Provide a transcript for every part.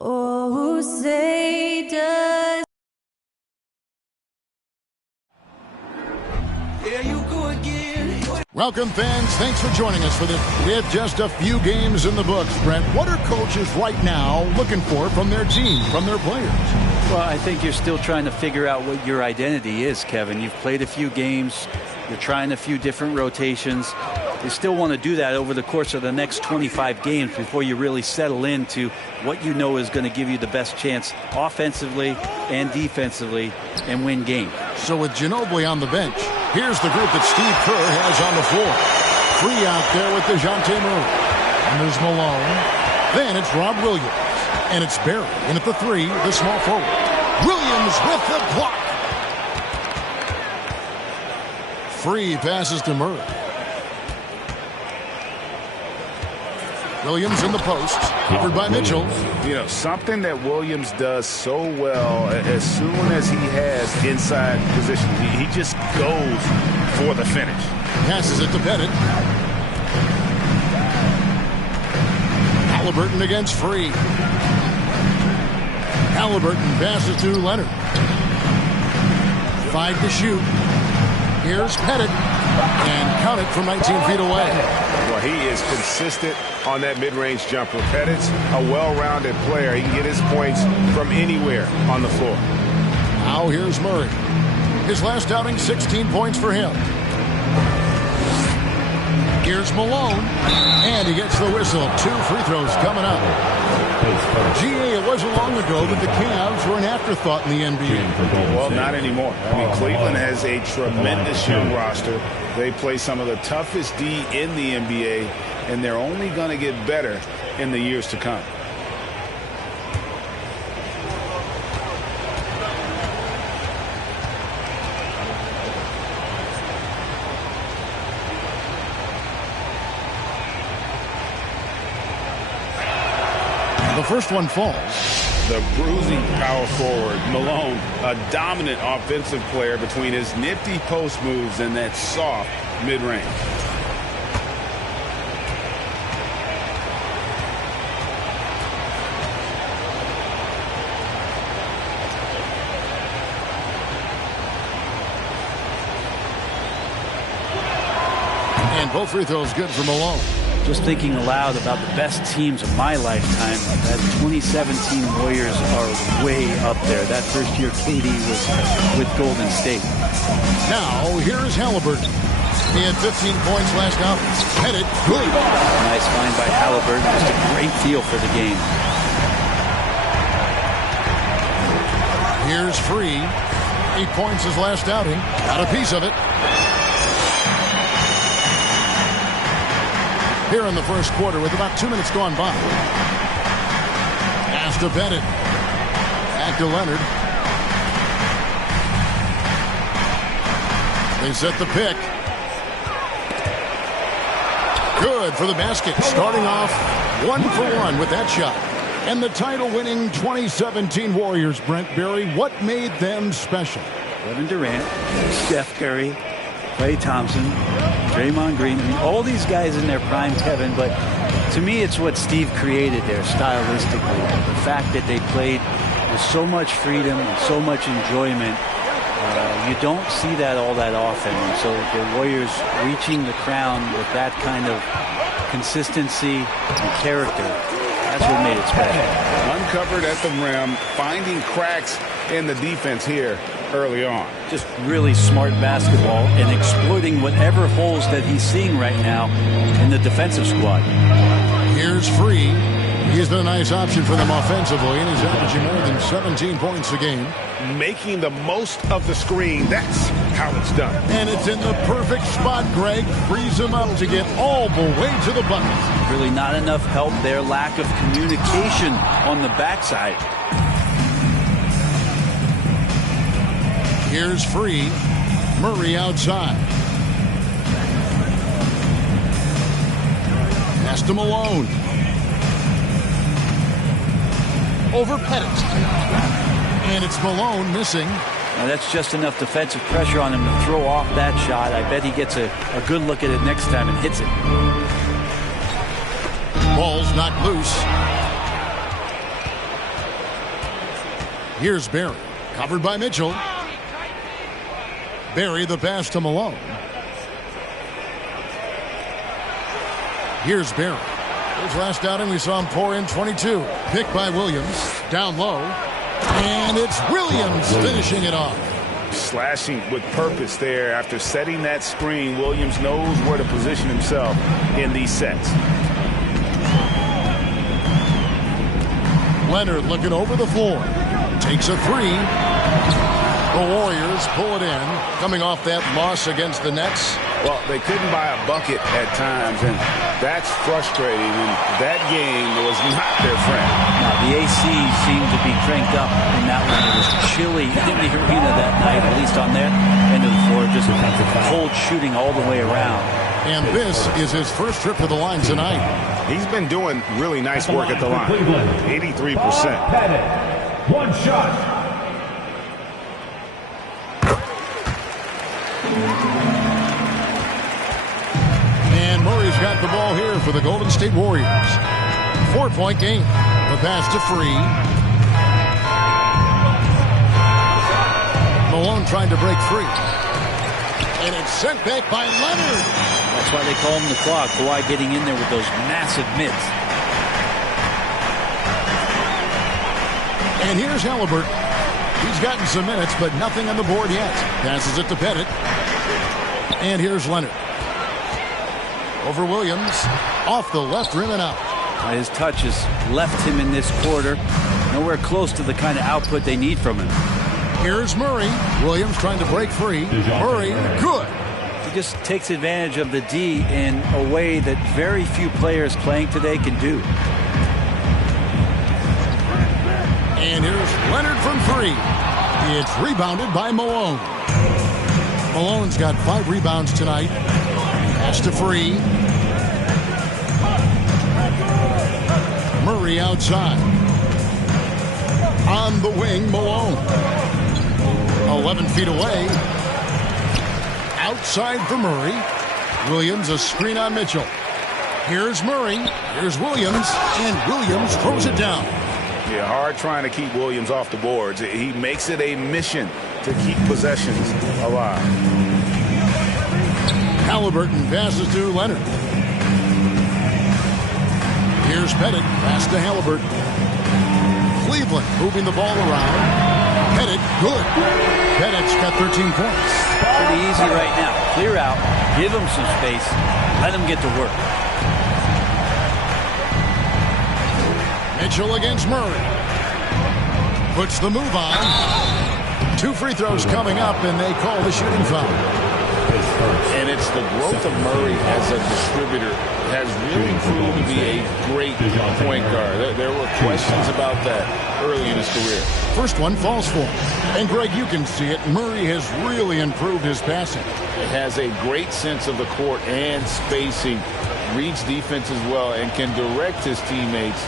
Oh, say does. There you go again. Welcome, fans. Thanks for joining us for this. With just a few games in the books, Brent, what are coaches right now looking for from their team, from their players? Well, I think you're still trying to figure out what your identity is, Kevin. You've played a few games. You're trying a few different rotations. You still want to do that over the course of the next 25 games before you really settle into what you know is going to give you the best chance offensively and defensively and win games. So with Ginobili on the bench, here's the group that Steve Kerr has on the floor. Free out there with DeJounte Murray. And there's Malone. Then it's Rob Williams. And it's Barry. And at the three, the small forward. Williams with the block. Free passes to Murray. Williams in the post, covered by Mitchell. You know, something that Williams does so well, as soon as he has inside position, he just goes for the finish. Passes it to Pettit. Halliburton against Free. Halliburton passes to Leonard. 5 to shoot. Here's Pettit. And count it from 19 feet away. Well, he is consistent on that mid-range jumper. Pettit's a well-rounded player. He can get his points from anywhere on the floor. Now here's Murray. His last outing, 16 points for him. Here's Malone. And he gets the whistle. 2 free throws coming up. GA, it wasn't long ago that the Cavs were an afterthought in the NBA. Well, not anymore. I mean, Cleveland has a tremendous young roster. They play some of the toughest D in the NBA, and they're only going to get better in the years to come. The first one falls. The bruising power forward, Malone, a dominant offensive player between his nifty post moves and that soft mid-range. And both free throws good for Malone. Just thinking aloud about the best teams of my lifetime, that 2017 Warriors are way up there. That first year KD was with Golden State. Now, here's Halliburton. He had 15 points last out. Pettit, good. Nice find by Halliburton. Just a great feel for the game. Here's Free. 8 points his last outing. Got a piece of it. Here in the first quarter with about 2 minutes gone by. Pass to Pettit. Back to Leonard. They set the pick. Good for the basket. Starting off 1 for 1 with that shot. And the title-winning 2017 Warriors, Brent Barry, what made them special? Kevin Durant, Steph Curry, Klay Thompson, Draymond Green. I mean, all these guys in their prime, Kevin, but to me it's what Steve created there stylistically. The fact that they played with so much freedom and so much enjoyment. You don't see that all that often. And so the Warriors reaching the crown with that kind of consistency and character, that's what made it special. Uncovered at the rim, finding cracks in the defense here early on. Just really smart basketball and exploiting whatever holes that he's seeing right now in the defensive squad. Here's Free. He's been a nice option for them offensively, and he's averaging more than 17 points a game. Making the most of the screen. That's how it's done. And it's in the perfect spot, Greg. Frees him up to get all the way to the bucket. Really not enough help there. Lack of communication on the backside. Here's Free. Murray outside. Pass to Malone. Over Pettit. And it's Malone missing. Now that's just enough defensive pressure on him to throw off that shot. I bet he gets a good look at it next time and hits it. Ball's knocked loose. Here's Barry. Covered by Mitchell. Barry the pass to Malone. Here's Barry. His last outing we saw him pour in 22. Picked by Williams. Down low. And it's Williams finishing it off. Slashing with purpose there. After setting that screen, Williams knows where to position himself in these sets. Leonard looking over the floor. Takes a three. The Warriors pull it in. Coming off that loss against the Nets. Well, they couldn't buy a bucket at times, and that's frustrating. And that game was not their friend. Now, the AC seemed to be cranked up in that one. It was chilly in the arena that night, at least on that end of the floor. Just cold shooting all the way around. And this is his first trip to the line tonight. He's been doing really nice work at the line. 83%. One shot. And Murray's got the ball here for the Golden State Warriors. 4-point game. The pass to Free. Malone trying to break free. And it's sent back by Leonard. That's why they call him the clock. Kawhi getting in there with those massive mitts. And here's Halliburton. He's gotten some minutes, but nothing on the board yet. Passes it to Pettit. And here's Leonard. Over Williams. Off the left rim and out. His touch has left him in this quarter. Nowhere close to the kind of output they need from him. Here's Murray. Williams trying to break free. Murray, good. He just takes advantage of the D in a way that very few players playing today can do. And here's Leonard from three. It's rebounded by Malone. Malone's got 5 rebounds tonight. Pass to Free. Murray outside. On the wing, Malone. 11 feet away. Outside for Murray. Williams a screen on Mitchell. Here's Murray. Here's Williams. And Williams throws it down. Yeah, hard trying to keep Williams off the boards. He makes it a mission to keep possessions alive. Halliburton passes to Leonard. Here's Pettit. Pass to Halliburton. Cleveland moving the ball around. Pettit, good. Pettit's got 13 points. Pretty easy right now. Clear out. Give him some space. Let him get to work. Mitchell against Murray. Puts the move on. 2 free throws coming up, and they call the shooting foul. And it's the growth of Murray as a distributor has really proved to be a great point guard. There were questions about that early in his career. First one falls for him. And, Greg, you can see it. Murray has really improved his passing. Has a great sense of the court and spacing. Reads defense as well and can direct his teammates.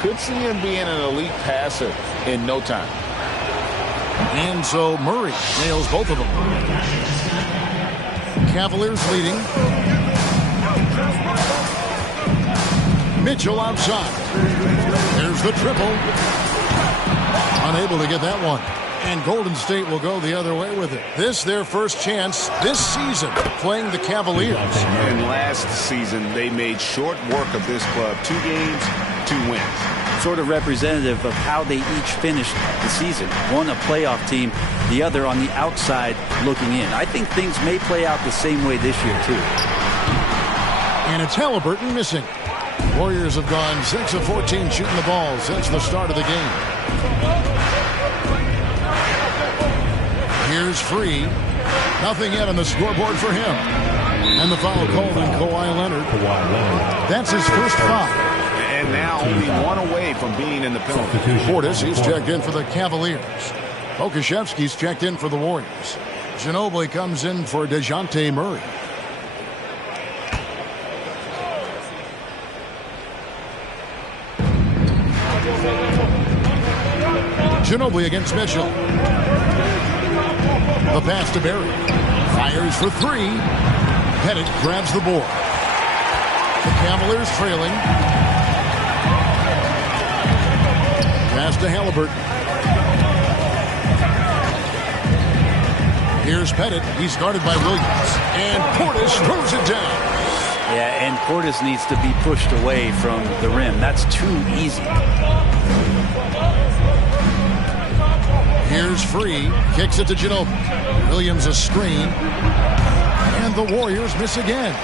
Could see him being an elite passer in no time. And so Murray nails both of them. Cavaliers leading. Mitchell outside. There's the triple. Unable to get that one. And Golden State will go the other way with it. This their first chance this season playing the Cavaliers. And last season they made short work of this club. 2 games, 2 wins. Sort of representative of how they each finished the season. One a playoff team, the other on the outside looking in. I think things may play out the same way this year too. And it's Halliburton missing. Warriors have gone 6 of 14 shooting the ball since the start of the game. Here's Free. Nothing yet on the scoreboard for him. And the foul called on Kawhi Leonard. That's his first foul. And now only 1 away from being in the penalty. Portis, he's checked in for the Cavaliers. Okashevsky's checked in for the Warriors. Ginobili comes in for DeJounte Murray. Ginobili against Mitchell. The pass to Barry. Fires for 3. Pettit grabs the board. The Cavaliers trailing. Pass to Halliburton. Here's Pettit. He's guarded by Williams. And Portis throws it down. Yeah, and Portis needs to be pushed away from the rim. That's too easy. Here's Free. Kicks it to Ginobili. Williams a screen. And the Warriors miss again.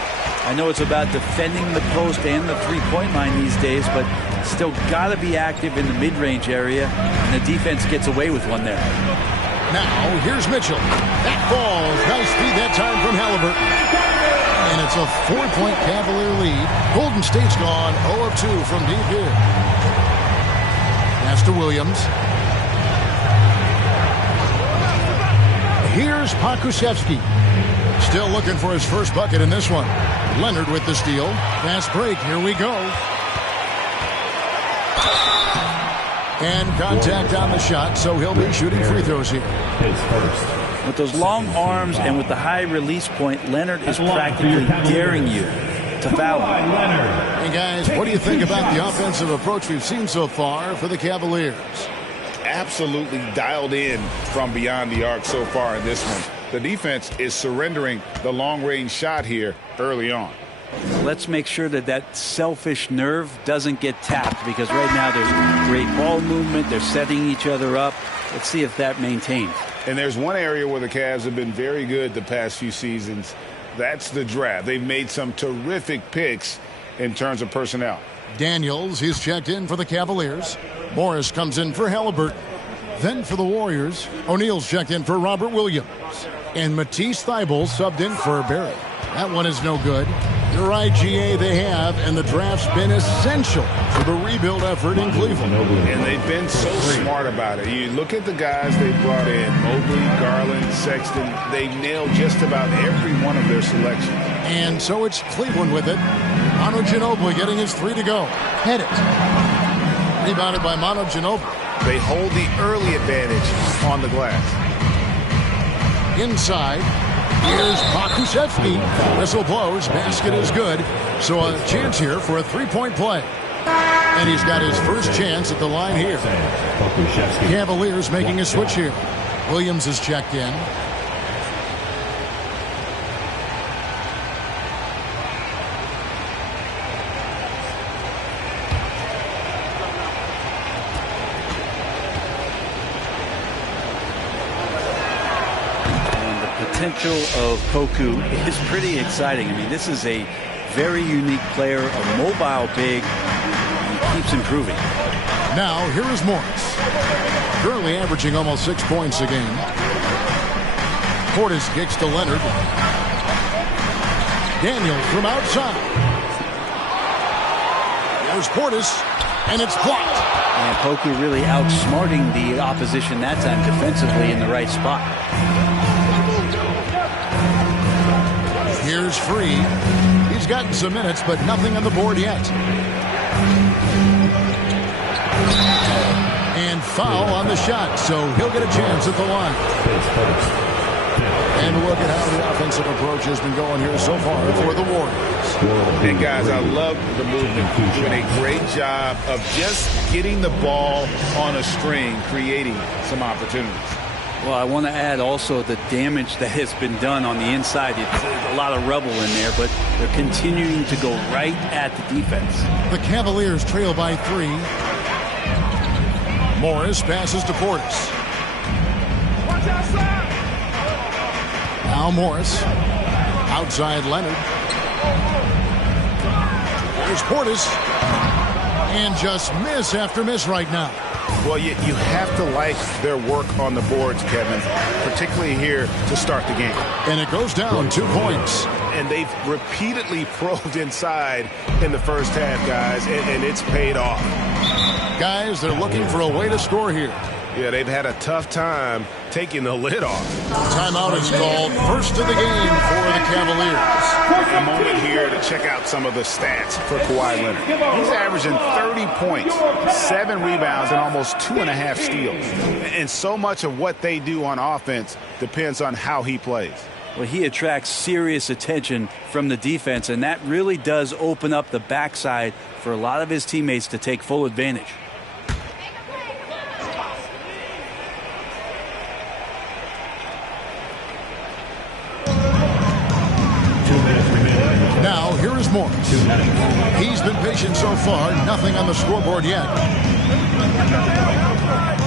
I know it's about defending the post and the three-point line these days, but still got to be active in the mid-range area, and the defense gets away with one there. Now, here's Mitchell. That falls. Nice feed that time from Halliburton. And it's a 4-point Cavalier lead. Golden State's gone 0 of 2 from deep here. Pass to Williams. Here's Pokusevski. Still looking for his first bucket in this one. Leonard with the steal. Fast break. Here we go. And contact on the shot, so he'll be shooting free throws here. With those long arms and with the high release point, Leonard is practically daring you to foul him. Hey guys, what do you think about the offensive approach we've seen so far for the Cavaliers? Absolutely dialed in from beyond the arc so far in this one. The defense is surrendering the long-range shot here early on. Let's make sure that that selfish nerve doesn't get tapped, because right now there's great ball movement. They're setting each other up. Let's see if that maintains. And there's one area where the Cavs have been very good the past few seasons. That's the draft. They've made some terrific picks in terms of personnel. Daniels, he's checked in for the Cavaliers. Morris comes in for Halliburton. Then for the Warriors, O'Neal's checked in for Robert Williams. And Matisse Thybulle subbed in for Barry. That one is no good. You're right, GA, they have, and the draft's been essential for the rebuild effort in Cleveland. And they've been so smart about it. You look at the guys they brought in, Mobley, Garland, Sexton. They nailed just about every one of their selections. And so it's Cleveland with it. Manu Ginobili getting his 3 to go. Head it. Rebounded by Manu Ginobili. They hold the early advantage on the glass. Inside, here's Pokusevski. Whistle blows, basket is good. So a chance here for a 3-point play. And he's got his first chance at the line here. Cavaliers making a switch here. Williams is checked in. Potential of Poku is pretty exciting. I mean, this is a very unique player, a mobile big, and he keeps improving. Now, here is Morris. Currently averaging almost 6 points a game. Portis kicks to Leonard. Daniels from outside. There's Portis, and it's blocked. And Poku really outsmarting the opposition that time defensively in the right spot. Here's Free. He's gotten some minutes, but nothing on the board yet. And foul on the shot, so he'll get a chance at the line. And look at how the offensive approach has been going here so far for the Warriors. And guys, I love the movement. Doing a great job of just getting the ball on a string, creating some opportunities. Well, I want to add also the damage that has been done on the inside. It's a lot of rubble in there, but they're continuing to go right at the defense. The Cavaliers trail by 3. Morris passes to Portis. Now Morris. Outside Leonard. There's Portis. And just miss after miss right now. Well, you have to like their work on the boards, Kevin, particularly here to start the game. And it goes down 2 points. And they've repeatedly probed inside in the first half, guys, and it's paid off. Guys, they're looking for a way to score here. Yeah, they've had a tough time taking the lid off. Timeout is called. First of the game for the Cavaliers. A moment here to check out some of the stats for Kawhi Leonard. He's averaging 30 points, 7 rebounds, and almost 2.5 steals. And so much of what they do on offense depends on how he plays. Well, he attracts serious attention from the defense, and that really does open up the backside for a lot of his teammates to take full advantage. Morris. He's been patient so far. Nothing on the scoreboard yet.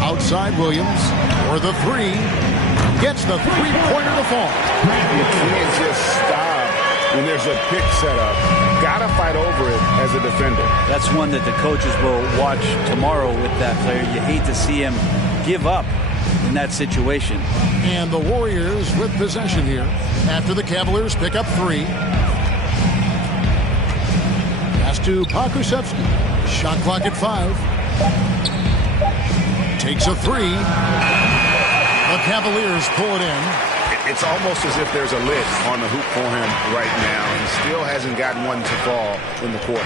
Outside Williams for the three. Gets the three-pointer to fall. You can't just stop when there's a pick set up. Got to fight over it as a defender. That's one that the coaches will watch tomorrow with that player. You hate to see him give up in that situation. And the Warriors with possession here after the Cavaliers pick up three. Pass to Pokusevski. Shot clock at 5. Takes a three. The Cavaliers pull it in. It's almost as if there's a lid on the hoop for him right now. He still hasn't gotten one to fall in the court.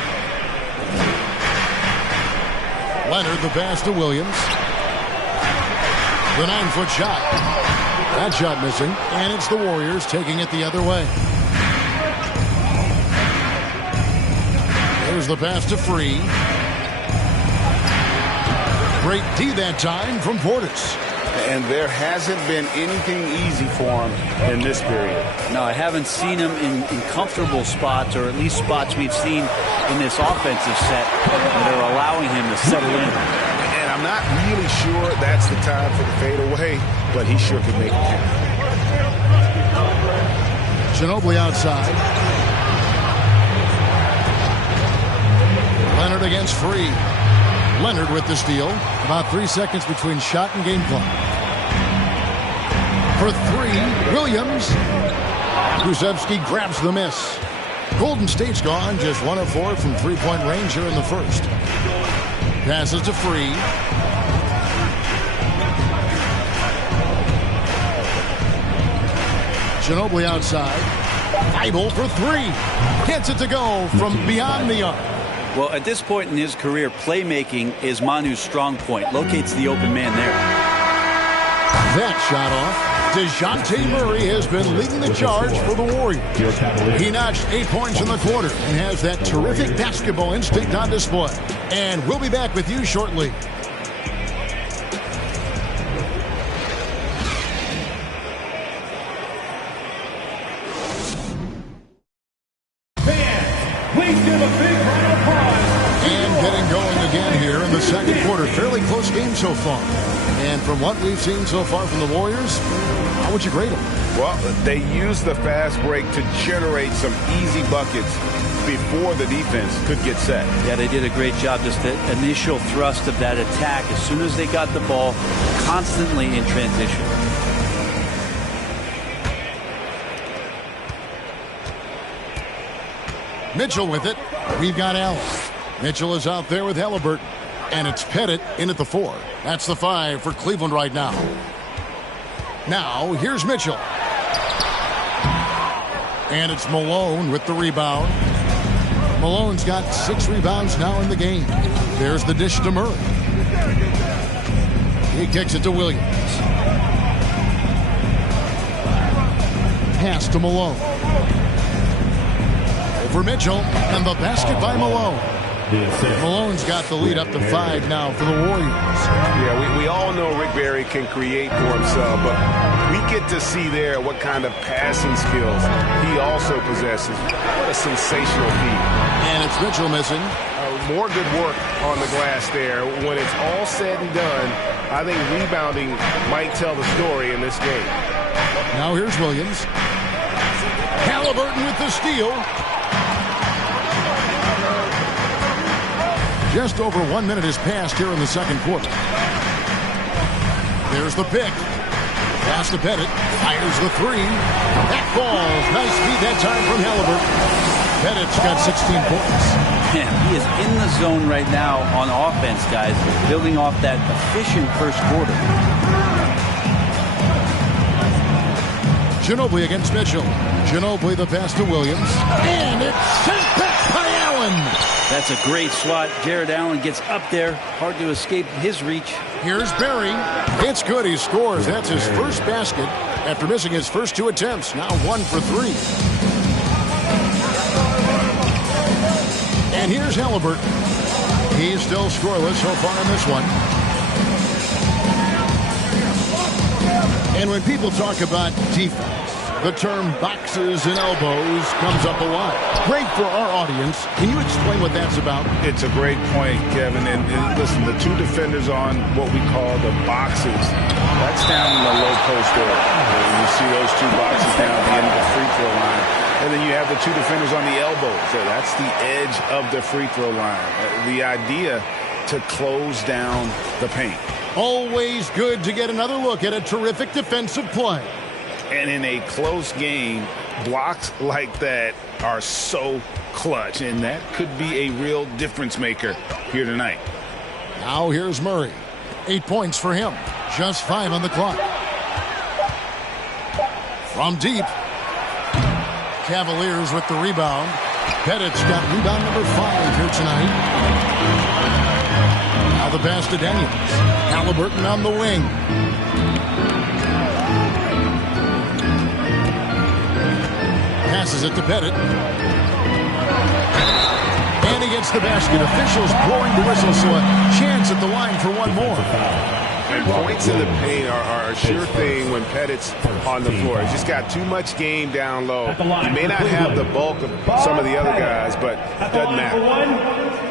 Leonard the pass to Williams. The 9-foot shot. That shot missing. And it's the Warriors taking it the other way. There's the pass to Free. Great D that time from Portis. And there hasn't been anything easy for him in this period. No, I haven't seen him in comfortable spots, or at least spots we've seen in this offensive set that are allowing him to settle in. And I'm not really sure that's the time for the fadeaway, but he sure could make it happen. Ginobili outside. Leonard against Free. Leonard with the steal. About 3 seconds between shot and game clock. For three, Williams. Pokusevski grabs the miss. Golden State's gone just 1 of 4 from three-point range here in the first. Passes to Free. Ginobili outside. Feibel for three. Gets it to go from beyond the arc. Well, at this point in his career, playmaking is Manu's strong point. Locates the open man there. That shot off. DeJounte Murray has been leading the charge for the Warriors. He notched 8 points in the quarter and has that terrific basketball instinct on display. And we'll be back with you shortly. Please give a big round of applause. And getting going again here in the second quarter. Fairly close game so far. And from what we've seen so far from the Warriors, how would you grade them? Well, they used the fast break to generate some easy buckets before the defense could get set. Yeah, they did a great job. Just the initial thrust of that attack, as soon as they got the ball, constantly in transition. Mitchell with it. We've got Allen. Mitchell is out there with Halliburton. And it's Pettit in at the 4. That's the 5 for Cleveland right now. Now, here's Mitchell. And it's Malone with the rebound. Malone's got 6 rebounds now in the game. There's the dish to Murray. He kicks it to Williams. Pass to Malone. Over Mitchell, and the basket by Malone. Malone's got the lead up to 5 now for the Warriors. Yeah, we all know Rick Barry can create for himself, but we get to see there what kind of passing skills he also possesses. What a sensational feat. And it's Mitchell missing. More good work on the glass there. When it's all said and done, I think rebounding might tell the story in this game. Now here's Williams. Halliburton with the steal. Just over 1 minute has passed here in the second quarter. There's the pick. Pass to Pettit. Fires the 3. That falls. Nice feed that time from Halliburton. Pettit's got 16 points. Yeah, he is in the zone right now on offense, guys, building off that efficient first quarter. Ginobili against Mitchell. Ginobili the pass to Williams. And it's sent back by Allen. That's a great swat. Jared Allen gets up there. Hard to escape his reach. Here's Barry. It's good. He scores. That's his first basket after missing his first 2 attempts. Now 1 for 3. And here's Halliburton. He's still scoreless so far in this one. And when people talk about defense, The term boxes and elbows comes up a lot. Great for our audience. Can you explain what that's about? It's a great point, Kevin. And listen, the two defenders on what we call the boxes, that's down in the low post area. You see those two boxes down at the end of the free throw line. And then you have the two defenders on the elbows. So that's the edge of the free throw line. The idea to close down the paint. Always good to get another look at a terrific defensive play. And in a close game, blocks like that are so clutch, and that could be a real difference maker here tonight. Now here's Murray. 8 points for him. Just 5 on the clock. From deep. Cavaliers with the rebound. Pettit's got rebound number 5 here tonight. Now the pass to Daniels. Halliburton on the wing. Passes it to Pettit. And he gets the basket. Officials blowing the whistle, so a chance at the line for one more. And points in the paint are a sure thing when Pettit's on the floor. He's just got too much game down low. He may not have the bulk of some of the other guys, but it doesn't matter.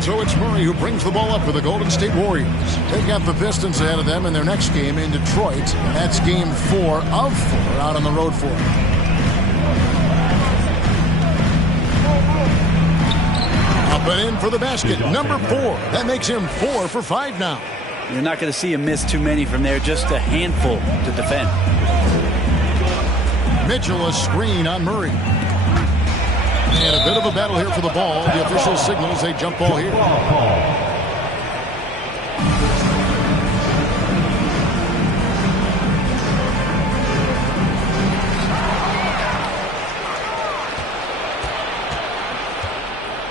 So it's Murray who brings the ball up for the Golden State Warriors. They've got the Pistons ahead of them in their next game in Detroit. That's game 4 of 4 out on the road for them. Up and in for the basket. Number 4. That makes him 4 for 5 now. You're not going to see him miss too many from there. Just a handful to defend. Mitchell a screen on Murray. And a bit of a battle here for the ball. The official signals a jump ball here.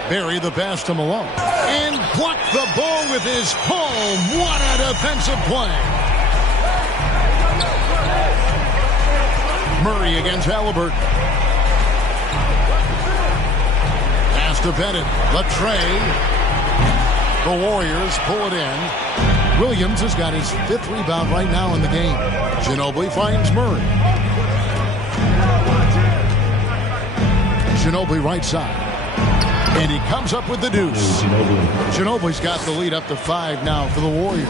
Barry the pass to Malone. And blocked the ball with his palm. What a defensive play. Murray against Halliburton. To Pettit. Latrey. The Warriors pull it in. Williams has got his 5th rebound right now in the game. Ginobili finds Murray. Ginobili right side. And he comes up with the deuce. Ginobili's got the lead up to 5 now for the Warriors.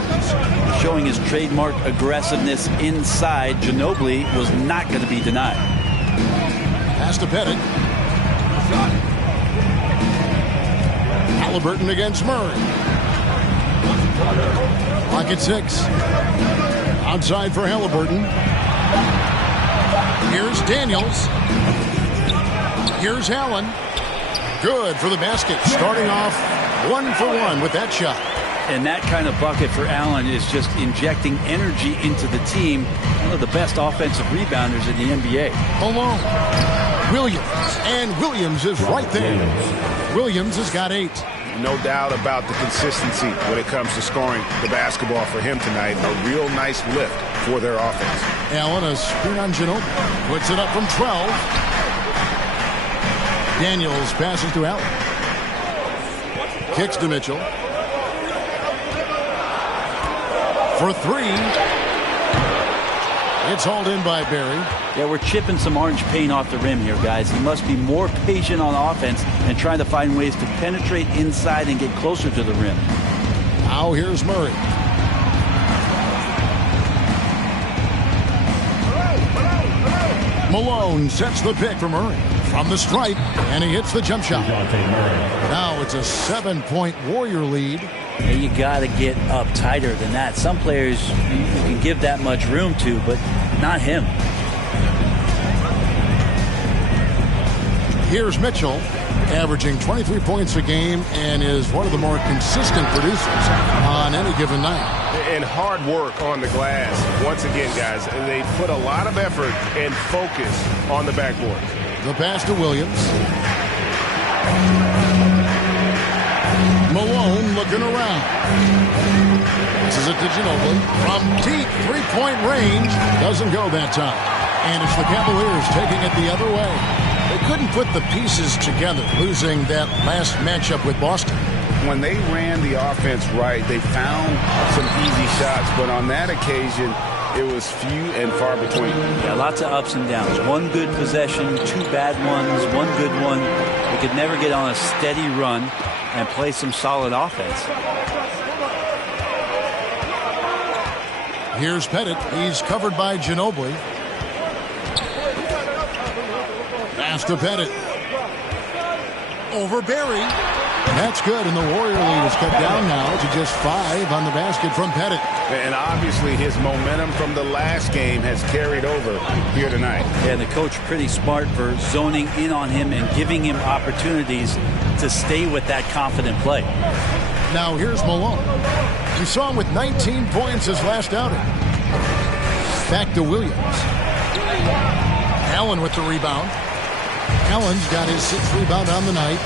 Showing his trademark aggressiveness inside, Ginobili was not going to be denied. Pass to Pettit. Halliburton against Murray. Clock at 6. Outside for Halliburton. Here's Daniels. Here's Allen. Good for the basket. Starting off 1 for 1 with that shot. And that kind of bucket for Allen is just injecting energy into the team. One of the best offensive rebounders in the NBA. Malone. Williams. And Williams is right there. Williams has got 8. No doubt about the consistency when it comes to scoring the basketball for him tonight. A real nice lift for their offense. Allen a screen on Ginobili. Puts it up from 12. Daniels passes to Allen. Kicks to Mitchell. For 3. It's hauled in by Barry. Yeah, we're chipping some orange paint off the rim here, guys. He must be more patient on offense and trying to find ways to penetrate inside and get closer to the rim. Now here's Murray. Malone sets the pick for Murray. From the stripe, and he hits the jump shot. Now it's a 7-point Warrior lead. Yeah, you got to get up tighter than that. Some players you can give that much room to, but not him. Here's Mitchell, averaging 23 points a game and is one of the more consistent producers on any given night. And hard work on the glass. Once again, guys, they put a lot of effort and focus on the backboard. The pass to Williams. Malone looking around. Passes it to Ginobili. From deep 3-point range. Doesn't go that time. And it's the Cavaliers taking it the other way. They couldn't put the pieces together, losing that last matchup with Boston. When they ran the offense right, they found some easy shots, but on that occasion, it was few and far between. Yeah, lots of ups and downs. One good possession, two bad ones, one good one. They could never get on a steady run and play some solid offense. Here's Pettit. He's covered by Ginobili. Pass to Pettit. Over Barry. That's good, and the Warrior lead is cut down now to just 5 on the basket from Pettit. And obviously his momentum from the last game has carried over here tonight. And the coach pretty smart for zoning in on him and giving him opportunities to stay with that confident play. Now here's Malone. We saw him with 19 points his last outing. Back to Williams. Allen with the rebound. Allen's got his 6th rebound on the night.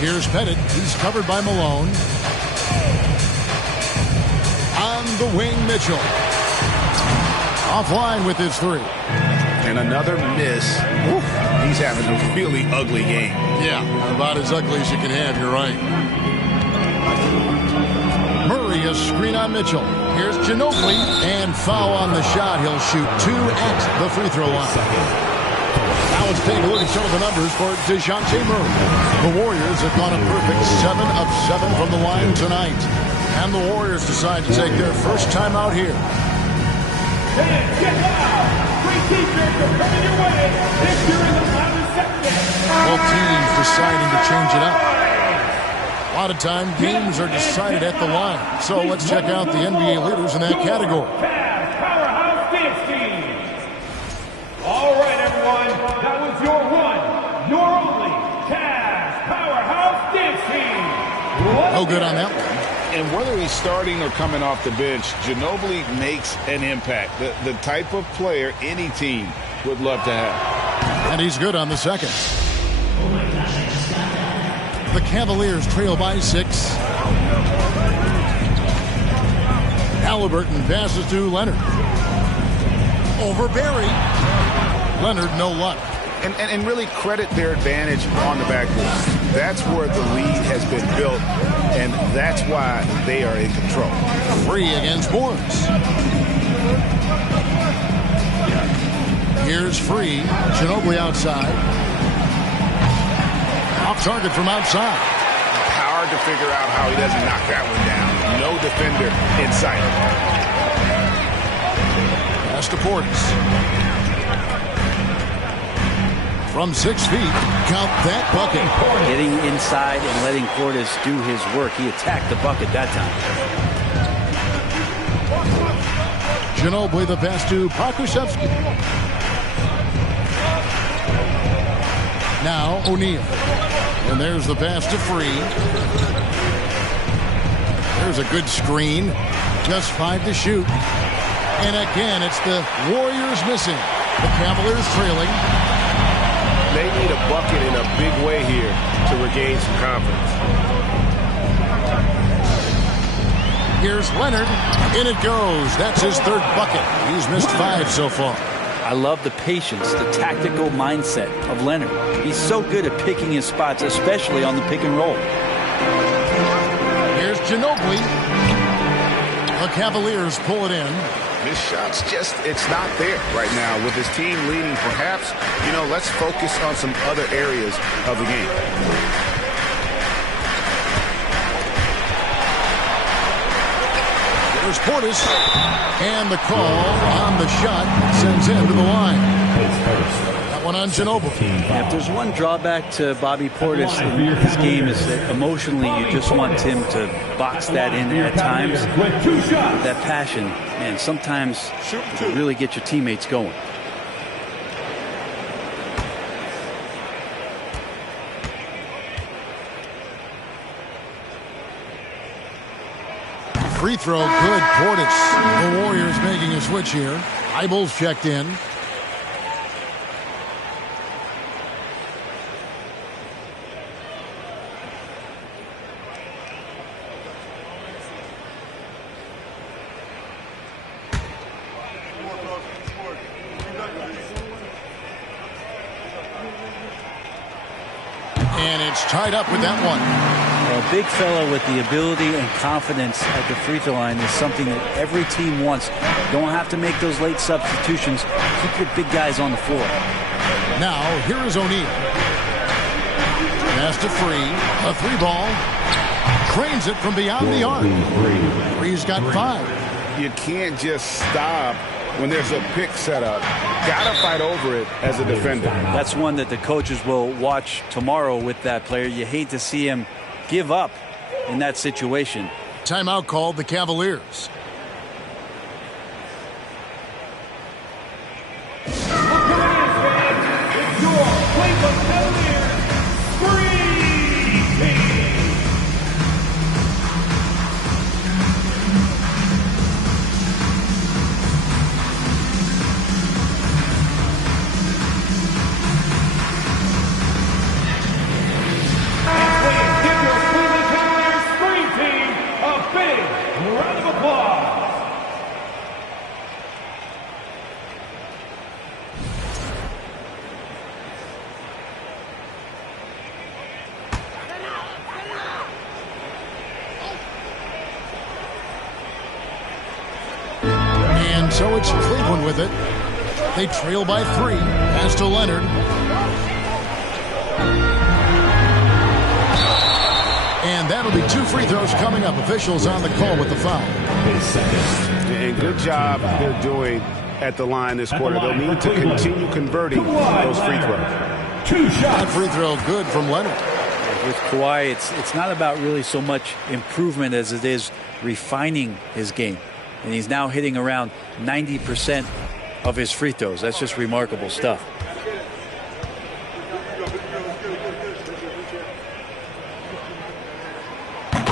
Here's Pettit. He's covered by Malone. On the wing, Mitchell. Offline with his 3. And another miss. Oof, he's having a really ugly game. Yeah, about as ugly as you can have. You're right. Murray, a screen on Mitchell. Here's Ginobili, and foul on the shot. He'll shoot 2 at the free throw line. Now let's take a look at some of the numbers for DeJounte Murray. The Warriors have gone a perfect 7 of 7 from the line tonight. And the Warriors decide to take their first time out here. Fans, get loud! Great defense are coming your way. This year in the final section. Both teams deciding to change it up. A lot of time, games are decided at the line. So let's check out the NBA leaders in that category. Cavs Powerhouse Dance Team. All right, everyone. That was your one, your only Cavs Powerhouse Dance Team. No good on that one. And whether he's starting or coming off the bench, Ginobili makes an impact. The type of player any team would love to have. And he's good on the second. The Cavaliers trail by 6. Halliburton passes to Leonard. Over Barry. Leonard, no luck. And really credit their advantage on the backboard. That's where the lead has been built, and that's why they are in control. Free against Morris. Here's Free. Ginobili outside. Off target from outside. Hard to figure out how he doesn't knock that one down. No defender in sight. Pass to Portis. From 6 feet, count that bucket. Getting inside and letting Portis do his work. He attacked the bucket that time. Ginobili the pass to Pokusevski. Now O'Neal. And there's the pass to Free. There's a good screen. Just 5 to shoot. And again, it's the Warriors missing. The Cavaliers trailing. They need a bucket in a big way here to regain some confidence. Here's Leonard. In it goes. That's his 3rd bucket. He's missed 5 so far. I love the patience, the tactical mindset of Leonard. He's so good at picking his spots, especially on the pick and roll. Here's Ginobili. The Cavaliers pull it in. This shot's just, it's not there right now. With his team leading, perhaps, let's focus on some other areas of the game. There's Portis. And the call on the shot sends him to the line. That one on Ginobili. If there's one drawback to Bobby Portis in this game is that emotionally you just want him to box that in at times. That passion, and sometimes you really get your teammates going. Free throw, good. Portis. The Warriors making a switch here. Eibels checked in. And it's tied up with that one. Well, a big fella with the ability and confidence at the free throw line is something that every team wants. You don't have to make those late substitutions. Keep your big guys on the floor. Now, here is O'Neal. Pass to Free. A three ball. Trains it from beyond the arc. Free's got 5. You can't just stop when there's a pick set up. Got to fight over it as a defender. That's one that the coaches will watch tomorrow with that player. You hate to see him give up in that situation. Timeout called the Cavaliers. It's your Cleveland Cavaliers free team. So it's Cleveland with it. They trail by 3. Pass to Leonard. And that'll be 2 free throws coming up. Officials on the call with the foul. And good job they're doing at the line this quarter. They'll need to continue converting those free throws. 2 shots. That free throw good from Leonard. With Kawhi, it's not about really so much improvement as it is refining his game. And he's now hitting around 90% of his free throws. That's just remarkable stuff.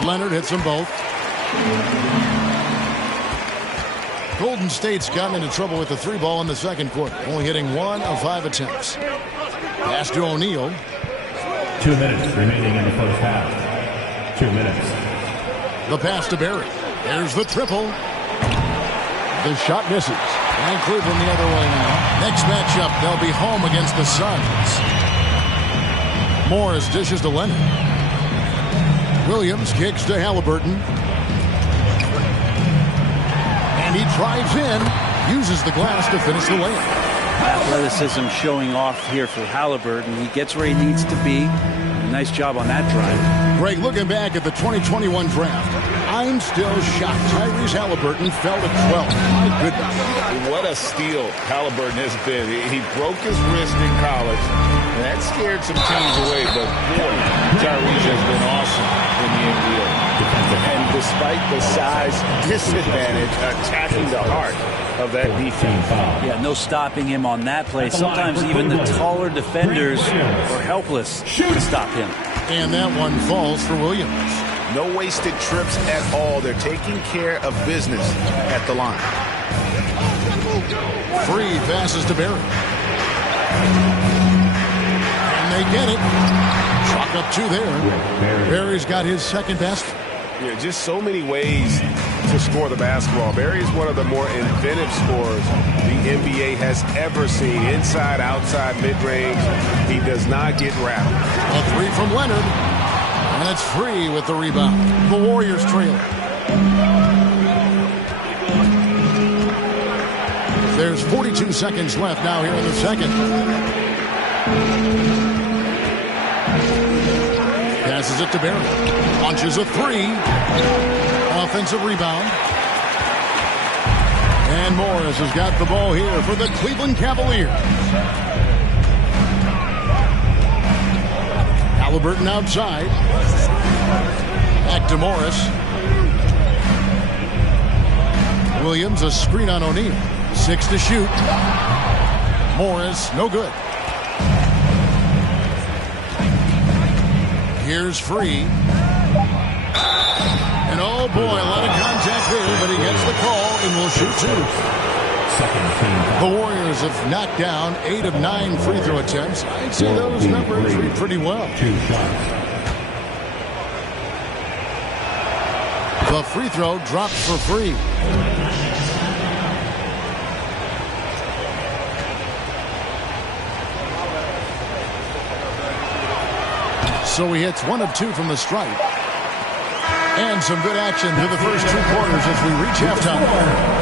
Leonard hits them both. Golden State's gotten into trouble with the 3 ball in the second quarter, only hitting 1 of 5 attempts. Pass to O'Neal. 2 minutes remaining in the first half. 2 minutes. The pass to Barry. There's the triple. The shot misses. And Cleveland the other way now. Next matchup, they'll be home against the Suns. Morris dishes to Leonard. Williams kicks to Halliburton. And he drives in, uses the glass to finish the layup. Athleticism showing off here for Halliburton. He gets where he needs to be. Nice job on that drive. Greg, looking back at the 2021 draft, I'm still shocked. Tyrese Halliburton fell to 12. My goodness. What a steal Halliburton has been. He broke his wrist in college. And that scared some teams away, but boy, Tyrese has been awesome in the NBA. And despite the size disadvantage, attacking the heart of that defense. Yeah, no stopping him on that play. Sometimes even the taller defenders are helpless to stop him. And that one falls for Williams. No wasted trips at all. They're taking care of business at the line. Free passes to Barry. And they get it. Chalk up 2 there. Barry's got his second best. Yeah, just so many ways to score the basketball. Barry is one of the more inventive scorers the NBA has ever seen. Inside, outside, mid-range. He does not get rattled. A 3 from Leonard. And it's Free with the rebound. The Warriors trail. There's 42 seconds left now here in the second. Passes it to Barry. Launches a 3. Offensive rebound. And Morris has got the ball here for the Cleveland Cavaliers. Halliburton outside. Back to Morris. Williams, a screen on O'Neal. 6 to shoot. Morris, no good. Here's Free. And oh boy, a lot of contact there, but he gets the call and will shoot 2. The Warriors have knocked down 8 of 9 free throw attempts. I'd say those numbers read pretty well. 2 shots. The free throw dropped for Free. So he hits 1 of 2 from the stripe. And some good action through the first 2 quarters as we reach halftime.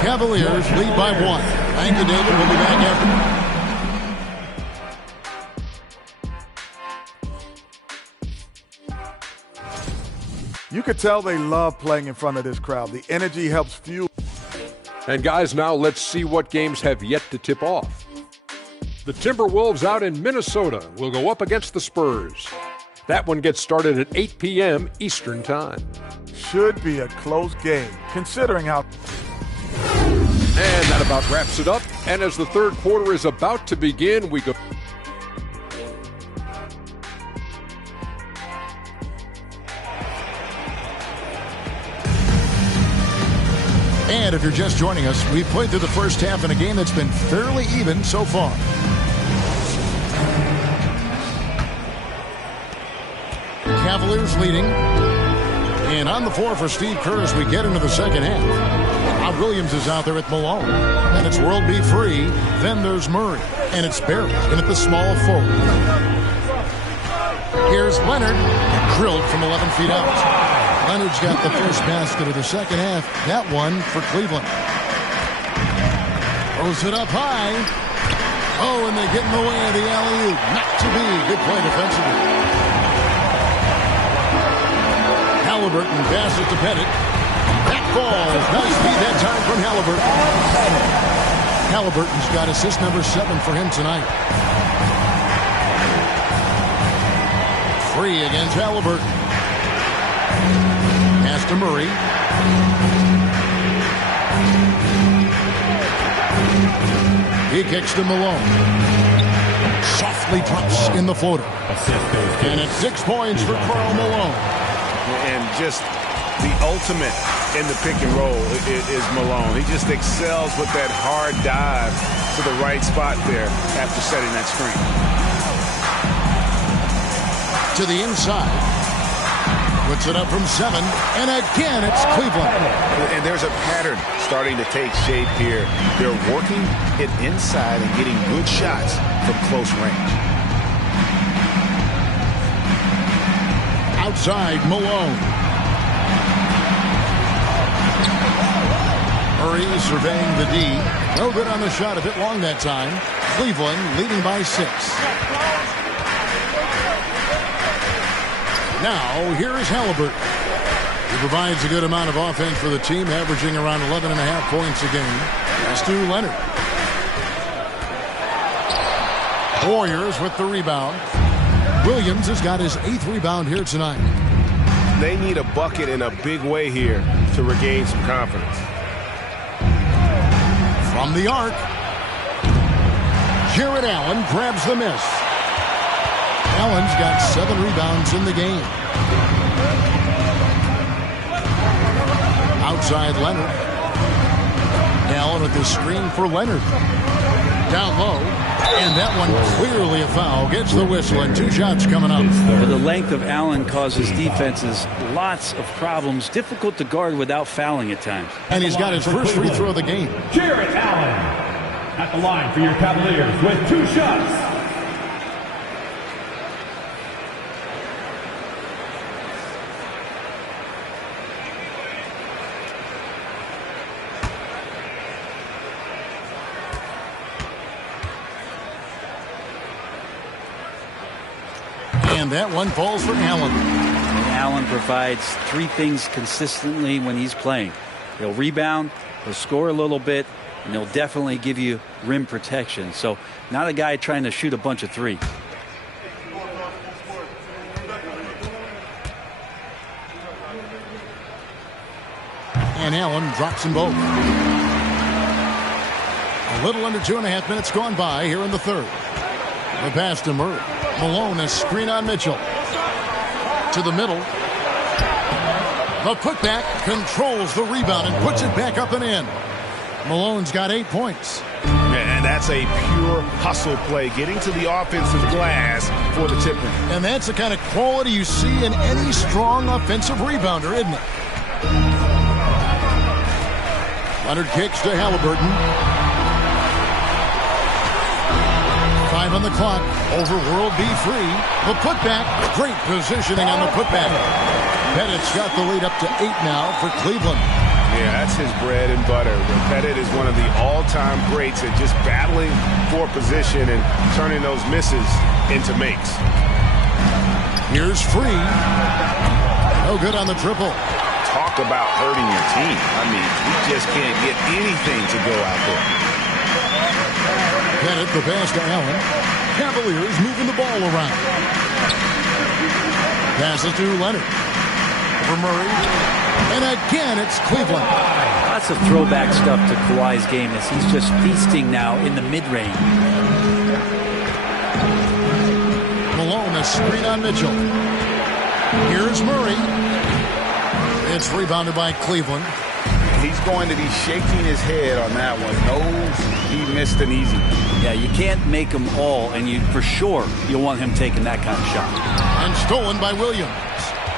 Cavaliers lead by 1. Thank you, David. We'll be back after. You could tell they love playing in front of this crowd. The energy helps fuel. And guys, now let's see what games have yet to tip off. The Timberwolves out in Minnesota will go up against the Spurs. That one gets started at 8 p.m. Eastern Time. Should be a close game, considering how... And that about wraps it up. And as the third quarter is about to begin, we go... And if you're just joining us, we've played through the first half in a game that's been fairly even so far. Cavaliers leading. And on the floor for Steve Kerr as we get into the second half. Rob Williams is out there at Malone. And it's World Be Free. Then there's Murray. And it's Barry in at the small forward. Here's Leonard. Drilled from 11 feet out. Leonard's got the first basket of the second half. That one for Cleveland. Throws it up high. Oh, and they get in the way of the alley-oop. Not to be. Good play defensively. Halliburton passes to Pettit. That falls. Nice feed that time from Halliburton. Halliburton's got assist number 7 for him tonight. Free against Halliburton. Pass to Murray. He kicks to Malone. Softly drops in the floater. And it's 6 points for Karl Malone. And just the ultimate in the pick and roll is Malone. He just excels with that hard dive to the right spot there after setting that screen. To the inside. Puts it up from 7, and again it's Cleveland. And there's a pattern starting to take shape here. They're working it inside and getting good shots from close range. Outside, Malone. Murray surveying the D. No good on the shot, a bit long that time. Cleveland leading by 6. Now, here is Halliburton. He provides a good amount of offense for the team, averaging around 11.5 points a game. That's to Leonard. Warriors with the rebound. Williams has got his 8th rebound here tonight. They need a bucket in a big way here to regain some confidence. From the arc. Jared Allen grabs the miss. Allen's got 7 rebounds in the game. Outside Leonard. Allen with the screen for Leonard. Down low. And that one clearly a foul. Gets the whistle and 2 shots coming up. Well, the length of Allen causes defenses lots of problems. Difficult to guard without fouling at times. And he's got his first free throw of the game. Jared Allen at the line for your Cavaliers with 2 shots. And that one falls for Allen. And Allen provides 3 things consistently when he's playing. He'll rebound, he'll score a little bit, and he'll definitely give you rim protection. So not a guy trying to shoot a bunch of 3. And Allen drops them both. A little under 2.5 minutes gone by here in the third. The pass to Murray. Malone, a screen on Mitchell. To the middle. The putback controls the rebound and puts it back up and in. Malone's got 8 points. And that's a pure hustle play, getting to the offensive glass for the tip-in. And that's the kind of quality you see in any strong offensive rebounder, isn't it? Leonard kicks to Halliburton. 5 on the clock over World B3. The putback, great positioning on the putback. Pettit's got the lead up to 8 now for Cleveland. Yeah, that's his bread and butter. Pettit is one of the all-time greats at just battling for position and turning those misses into makes. Here's Free. No good on the triple. Talk about hurting your team. I mean, you just can't get anything to go out there. Pettit, the pass to Allen. Cavaliers moving the ball around. Passes to Leonard. For Murray. And again, it's Cleveland. Lots of throwback stuff to Kawhi's game as he's just feasting now in the mid-range. Malone, a screen on Mitchell. Here's Murray. It's rebounded by Cleveland. He's going to be shaking his head on that one. Knows he missed an easy one. Yeah, you can't make them all, and for sure you'll want him taking that kind of shot. And stolen by Williams.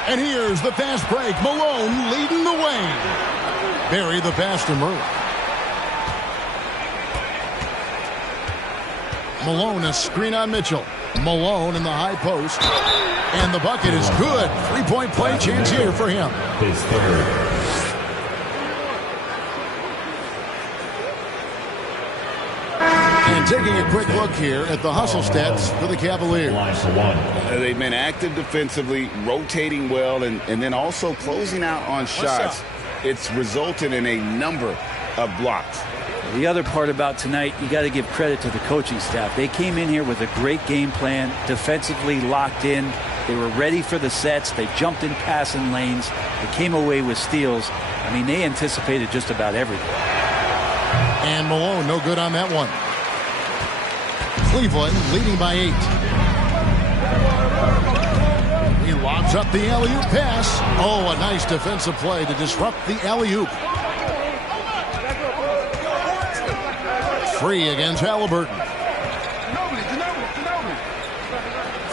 And here's the fast break. Malone leading the way. Barry the pass to Murray. Malone, a screen on Mitchell. Malone in the high post. And the bucket is good. 3-point play chance here for him. His third. And taking a quick look here at the hustle stats for the Cavaliers. They've been active defensively, rotating well, and then also closing out on shots. It's resulted in a number of blocks. The other part about tonight, you got to give credit to the coaching staff. They came in here with a great game plan, defensively locked in. They were ready for the sets. They jumped in passing lanes. They came away with steals. I mean, they anticipated just about everything. And Malone, no good on that one. Cleveland leading by 8. He lobs up the alley-oop pass. Oh, a nice defensive play to disrupt the alley-oop. Free against Halliburton.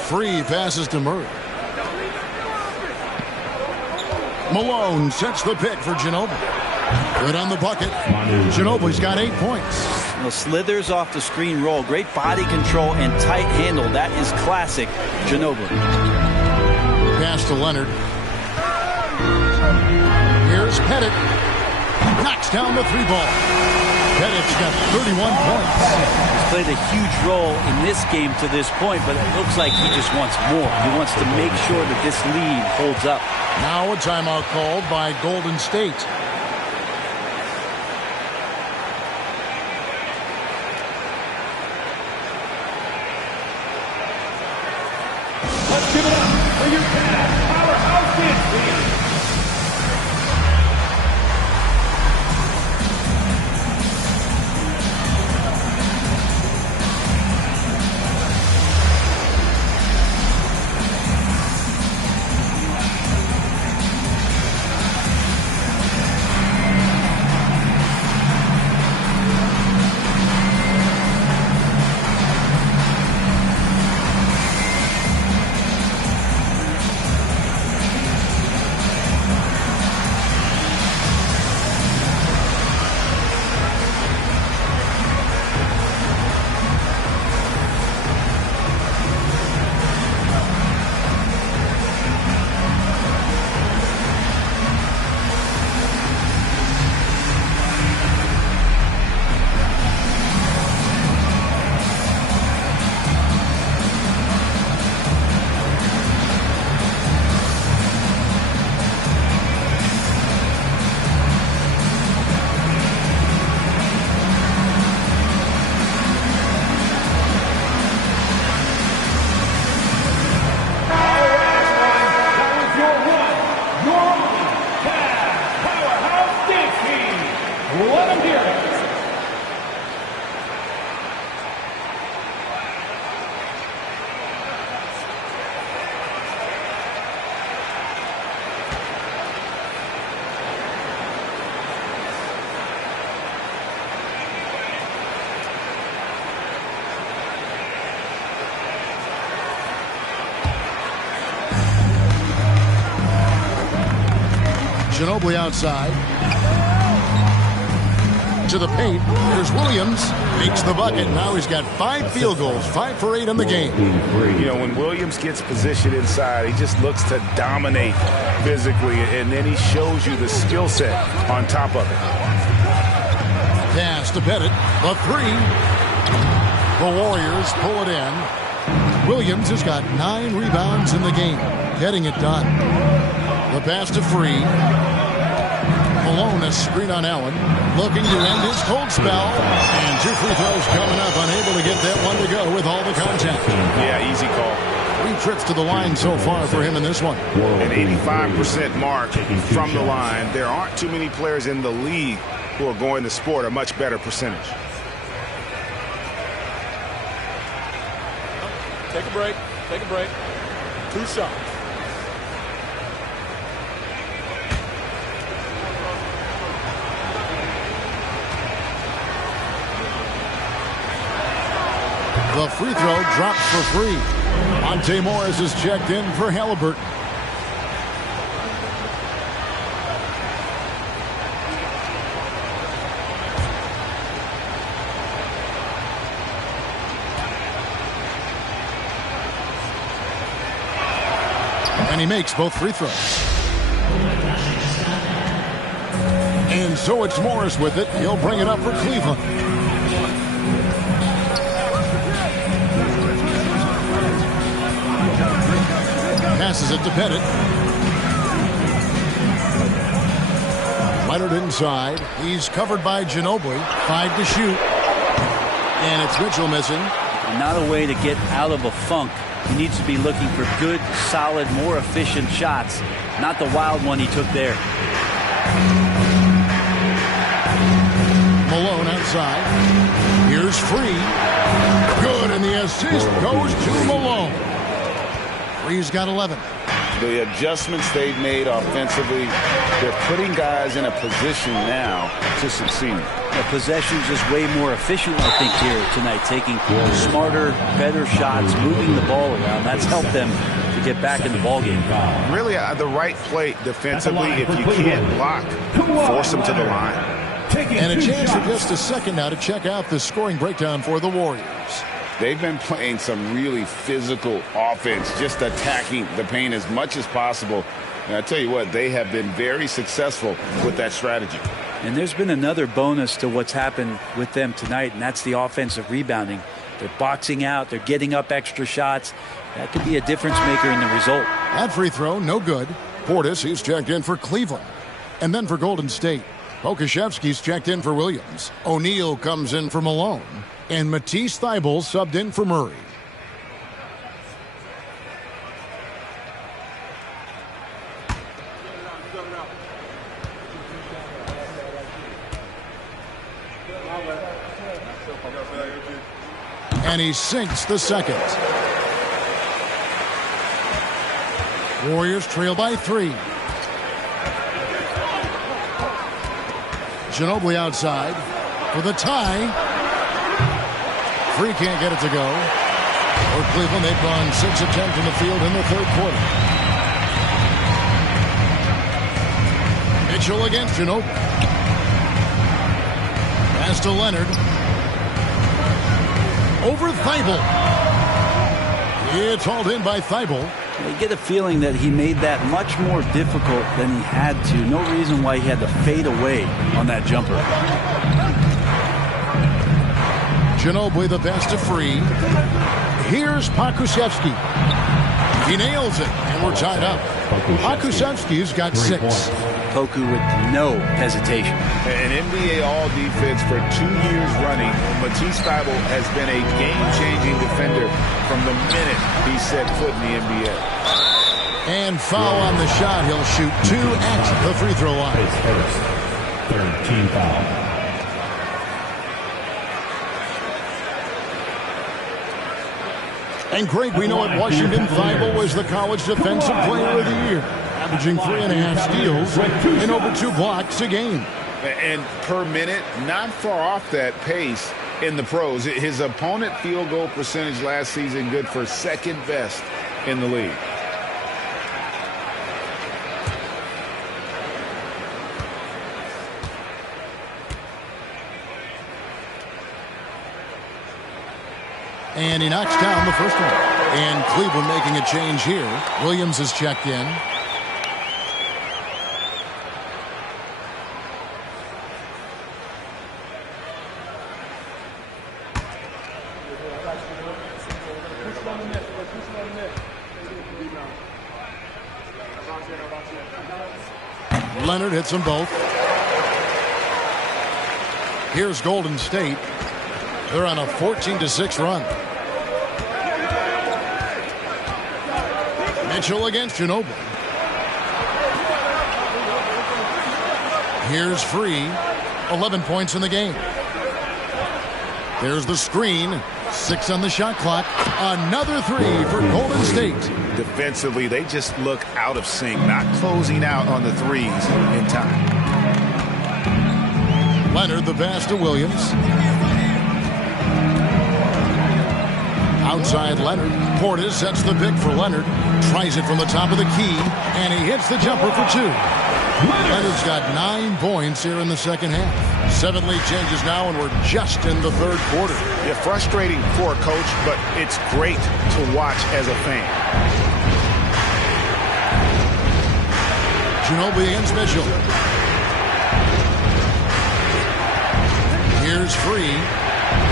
Free passes to Murray. Malone sets the pick for Ginobili. Good on the bucket. Ginobili's got 8 points. Well, slithers off the screen roll. Great body control and tight handle. That is classic Ginobili. Pass to Leonard. Here's Pettit. Knocks down the 3-ball. Pettit's got 31 points. He's played a huge role in this game to this point, but it looks like he just wants more. He wants to make sure that this lead holds up. Now a timeout called by Golden State. Let's give it up for your Cavs powerhouse dance team. Ginobili outside. To the paint. Here's Williams. Makes the bucket. Now he's got 5 field goals. 5 for 8 in the game. You know, when Williams gets positioned inside, he just looks to dominate physically, and then he shows you the skill set on top of it. Pass to Pettit. The 3. The Warriors pull it in. Williams has got 9 rebounds in the game. Getting it done. The pass to Free. Malone, a screen on Allen. Looking to end his cold spell. And 2 free throws coming up. Unable to get that one to go with all the contact. Yeah, easy call. 3 trips to the line so far for him in this one. An 85% mark from the line. There aren't too many players in the league who are going to sport a much better percentage. Take a break. Take a break. 2 shots. The free throw dropped for free. Monte Morris is checked in for Halliburton. And he makes both free throws. And so it's Morris with it. He'll bring it up for Cleveland. Passes it to Pettit. Leonard inside. He's covered by Ginobili. 5 to shoot. And it's Mitchell missing. Not a way to get out of a funk. He needs to be looking for good, solid, more efficient shots. Not the wild one he took there. Malone outside. Here's Free. Good, and the assist goes to Malone. Free's got 11. The adjustments they've made offensively, they're putting guys in a position now to succeed. The possession's just way more efficient, I think, here tonight. Taking smarter, better shots, moving the ball around. That's helped them to get back in the ballgame. Really, the right play defensively. If you can't block, force them to the line. And a chance for just a second now to check out the scoring breakdown for the Warriors. They've been playing some really physical offense, just attacking the paint as much as possible. And I tell you what, they have been very successful with that strategy. And there's been another bonus to what's happened with them tonight, and that's the offensive rebounding. They're boxing out. They're getting up extra shots. That could be a difference maker in the result. That free throw, no good. Portis, he's checked in for Cleveland. And then for Golden State, Pokusevski's checked in for Williams. O'Neal comes in for Malone. And Matisse Thybulle subbed in for Murray. And he sinks the second. Warriors trail by 3. Ginobili outside for the tie. Free can't get it to go. For Cleveland, they've gone 6 of 10 from the field in the third quarter. Mitchell against Ginobili. Pass to Leonard. Over Thybulle. It's hauled in by Thybulle. You get a feeling that he made that much more difficult than he had to. No reason why he had to fade away on that jumper. Ginobili the pass to Free. Here's Pokusevski. He nails it, and we're tied up. Pokusevski's got 6. Poku with no hesitation. An NBA All-Defense for 2 years running. Matisse Thybulle has been a game-changing defender from the minute he set foot in the NBA. And foul on the shot. He'll shoot 2 at the free throw line. Third team foul. And Greg, we know at Washington, Thybulle was the college defensive player of the year, averaging 3.5 steals and over 2 blocks a game. And per minute, not far off that pace in the pros. His opponent field goal percentage last season good for 2nd best in the league. And he knocks down the first one. And Cleveland making a change here. Williams is checked in. Leonard hits them both. Here's Golden State. They're on a 14-6 run. Mitchell against Ginobili. Here's Free. 11 points in the game. There's the screen. 6 on the shot clock. Another 3 for Golden State. Defensively, they just look out of sync, not closing out on the threes in time. Leonard, the pass to Williams. Outside Leonard. Portis sets the pick for Leonard. Tries it from the top of the key, and he hits the jumper for 2. Leonard's got 9 points here in the second half. 7 lead changes now, and we're just in the third quarter. Yeah, frustrating for a coach, but it's great to watch as a fan. Ginobili against Mitchell. Here's Free.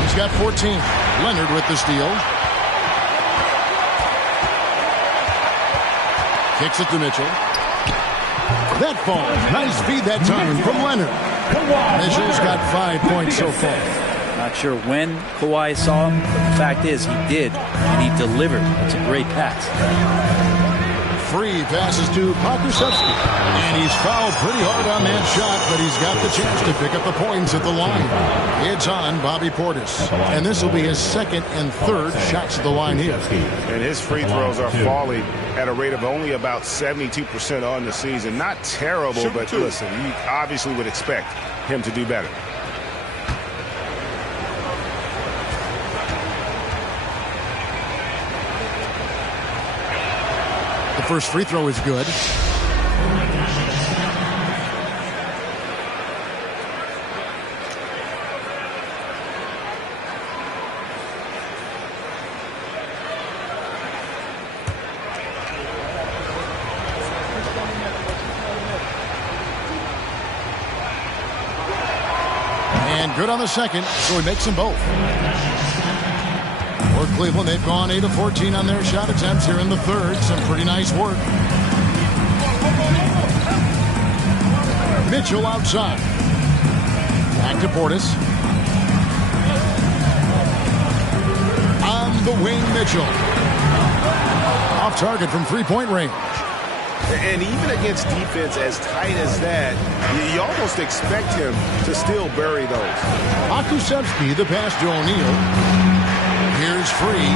He's got 14. Leonard with the steal. Kicks it to Mitchell. That falls. Nice feed that time from Leonard. Mitchell's got 5 points so far. Not sure when Kawhi saw him, but the fact is he did, and he delivered. It's a great pass. Free passes to Pokusevski, and he's fouled pretty hard on that shot, but he's got the chance to pick up the points at the line. It's on Bobby Portis, and this will be his second and third shots at the line here. And his free throws are falling at a rate of only about 72% on the season. Not terrible, but listen, you obviously would expect him to do better. The first free throw is good. And good on the second, so he makes them both. For Cleveland, they've gone 8 of 14 on their shot attempts here in the third. Some pretty nice work. Mitchell outside. Back to Portis. On the wing, Mitchell. Off target from three-point range. And even against defense as tight as that, you almost expect him to still bury those. Pokusevski, the pass to O'Neal. Here's Free.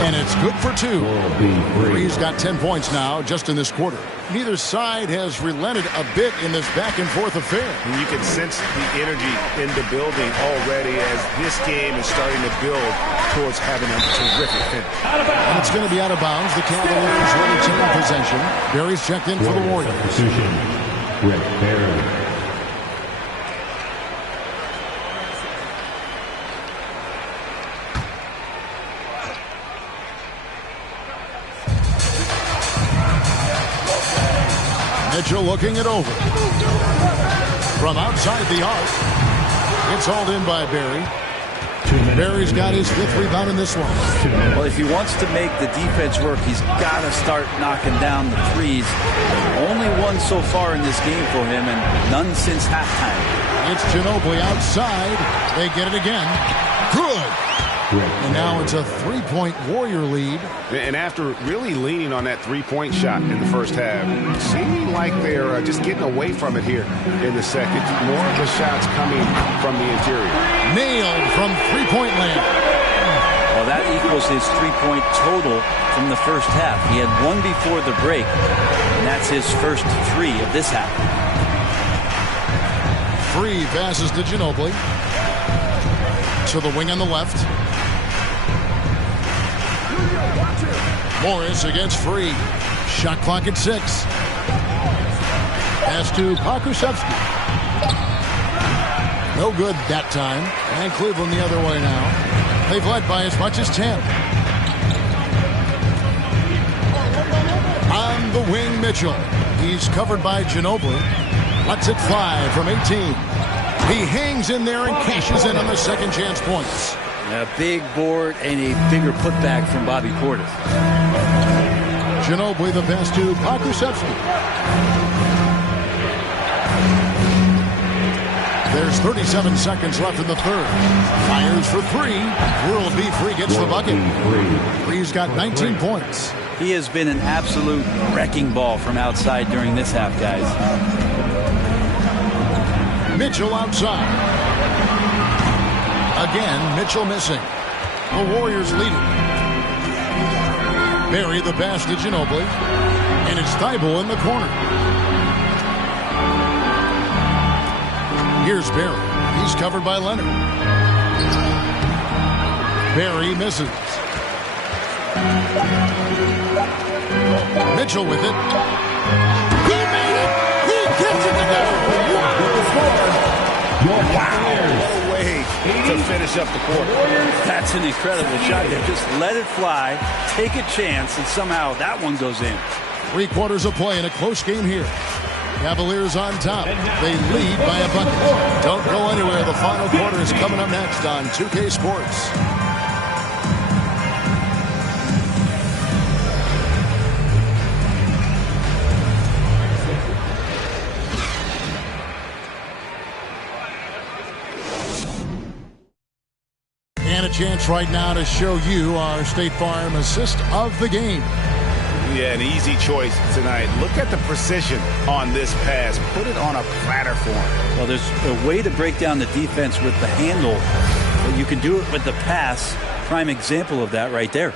And it's good for 2. Free's got 10 points now just in this quarter. Neither side has relented a bit in this back-and-forth affair. And you can sense the energy in the building already as this game is starting to build towards having a terrific finish. And it's going to be out of bounds. The Cavaliers will retain possession. Barry's checked in for the Warriors. Rick Barry. Mitchell looking it over. From outside the arc. It's hauled in by Barry. Barry's got his 5th rebound in this one. Well, if he wants to make the defense work, he's got to start knocking down the threes. Only one so far in this game for him, and none since halftime. It's Ginobili outside. They get it again. Good. And now it's a 3-point Warrior lead. And after really leaning on that 3-point shot in the first half, seeming like they're just getting away from it here in the second. More of the shots coming from the interior. Nailed from 3-point land. Well, that equals his 3-point total from the first half. He had one before the break, and that's his first 3 of this half. Free passes to Ginobili. To the wing on the left. Morris against Free. Shot clock at 6. Pass to Pokusevski. No good that time. And Cleveland the other way now. They've led by as much as 10. On the wing, Mitchell. He's covered by Ginobili. Lets it fly from 18. He hangs in there and cashes in on the second chance points. A big board and a bigger putback from Bobby Portis. Ginobili the pass to Pokusevski. There's 37 seconds left in the third. Fires for three. World B. Free gets the bucket. Free's got 19 points. He has been an absolute wrecking ball from outside during this half, guys. Mitchell outside. Again, Mitchell missing. The Warriors lead it. Barry the pass to Ginobili. And it's Thibault in the corner. Here's Barry. He's covered by Leonard. Barry misses. Mitchell with it. He made it! He gets it to go! What a way to finish up the quarter. That's an incredible shot. They just let it fly, take a chance, and somehow that one goes in. 3 quarters of play in a close game here. Cavaliers on top. They lead by a bucket. Don't go anywhere. The final quarter is coming up next on 2K Sports. And a chance right now to show you our State Farm assist of the game. Yeah, an easy choice tonight. Look at the precision on this pass. Put it on a platter for him. Well, there's a way to break down the defense with the handle, but you can do it with the pass. Prime example of that right there.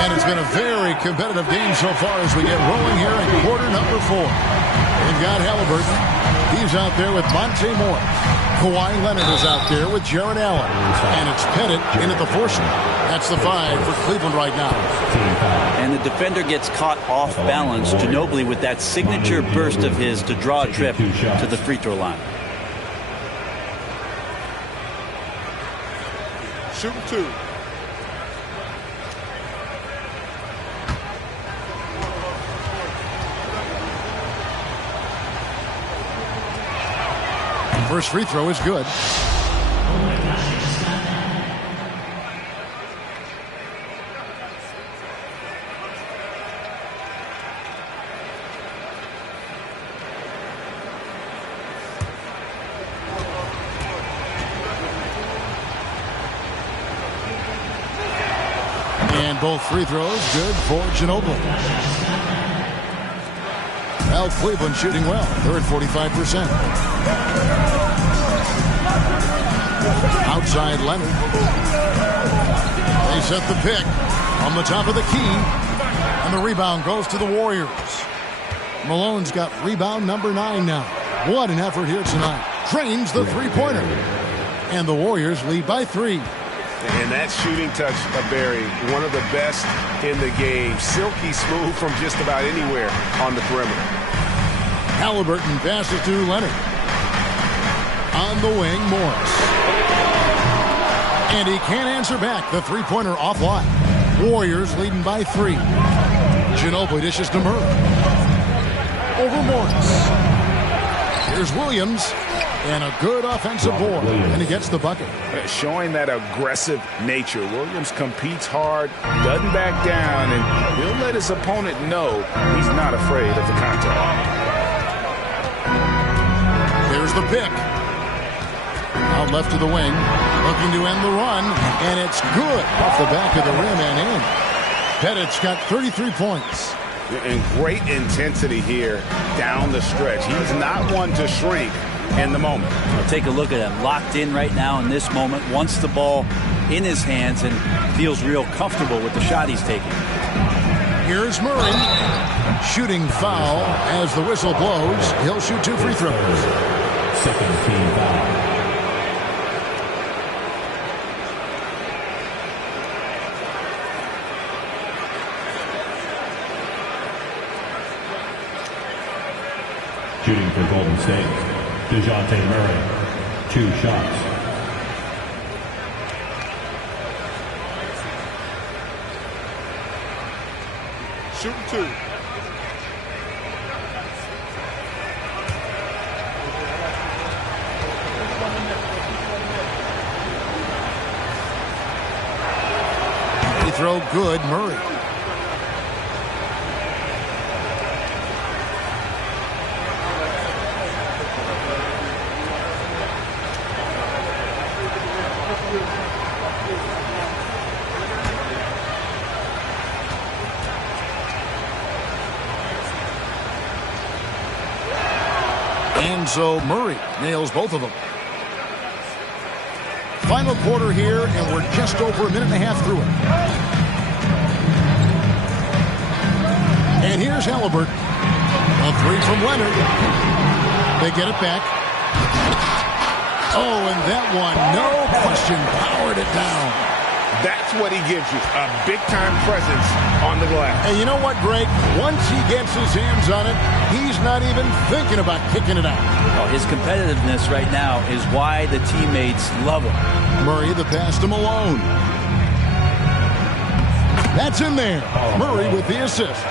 And it's been a very competitive game so far as we get rolling here in quarter number 4. They've got Halliburton. He's out there with Monte Morris. Kawhi Leonard is out there with Jarrett Allen. And it's Pettit in at the force. That's the 5 for Cleveland right now. And the defender gets caught off balance. Ginobili with that signature burst of his to draw a trip to the free throw line. Shooting 2. First free throw is good. And both free throws good for Ginobili. Well, Cleveland shooting well. They're at 45%. Outside Leonard. They set the pick on the top of the key. And the rebound goes to the Warriors. Malone's got rebound number 9 now. What an effort here tonight. Drains the three-pointer. And the Warriors lead by 3. And that shooting touch of Barry, one of the best in the game. Silky smooth from just about anywhere on the perimeter. Halliburton passes to Leonard. On the wing, Morris. And he can't answer back. The three-pointer offline. Warriors leading by 3. Ginobili dishes to Murray. Over Morris. Here's Williams. And a good offensive board. And he gets the bucket. Showing that aggressive nature. Williams competes hard, doesn't back down, and he'll let his opponent know he's not afraid of the contact. There's the pick. Out left to the wing. Looking to end the run. And it's good. Off the back of the rim and in. Pettit's got 33 points. And great intensity here down the stretch. He's not one to shrink in the moment. Well, take a look at him. Locked in right now in this moment. Wants the ball in his hands and feels real comfortable with the shot he's taking. Here's Murray. Shooting foul as the whistle blows. He'll shoot 2 free throws. Second team foul. Shooting for Golden State, DeJounte Murray, 2 shots. Shooting 2. Free throw good, Murray. So Murray nails both of them. Final quarter here, and we're just over a minute and a half through it. And here's Halliburton. A 3 from Leonard. They get it back. Oh, and that one, no question, powered it down. That's what he gives you, a big-time presence on the glass. And you know what, Greg? Once he gets his hands on it, he's not even thinking about kicking it out. Oh, his competitiveness right now is why the teammates love him. Murray, the pass to Malone. That's in there. Murray with the assist.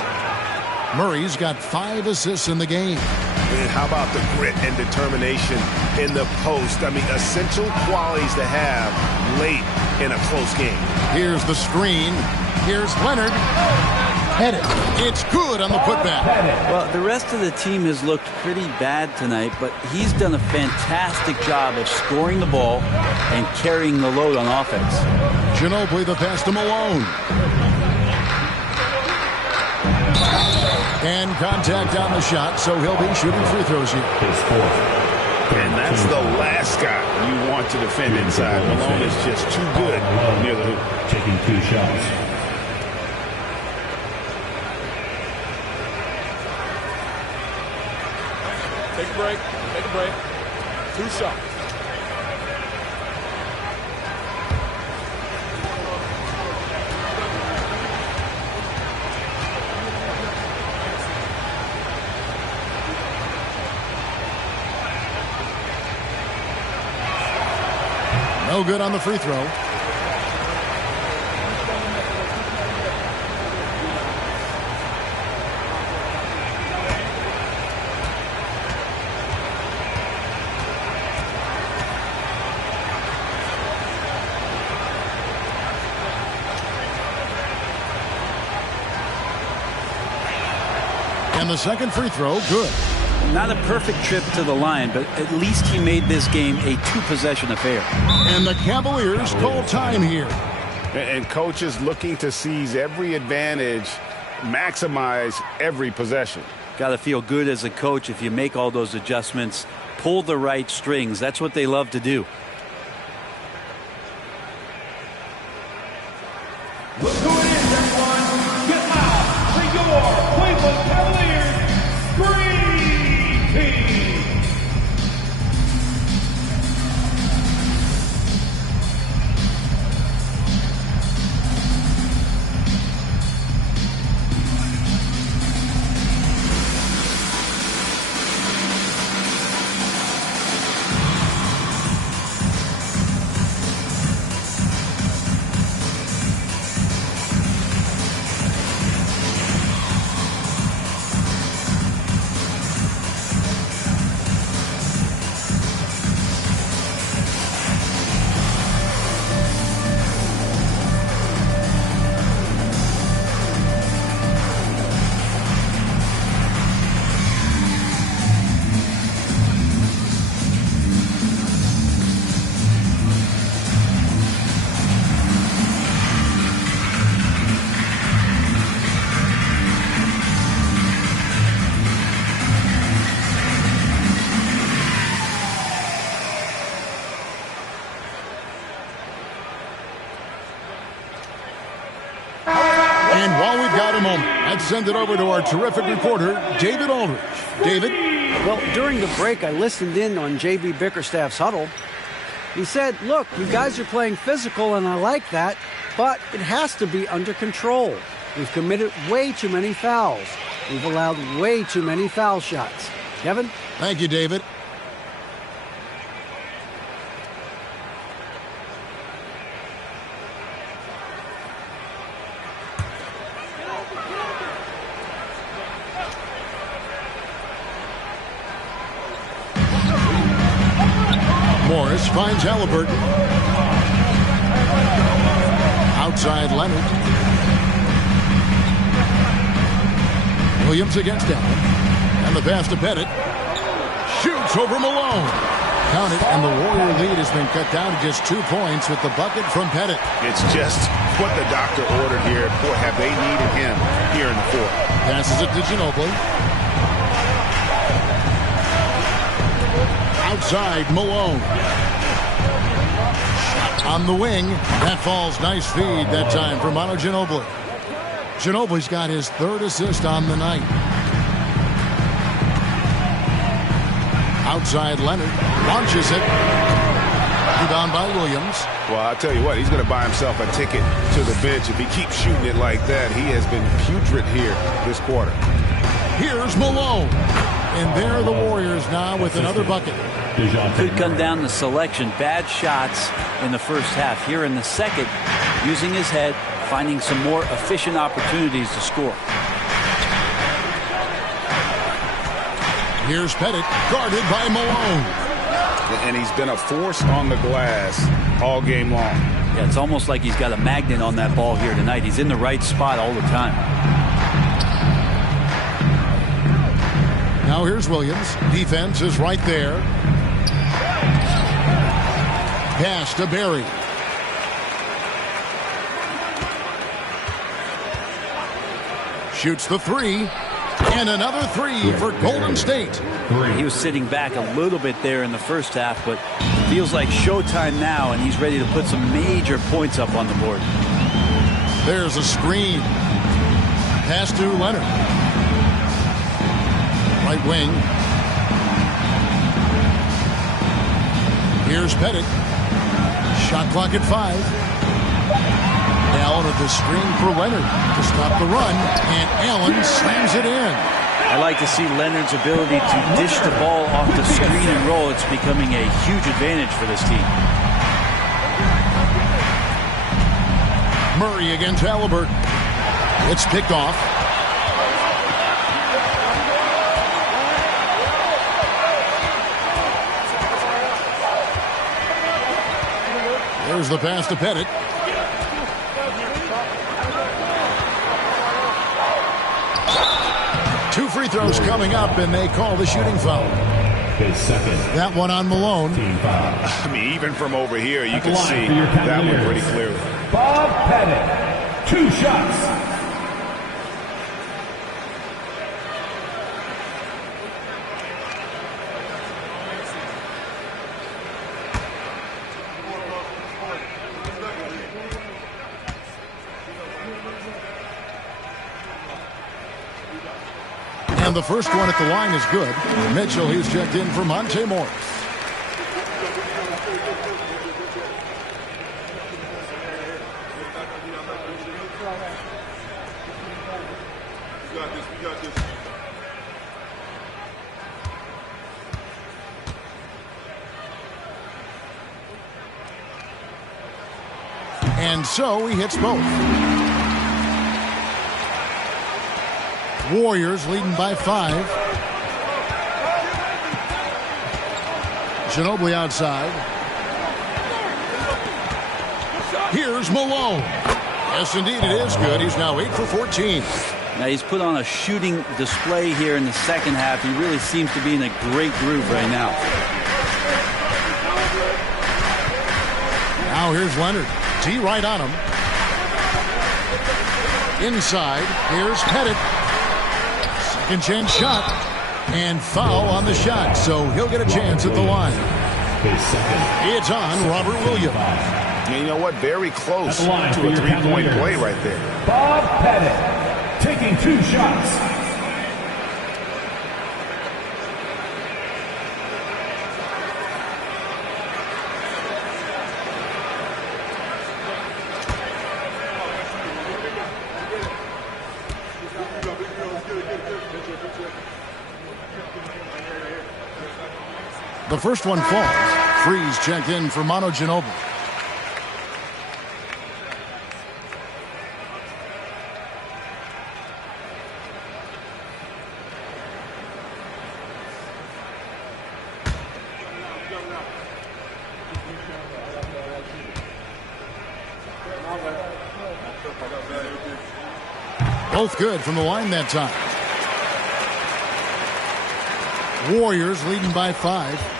Murray's got 5 assists in the game. And how about the grit and determination in the post? I mean, essential qualities to have late in a close game. Here's the screen. Here's Leonard. Headed. It's good on the putback. Well, the rest of the team has looked pretty bad tonight, but he's done a fantastic job of scoring the ball and carrying the load on offense. Ginobili the pass to Malone. And contact on the shot, so he'll be shooting free throws here. His 4th. And that's the last guy you want to defend inside. Malone is just too good near the hoop. Taking 2 shots. Take a break. Take a break. 2 shots. No good on the free throw. And the second free throw, good. Not a perfect trip to the line, but at least he made this game a 2-possession affair. And the Cavaliers call time here. And coaches looking to seize every advantage, maximize every possession. Got to feel good as a coach if you make all those adjustments, pull the right strings. That's what they love to do. Look who it is, everyone. Get loud for your Cleveland Cavaliers Green Team. And while we've got a moment, let's send it over to our terrific reporter, David Aldridge. David? Well, during the break, I listened in on J.B. Bickerstaff's huddle. He said, look, you guys are playing physical, and I like that, but it has to be under control. We've committed way too many fouls. We've allowed way too many foul shots. Kevin? Thank you, David. Morris finds Halliburton. Outside Leonard. Williams against Allen. And the pass to Pettit. Shoots over Malone. Count it, and the Warrior lead has been cut down to just 2 points with the bucket from Pettit. It's just what the doctor ordered here. Boy, have they needed him here in the fourth. Passes it to Ginobili. Outside Malone. On the wing. That falls. Nice feed that time for Manu Ginobili. Ginobili's got his 3rd assist on the night. Outside Leonard. Launches it. Rebound by Williams. Well, I'll tell you what, he's going to buy himself a ticket to the bench. If he keeps shooting it like that, he has been putrid here this quarter. Here's Malone. And there are the Warriors now with another bucket. Could come down to selection. Bad shots in the first half. Here in the second, using his head, finding some more efficient opportunities to score. Here's Pettit, guarded by Malone. And he's been a force on the glass all game long. Yeah, it's almost like he's got a magnet on that ball here tonight. He's in the right spot all the time. Now here's Williams. Defense is right there. Pass to Barry. Shoots the 3. And another 3 for Golden State. He was sitting back a little bit there in the first half, but feels like showtime now, and he's ready to put some major points up on the board. There's a screen. Pass to Leonard. Right wing. Here's Pettit. Shot clock at 5. Allen with the screen for Leonard to stop the run, and Allen slams it in. I like to see Leonard's ability to dish the ball off the screen and roll. It's becoming a huge advantage for this team. Murray against Halliburton. It's picked off. There's the pass to Pettit. Two free throws coming up, and they call the shooting foul. That one on Malone. I mean, even from over here, you can see that one pretty clearly. Bob Pettit, 2 shots. And the first one at the line is good. Mitchell, he's checked in for Monte Morris. And so he hits both. Warriors leading by 5. Ginobili outside. Here's Malone. Yes, indeed, it is good. He's now 8 for 14. Now he's put on a shooting display here in the second half. He really seems to be in a great groove right now. Now here's Leonard. T right on him. Inside, here's Pettit. Second chance shot. And foul on the shot, so he'll get a chance at the line. It's on Robert Williams. And you know what? Very close to a 3-point play right there. Bob Pettit taking 2 shots. The first one falls. Freeze checked in for Manu Ginobili. Both good from the line that time. Warriors leading by 5.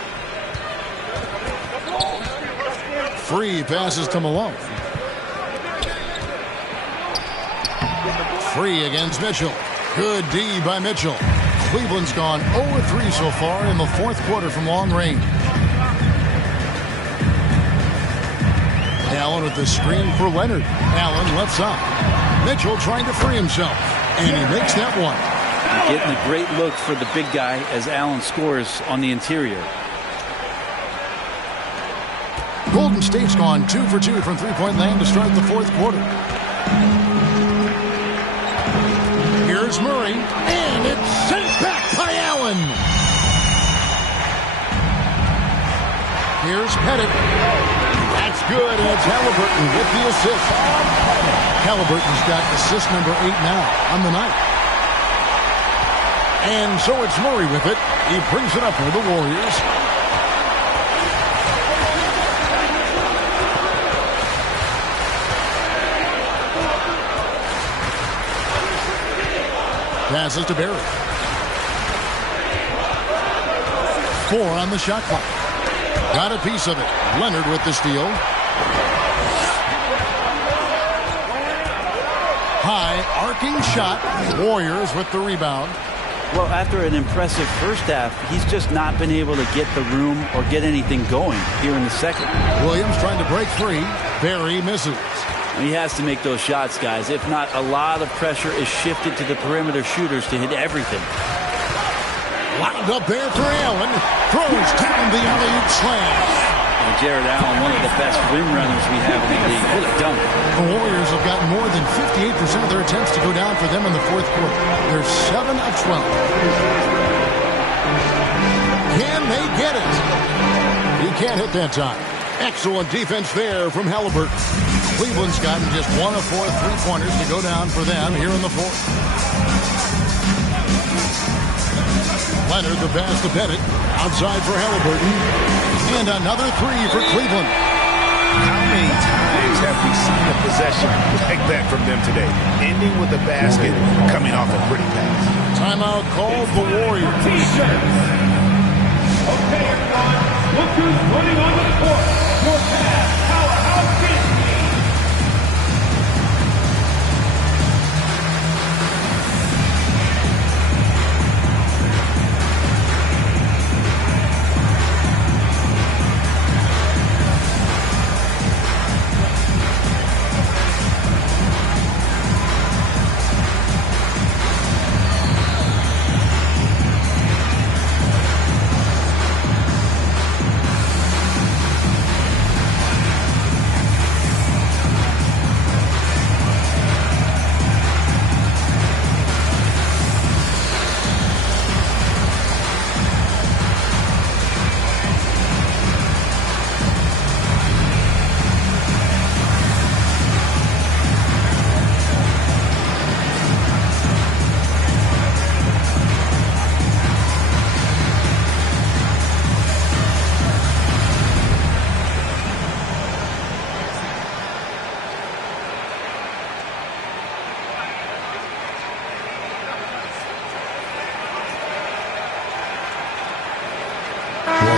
Free passes to Malone. Free against Mitchell. Good D by Mitchell. Cleveland's gone 0-3 so far in the fourth quarter from long range. Allen with the screen for Leonard. Allen left side. Mitchell trying to free himself, and he makes that one. Getting a great look for the big guy as Allen scores on the interior. Golden State's gone 2 for 2 from three-point land to start the fourth quarter. Here's Murray, and it's sent back by Allen. Here's Pettit. That's good, and it's Halliburton with the assist. Halliburton's got assist number 8 now on the night. And so it's Murray with it. He brings it up for the Warriors. Passes to Barry. 4 on the shot clock. Got a piece of it. Leonard with the steal. High arcing shot. Warriors with the rebound. Well, after an impressive first half, he's just not been able to get the room or get anything going here in the second. Williams trying to break free. Barry misses. He has to make those shots, guys. If not, a lot of pressure is shifted to the perimeter shooters to hit everything. Lined up there for Allen. Throws down the alley-oop slam. And Jared Allen, one of the best rim runners we have in the league. What a dunk. The Warriors have gotten more than 58% of their attempts to go down for them in the fourth quarter. They're 7 of 12. Can they get it? He can't hit that time. Excellent defense there from Halliburton. Cleveland's gotten just 1 of 4 three-pointers to go down for them here in the fourth. Leonard, the pass to Pettit. Outside for Halliburton. And another 3 for Cleveland. How many times have we seen a possession like that from them today? Ending with a basket, coming off a pretty pass. Timeout called the Warriors. Okay, everyone. Look who's running on the court. Your Cavs powerhouse team.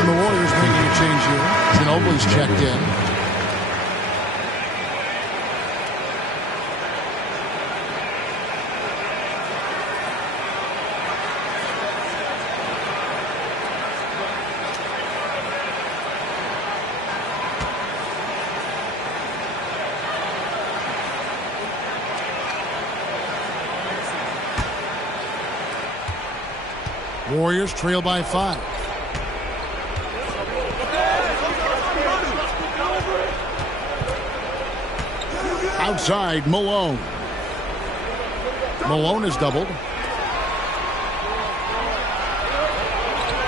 The Warriors making a change here. Ginobili's checked in. Warriors trail by 5. Outside, Malone. Malone is doubled.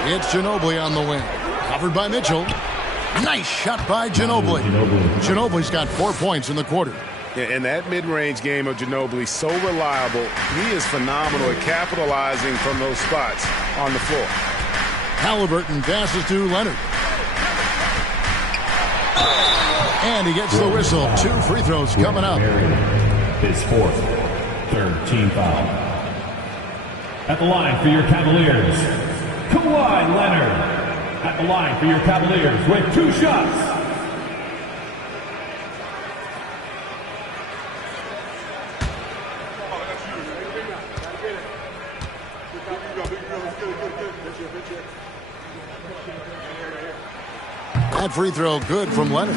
It's Ginobili on the wing. A Covered by Mitchell. Nice shot by Ginobili. Ginobili's got 4 points in the quarter. And that mid-range game of Ginobili, so reliable. He is phenomenal at capitalizing from those spots on the floor. Halliburton passes to Leonard. And he gets the whistle. 2 free throws coming up. His 4th, 3rd team foul. At the line for your Cavaliers, Kawhi Leonard. At the line for your Cavaliers with 2 shots. That free throw good from Leonard.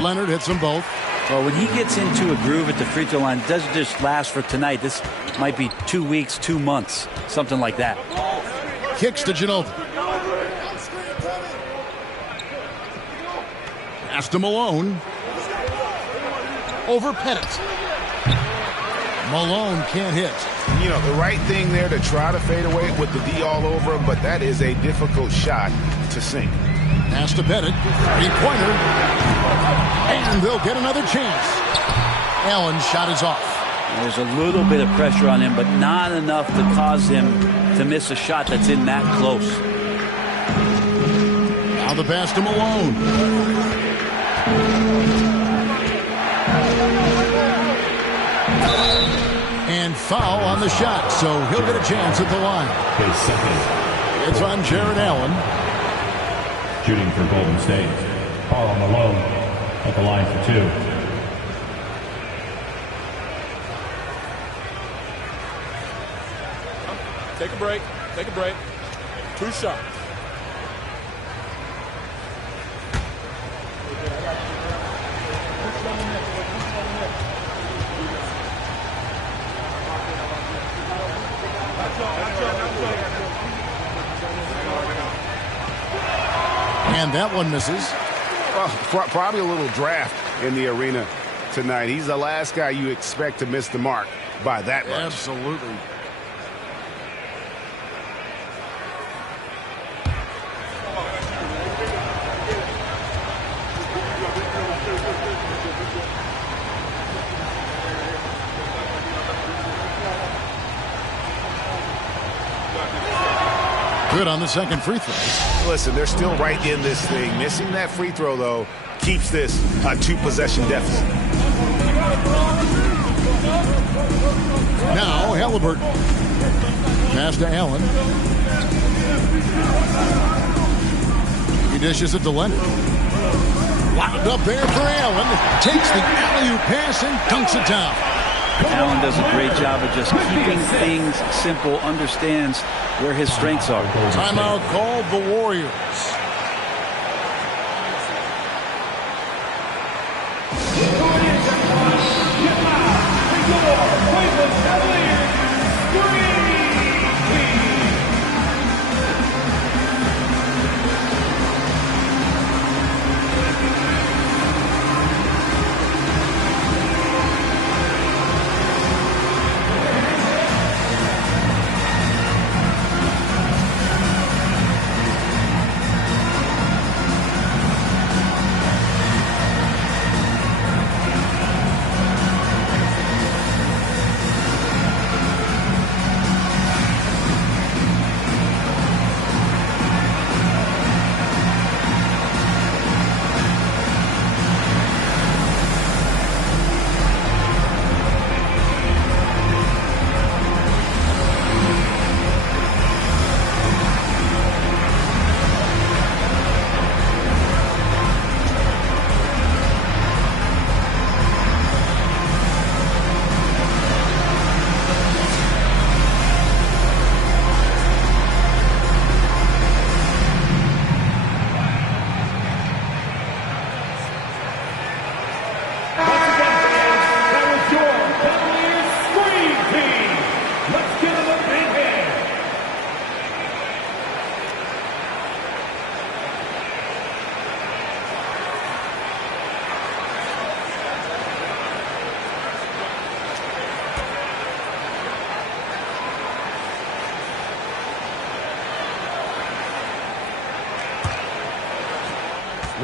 Leonard hits them both. Well, when he gets into a groove at the free throw line, it doesn't just last for tonight. This might be 2 weeks, 2 months, something like that. Kicks to Ginobili. Pass to Malone. Over Pettit. Malone can't hit. You know, the right thing there to try to fade away with the D all over him, but that is a difficult shot to sink. Pass to Pettit. 3-pointer. And they'll get another chance. Allen's shot is off. There's a little bit of pressure on him, but not enough to cause him to miss a shot that's in that close. Now the pass to Malone. And foul on the shot, so he'll get a chance at the line. It's on Jared Allen. Shooting for Golden State. Karl Malone at the line for 2. Take a break. Take a break. 2 shots. And that one misses. Probably a little draft in the arena tonight. He's the last guy you expect to miss the mark by that much. Absolutely. Good on the second free throw. Listen, they're still right in this thing. Missing that free throw, though, keeps this a 2-possession deficit. Now Halliburton. Pass to Allen. He dishes it to Leonard. Locked up there for Allen. Takes the alley-oop pass and dunks it down. Allen does a great job of just keeping things simple, understands where his strengths are. Timeout called the Warriors.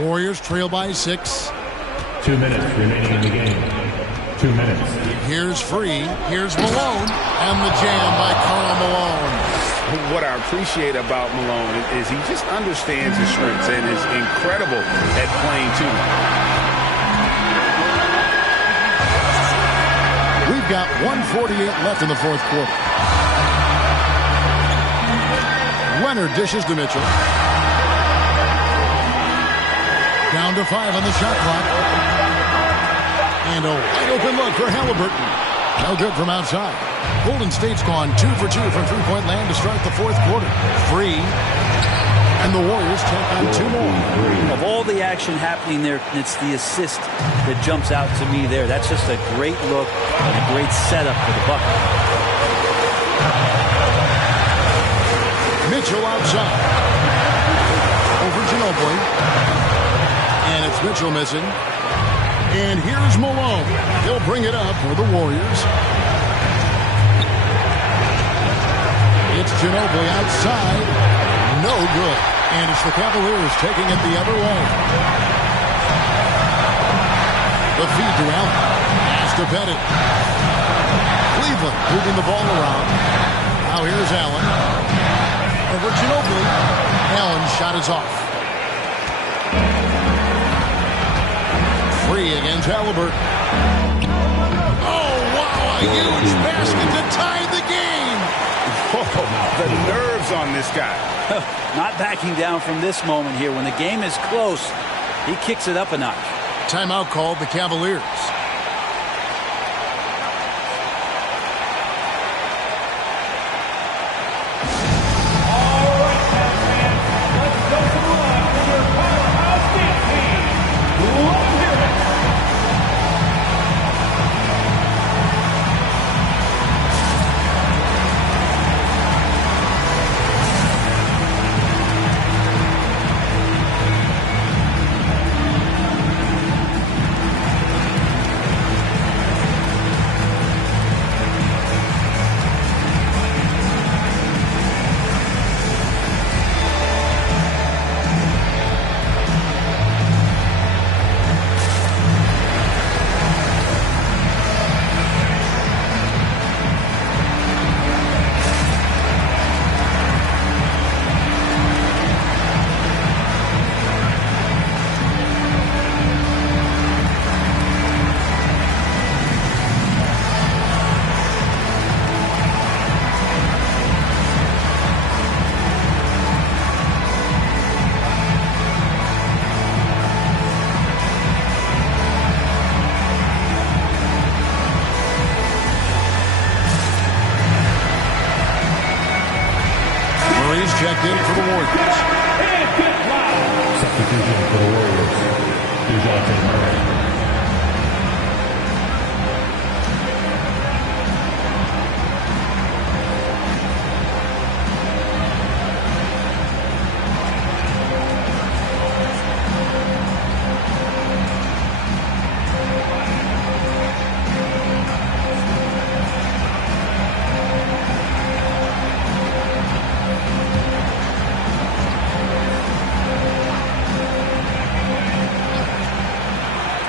Warriors trail by 6. 2 minutes remaining in the game. 2 minutes. Here's Free. Here's Malone. And the jam by Karl Malone. What I appreciate about Malone is he just understands his strengths and is incredible at playing too. We've got 1:48 left in the fourth quarter. Leonard dishes to Mitchell. Down to 5 on the shot clock. And a wide open look for Halliburton. No good from outside. Golden State's gone 2 for 2 from three-point land to start the fourth quarter. Free. And the Warriors take on 2 more. Of all the action happening there, it's the assist that jumps out to me there. That's just a great look and a great setup for the bucket. Mitchell outside. Over Ginobili. And it's Mitchell missing. And here's Malone. He'll bring it up for the Warriors. It's Ginobili outside. No good. And it's the Cavaliers taking it the other way. The feed to Allen. Pass to Pettit. Cleveland moving the ball around. Now here's Allen. Over Ginobili. Allen's shot is off. Free against Halliburton. Oh, wow, a huge basket to tie the game. Oh, the nerves on this guy. Not backing down from this moment here. When the game is close, he kicks it up a notch. Timeout called the Cavaliers. Checked in for the Warriors. Substitution for the Warriors. DeJounte Murray.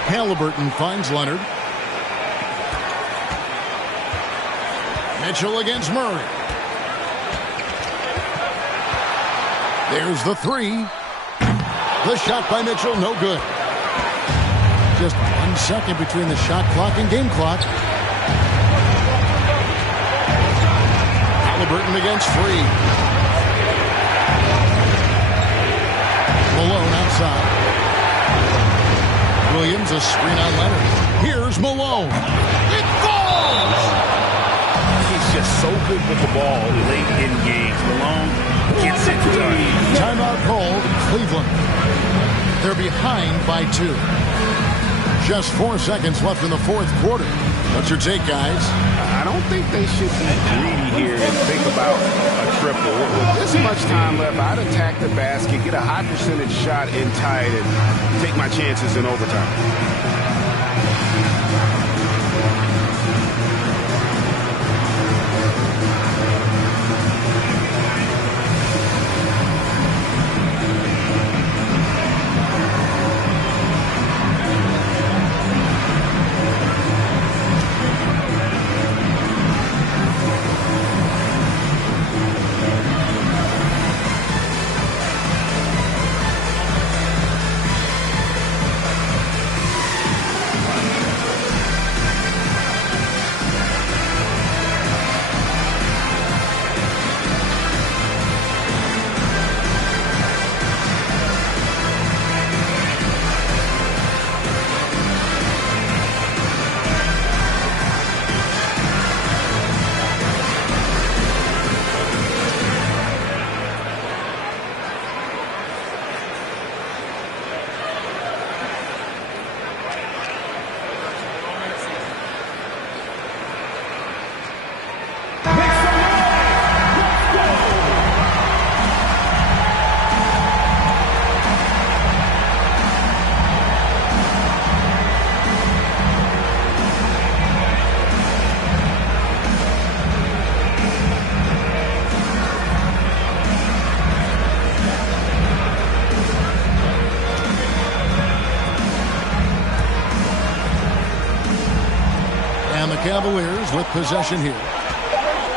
Halliburton finds Leonard. Mitchell against Murray. There's the 3. The shot by Mitchell, no good. Just 1 second between the shot clock and game clock. Halliburton against Free. Malone outside. Williams, a screen on Leonard. Here's Malone. It falls! He's just so good with the ball late in games. Malone gets it done. Timeout called Cleveland. They're behind by 2. Just 4 seconds left in the fourth quarter. What's your take, guys? I don't think they should be greedy here and think about a triple. With this much time left, I'd attack the basket, get a high percentage shot in tight, and take my chances in overtime. Cavaliers with possession here.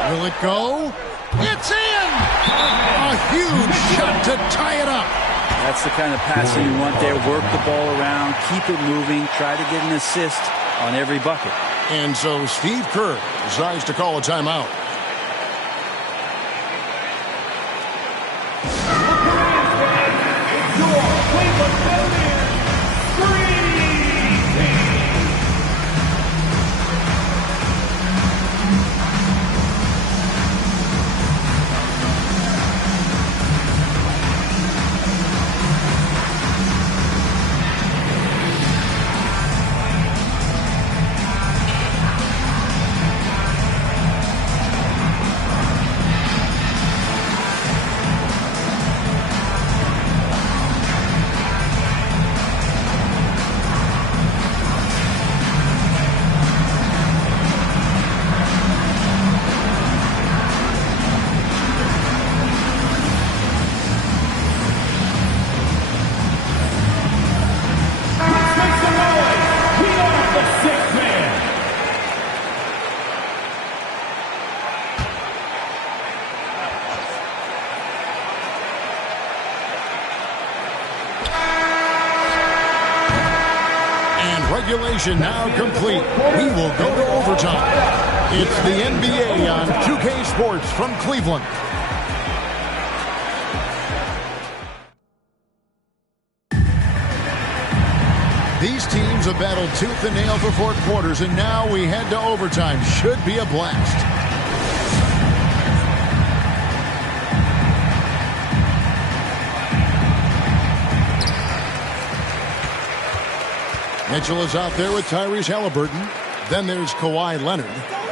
Will it go? It's in! A huge shot to tie it up. That's the kind of passing you want there. Work the ball around, keep it moving, try to get an assist on every bucket. And so Steve Kerr decides to call a timeout. Regulation now complete. We will go to overtime. It's the NBA on 2K Sports from Cleveland. These teams have battled tooth and nail for 4 quarters, and now we head to overtime. Should be a blast. Mitchell is out there with Tyrese Halliburton. Then there's Kawhi Leonard.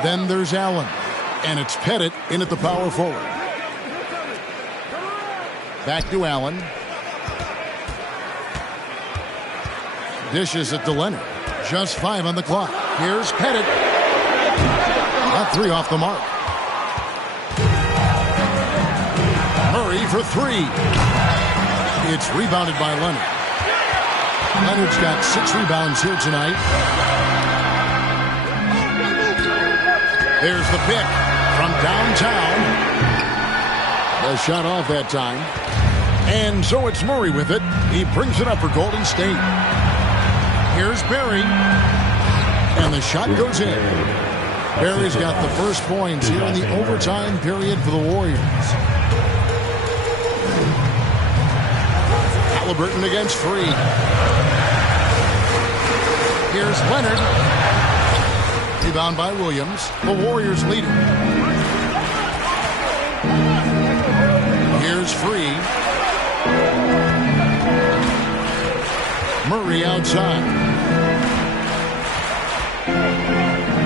Then there's Allen. And it's Pettit in at the power forward. Back to Allen. Dishes it to Leonard. Just 5 on the clock. Here's Pettit. Got 3 off the mark. Murray for 3. It's rebounded by Leonard. Leonard's got 6 rebounds here tonight. There's the pick from downtown. The shot off that time. And so it's Murray with it. He brings it up for Golden State. Here's Barry. And the shot goes in. Barry's got the first points here in the overtime period for the Warriors. Halliburton against 3. Here's Leonard. Rebound by Williams. The Warriors lead it. Here's Free. Murray outside.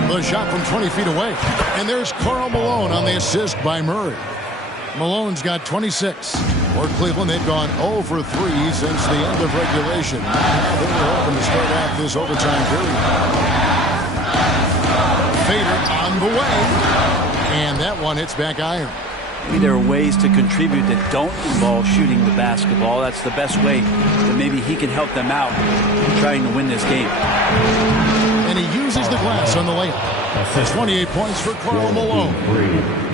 The shot from 20 feet away. And there's Karl Malone on the assist by Murray. Malone's got 26. For Cleveland, they've gone 0 for 3 since the end of regulation. Now they're hoping to start off this overtime period. Fader on the way. And that one hits back iron. Maybe there are ways to contribute that don't involve shooting the basketball. That's the best way that maybe he can help them out in trying to win this game. And he uses the glass on the layup. That's 28 points for Karl Malone.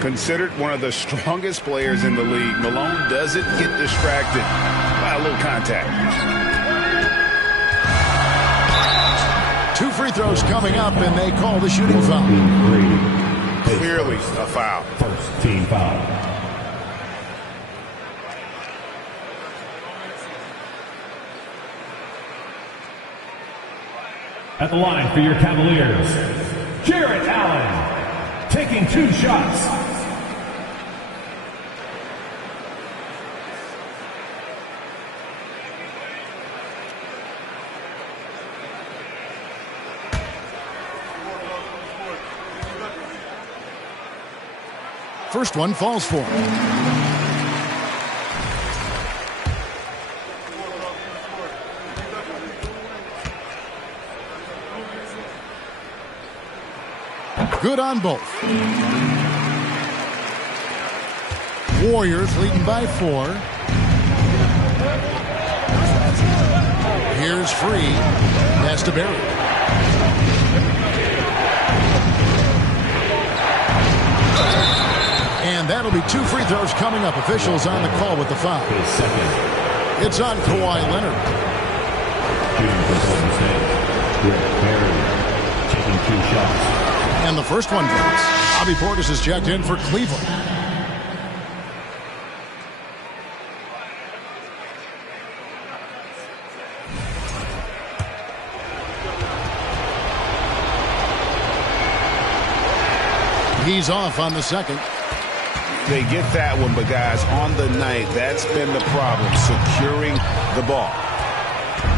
Considered one of the strongest players in the league, Malone doesn't get distracted by a little contact. 2 free throws coming up, and they call the shooting foul. Clearly a foul. First team foul. At the line for your Cavaliers, Jarrett Allen, taking 2 shots. First one falls for him. Good on both. Warriors leading by 4. Here's Free. Has to Barry. 2 free throws coming up. Officials on the call with the foul. His second. It's on Kawhi Leonard. Shooting for Golden State. Rick Barry taking 2 shots. And the first one goes. Bobby Portis is checked in for Cleveland. He's off on the second. They get that one, but guys, on the night, that's been the problem, securing the ball.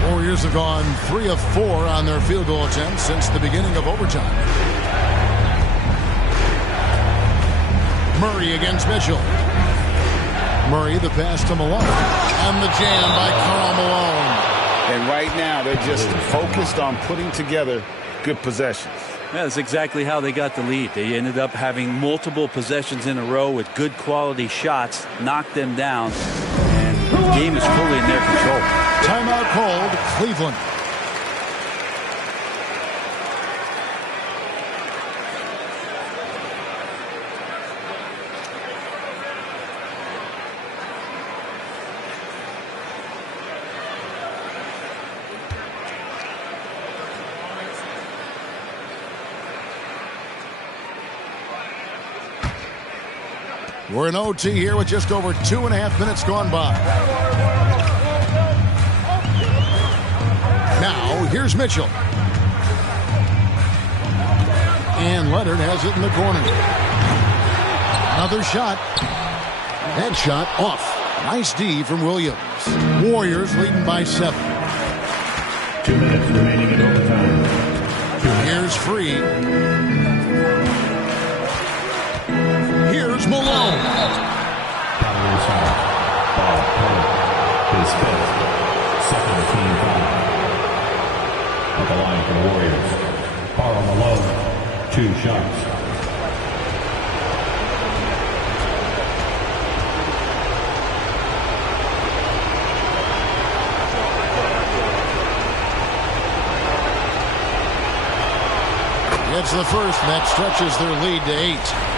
Warriors have gone 3 of 4 on their field goal attempts since the beginning of overtime. Murray against Mitchell. Murray, the pass to Malone. And the jam by Karl Malone. And right now, they're just focused on putting together good possessions. Yeah, that's exactly how they got the lead. They ended up having multiple possessions in a row with good quality shots, knocked them down, and the game is fully in their control. Timeout called, Cleveland. We're in OT here with just over 2.5 minutes gone by. Now, here's Mitchell. And Leonard has it in the corner. Another shot. Headshot off. Nice D from Williams. Warriors leading by 7. 2 minutes remaining in overtime. Here's Free. Here's Malone. Cavaliers foul. Ball Curry. His 5th. Second team foul. At the line for the Warriors. Karl Malone. 2 shots. It's the first that stretches their lead to 8.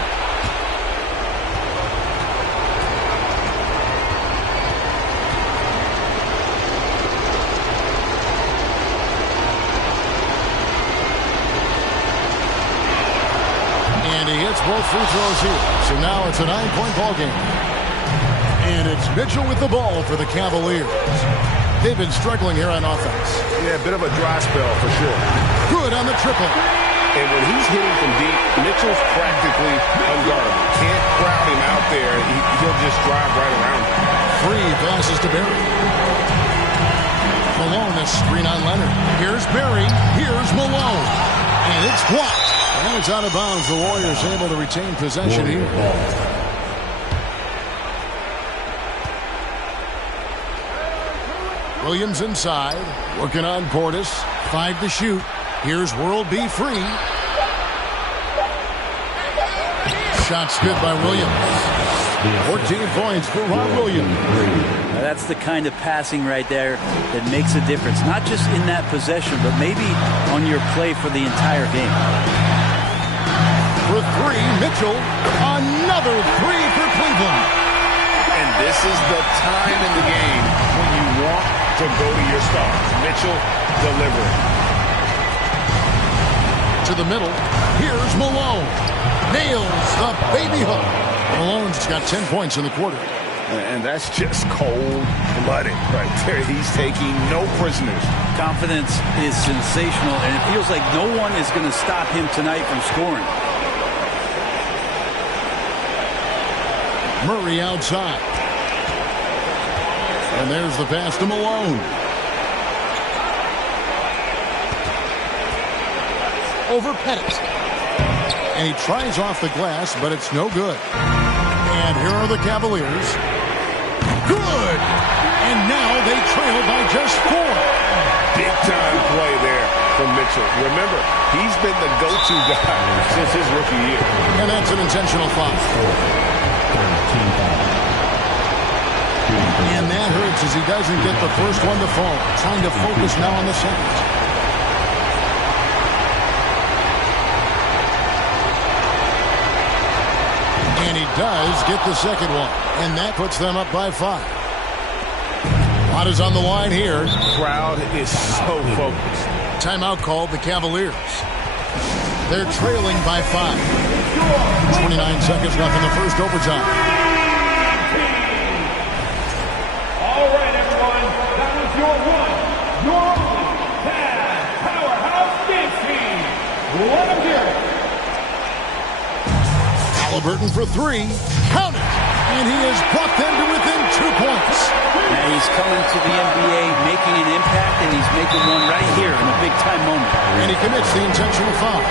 Both free throws here. So now it's a 9-point ball game. And it's Mitchell with the ball for the Cavaliers. They've been struggling here on offense. Yeah, a bit of a dry spell for sure. Good on the triple. And when he's hitting from deep, Mitchell's practically unguardable. Can't crowd him out there. He'll just drive right around him. Free passes to Barry. Malone, a screen on Leonard. Here's Barry. Here's Malone. And it's blocked. And it's out of bounds. The Warriors able to retain possession here. Williams inside. Working on Portis. 5 to shoot. Here's World B Free. Shots good by Williams. 14 points for Rob Williams. Now that's the kind of passing right there that makes a difference. Not just in that possession, but maybe on your play for the entire game. For 3, Mitchell. Another 3 for Cleveland. And this is the time in the game when you want to go to your stars. Mitchell delivering. To the middle. Here's Malone. Nails the baby hook. Malone's got 10 points in the quarter. And that's just cold-blooded right there. He's taking no prisoners. Confidence is sensational, and it feels like no one is going to stop him tonight from scoring. Murray outside. And there's the pass to Malone. Over Pettis. And he tries off the glass, but it's no good. And here are the Cavaliers. Good! And now they trail by just 4. Big-time play there from Mitchell. Remember, he's been the go-to guy since his rookie year. And that's an intentional foul. And that hurts as he doesn't get the first one to fall. Trying to focus now on the second. And he does get the second one. And that puts them up by 5. Lot is on the line here. Crowd is so focused. Timeout called the Cavaliers. They're trailing by 5. 29 seconds left in the first overtime. All right, everyone. That was your only powerhouse dance team. Let them hear it. Halliburton for 3. Count it. And he has brought them to within 2 points. Now he's coming to the NBA, making an impact, and he's making one right here in a big-time moment. And he commits the intentional foul.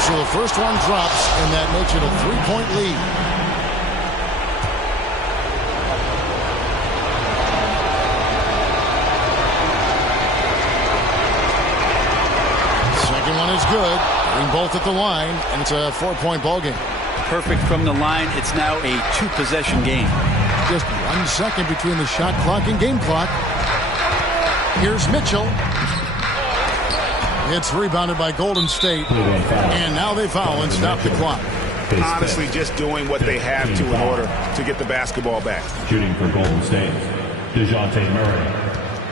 So the first one drops, and that makes it a 3-point lead. Second one is good. Getting both at the line, and it's a 4-point ball game. Perfect from the line. It's now a 2-possession game. Just 1 second between the shot clock and game clock. Here's Mitchell. It's rebounded by Golden State. And now they foul and stop the clock. Honestly, just doing what they have to in order to get the basketball back. Shooting for Golden State, DeJounte Murray.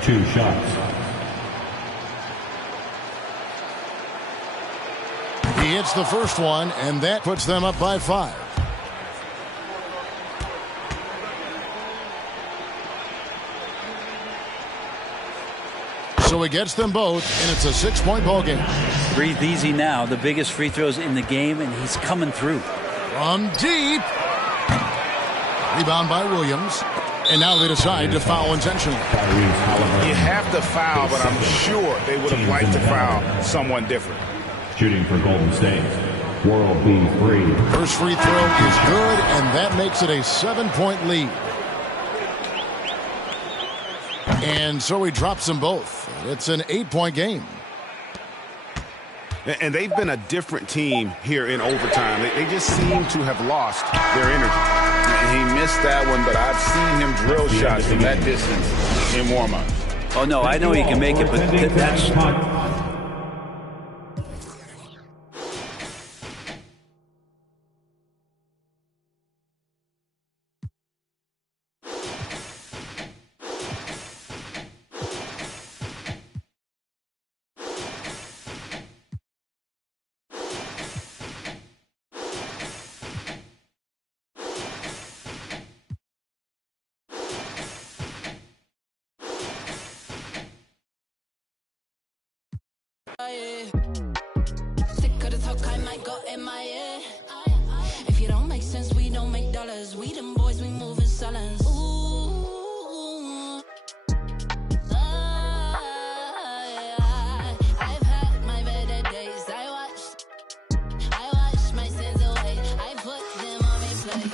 2 shots. He hits the first one, and that puts them up by 5. So he gets them both, and it's a 6-point ball game. Breathe easy now. The biggest free throws in the game, and he's coming through. From deep. Rebound by Williams. And now they decide to foul intentionally. You have to foul, but I'm sure they would have liked to foul someone different. Shooting for Golden State, World B3. First free throw is good, and that makes it a 7-point lead. And so he drops them both. It's an 8-point game. And they've been a different team here in overtime. They just seem to have lost their energy. And he missed that one, but I've seen him drill shots from that distance in warm-up. Oh, no, I know he can make it, but that's... Sick of the talk, I might go MIA. If you don't make sense, we don't make dollars. We them boys, we move in silence. Ooh. I've had my better days. I watched my sins away. I put them on replay.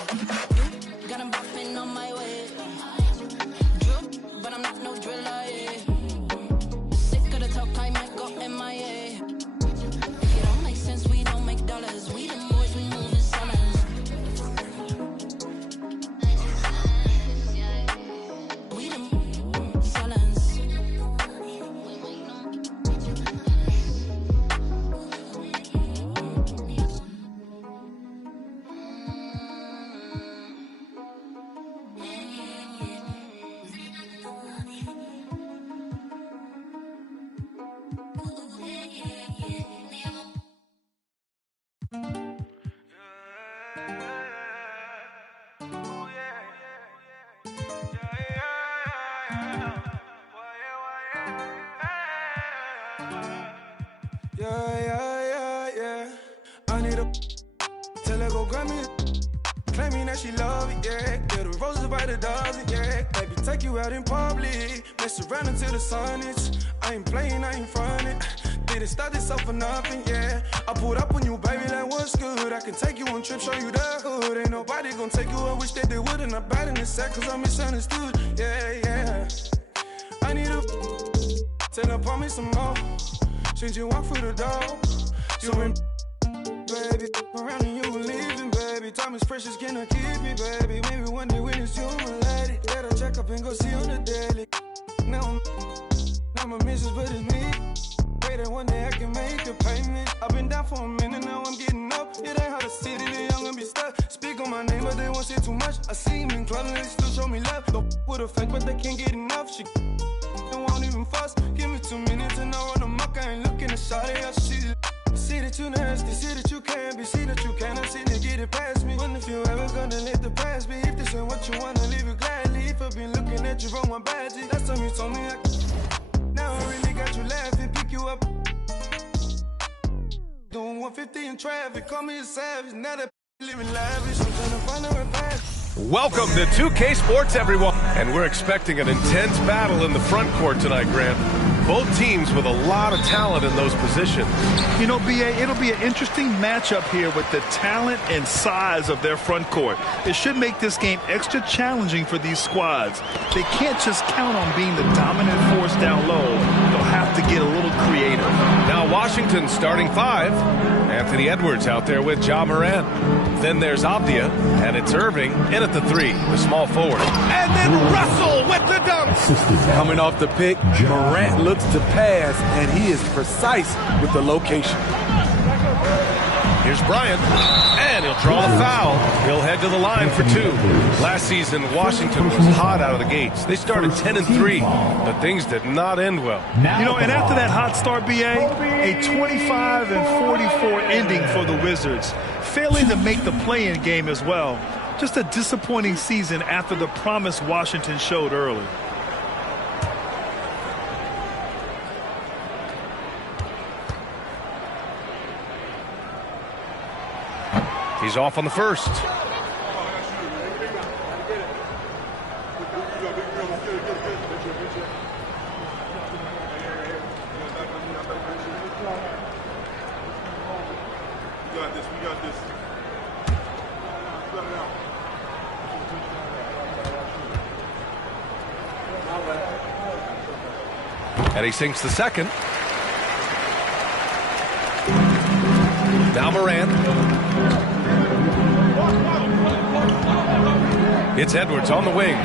Got them buffing on my way. Drill, but I'm not no driller. Sick of the talk, I might go MIA. We the boys, we move in silence. We the silence. Yeah. I need a tell her go grab me, claiming that she love it, yeah. Get the roses by the dozen, yeah. Baby, take you out in public, mess around until the sun is. I ain't playing, I ain't frontin'. Didn't start this up for nothing, yeah. I pulled up on you, baby, like what's good. I can take you on trips, show you the hood. Ain't nobody gonna take you. I wish that they would, and I'm bad in the sack, cause I'm misunderstood, yeah. I need a tell her, pour me some more. Since you walk through the door, you in, baby, around and you leaving, baby. Time is precious, can I keep it, baby? Maybe one day when it's you, my lady, let her check up and go see on the daily. Now my missus, but it's me. Pray that one day I can make a payment. I've been down for a minute, now I'm getting up. It ain't how the city, the young and be stuck. Speak on my name, but they won't say too much. I see him in club and they still show me love. Go with a fake, but they can't get enough. She won't even fuss. Give me 2 minutes and I run amok. I ain't looking to shot it up. See that you nasty, see that you can't be, see that you cannot see to get it past me. Wonder if you ever gonna let the past be. If this ain't what you wanna, leave it gladly. If I've been looking at you from my badge, last time you told me now I really got you laughing, pick you up. Doing 150 in traffic, call me a savage. Now that living lavish, I'm trying to find a repair. Welcome to 2K Sports, everyone. And we're expecting an intense battle in the front court tonight, Grant. Both teams with a lot of talent in those positions. You know, BA, it'll be an interesting matchup here with the talent and size of their front court. It should make this game extra challenging for these squads. They can't just count on being the dominant force down low. They'll have to get a little creative. Now Washington's starting five. Anthony Edwards out there with Ja Morant. Then there's Avdia, and it's Irving in at the three, the small forward. And then Russell with the dunk. Coming off the pick, Morant looks to pass, and he is precise with the location. Here's Bryant, and he'll draw the foul. He'll head to the line for two. Last season, Washington was hot out of the gates. They started 10-3, but things did not end well. You know, and after that hot start, BA, a 25-44 ending for the Wizards, failing to make the play-in game as well. Just a disappointing season after the promise Washington showed early. He's off on the first. And he sinks the second. Now Morant. It's Edwards on the wing.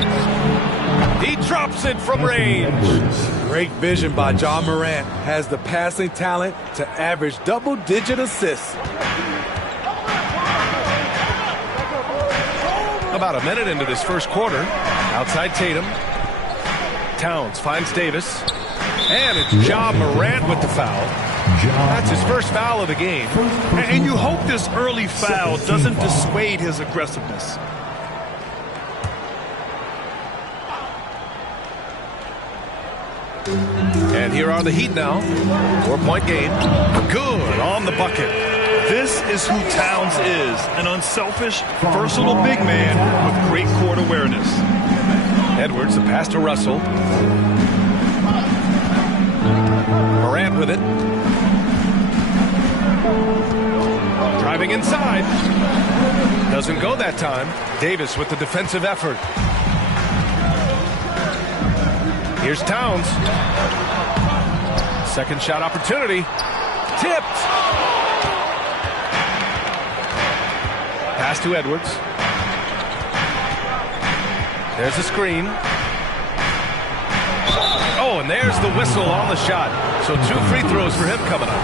He drops it from range. Great vision by Ja Morant. Has the passing talent to average double-digit assists. About a minute into this first quarter. Outside Tatum. Towns finds Davis. And it's Ja Morant with the foul. That's his first foul of the game. And you hope this early foul doesn't dissuade his aggressiveness. And here are the Heat now. 4-point game. Good on the bucket. This is who Towns is. An unselfish, versatile big man with great court awareness. Edwards, the pass to Russell. Morant with it. Driving inside. Doesn't go that time. Davis with the defensive effort. Here's Towns. Second shot opportunity. Tipped. Pass to Edwards. There's a screen. Oh, and there's the whistle on the shot. So 2 free throws for him coming up.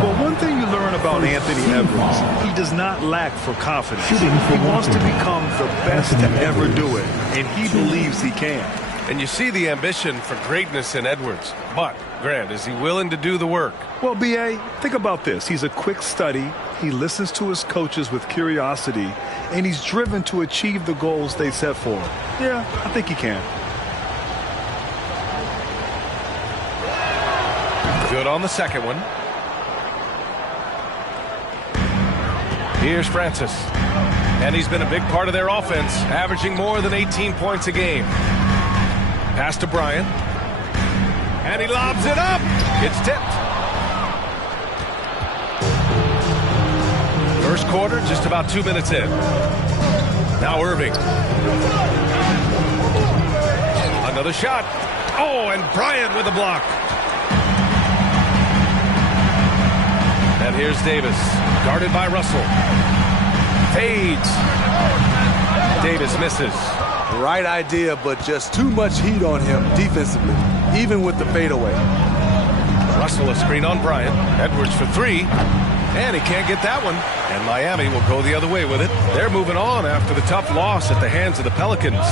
Well, one thing you learn about Anthony Edwards, he does not lack for confidence. He wants to become the best to ever do it, and he believes he can. And you see the ambition for greatness in Edwards. But, Grant, is he willing to do the work? Well, B.A., think about this. He's a quick study. He listens to his coaches with curiosity, and he's driven to achieve the goals they set for him. Yeah, I think he can. Good on the second one. Here's Francis. And he's been a big part of their offense, averaging more than 18 points a game. Pass to Bryant. And he lobs it up. It's tipped. First quarter, just about 2 minutes in. Now Irving. Another shot. Oh, and Bryant with a block. And here's Davis, guarded by Russell. Fades. Davis misses. right idea, but just too much heat on him defensively, even with the fadeaway. Russell a screen on Bryant. Edwards for three. And he can't get that one. And Miami will go the other way with it. They're moving on after the tough loss at the hands of the Pelicans.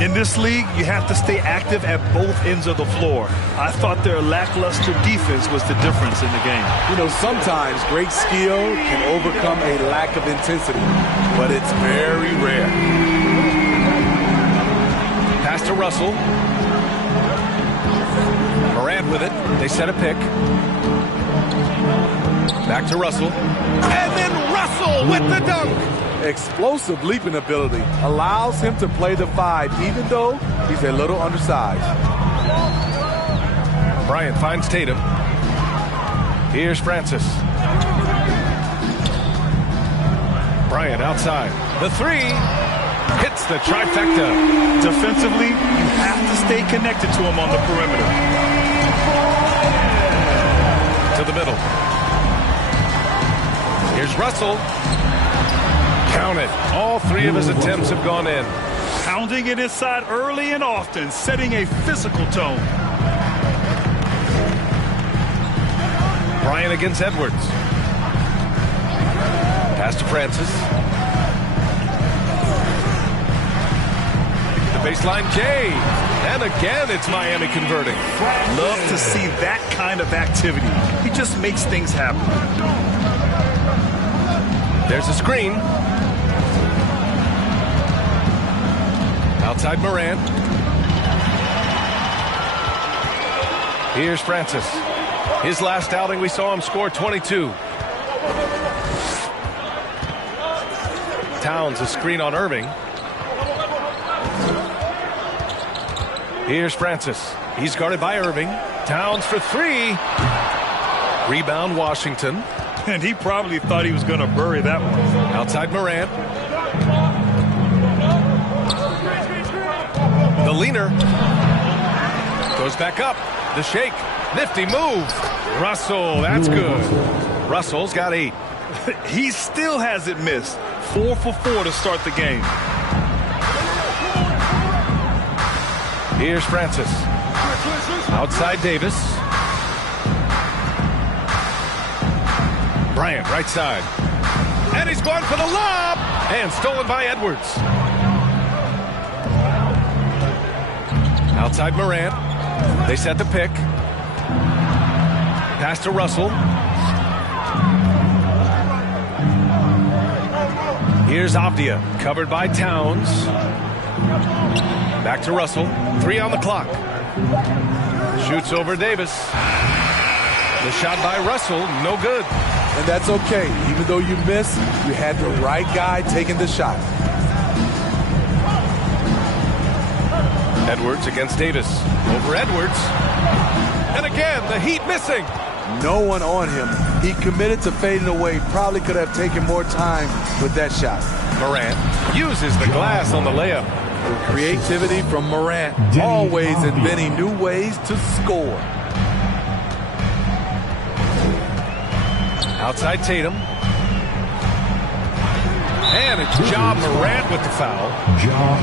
In this league, you have to stay active at both ends of the floor. I thought their lackluster defense was the difference in the game. You know, sometimes great skill can overcome a lack of intensity, but it's very rare. Pass to Russell. Morant with it. They set a pick. Back to Russell. And then Russell with the dunk. Explosive leaping ability allows him to play the 5, even though he's a little undersized. Bryant finds Tatum. Here's Francis. Bryant outside. The three hits the trifecta. Defensively, you have to stay connected to him on the perimeter. To the middle. Here's Russell. Count it. All three of his attempts have gone in. Pounding it inside early and often, setting a physical tone. Bryant against Edwards. Pass to Francis. The baseline Jay. And again, it's Miami converting. Love to see that kind of activity. He just makes things happen. There's a screen. Outside Morant. Here's Francis. His last outing, we saw him score 22. Towns a screen on Irving. Here's Francis. He's guarded by Irving. Towns for three. Rebound Washington. And he probably thought he was going to bury that one. Outside Morant. The leaner. Goes back up. The shake. Nifty move. Russell, that's good. Russell's got 8. He still hasn't missed. 4 for 4 to start the game. Here's Francis. Outside Davis. Bryant, right side. And he's going for the lob. And stolen by Edwards. Outside Morant. They set the pick. Pass to Russell. Here's Avdia, covered by Towns. Back to Russell. 3 on the clock. Shoots over Davis. The shot by Russell, no good. And that's okay. Even though you miss, you had the right guy taking the shot. Edwards against Davis. Over Edwards. And again, the Heat missing. No one on him. He committed to fading away. Probably could have taken more time with that shot. Morant uses the glass on the layup. Creativity from Morant. Always inventing new ways to score. Outside Tatum. And it's Ja Morant with the foul.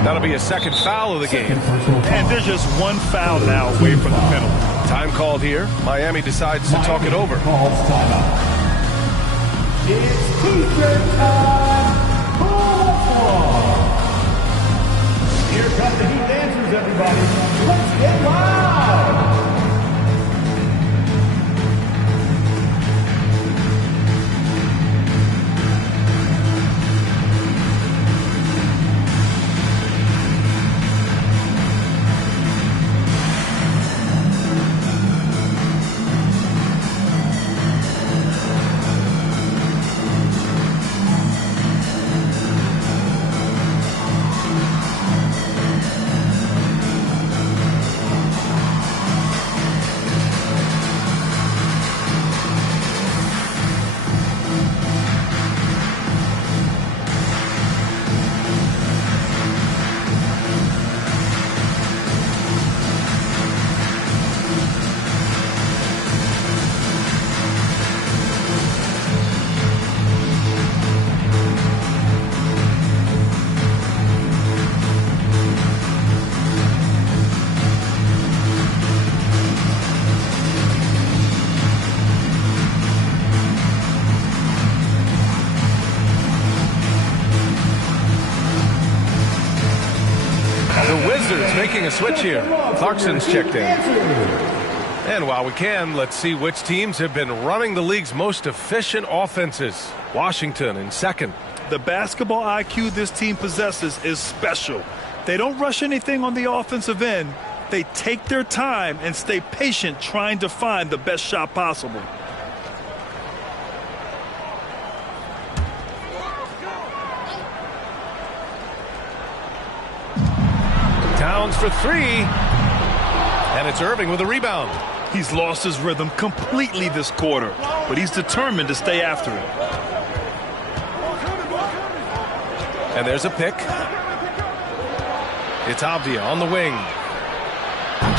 That'll be a second foul of the game. And there's just one foul now away from the penalty. Time called here. Miami decides to talk it over. It's T-shirt time. Here come the Heat dancers, everybody. Let's get loud. Wizards making a switch here. Clarkson's checked in. And while we can, let's see which teams have been running the league's most efficient offenses. Washington in second. The basketball IQ this team possesses is special. They don't rush anything on the offensive end. They take their time and stay patient trying to find the best shot possible. Towns for three. And it's Irving with a rebound. He's lost his rhythm completely this quarter, but he's determined to stay after it. And there's a pick. It's Avdia on the wing.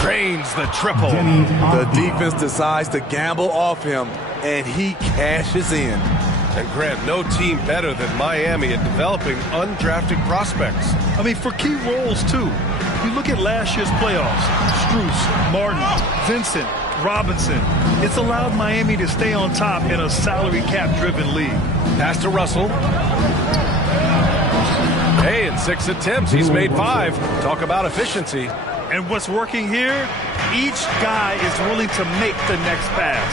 Drains the triple. The defense decides to gamble off him, and he cashes in. And Grant, no team better than Miami at developing undrafted prospects. I mean, for key roles, too. You look at last year's playoffs. Strus, Martin, Vincent, Robinson. It's allowed Miami to stay on top in a salary cap-driven league. Pass to Russell. Hey, in 6 attempts, he's made 5. Talk about efficiency. And what's working here? Each guy is willing to make the next pass.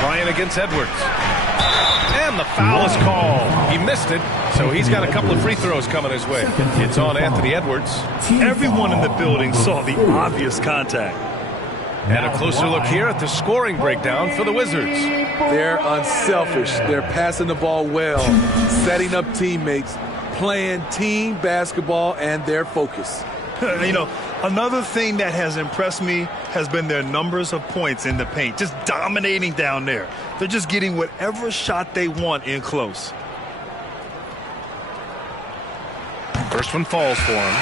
Bryant against Edwards. And the foul is called. He missed it, so he's got a couple of free throws coming his way. It's on Anthony Edwards. Everyone in the building saw the obvious contact. And a closer look here at the scoring breakdown for the Wizards. They're unselfish. They're passing the ball well, setting up teammates, playing team basketball, and their focus. You know, another thing that has impressed me has been their numbers of points in the paint, just dominating down there. They're just getting whatever shot they want in close. First one falls for him.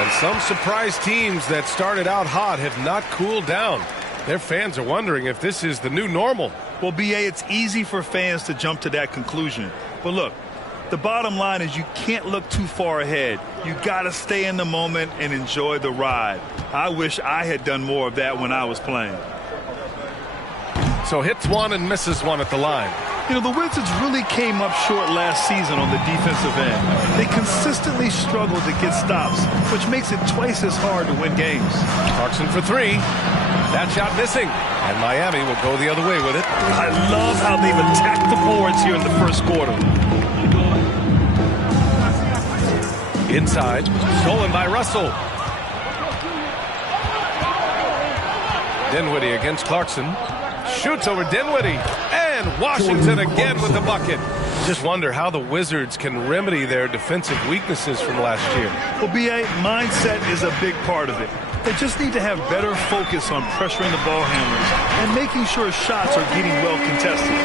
And some surprise teams that started out hot have not cooled down. Their fans are wondering if this is the new normal. Well, B.A., it's easy for fans to jump to that conclusion. But look, the bottom line is you can't look too far ahead. You got to stay in the moment and enjoy the ride. I wish I had done more of that when I was playing. So hits one and misses one at the line. You know, the Wizards really came up short last season on the defensive end. They consistently struggled to get stops, which makes it twice as hard to win games. Clarkson for 3. That shot missing. And Miami will go the other way with it. I love how they've attacked the boards here in the first quarter. Inside, stolen by Russell. Dinwiddie against Clarkson. Shoots over Dinwiddie. And Washington again with the bucket. Just wonder how the Wizards can remedy their defensive weaknesses from last year. Well, B.A., mindset is a big part of it. They just need to have better focus on pressuring the ball handlers and making sure shots are getting well contested.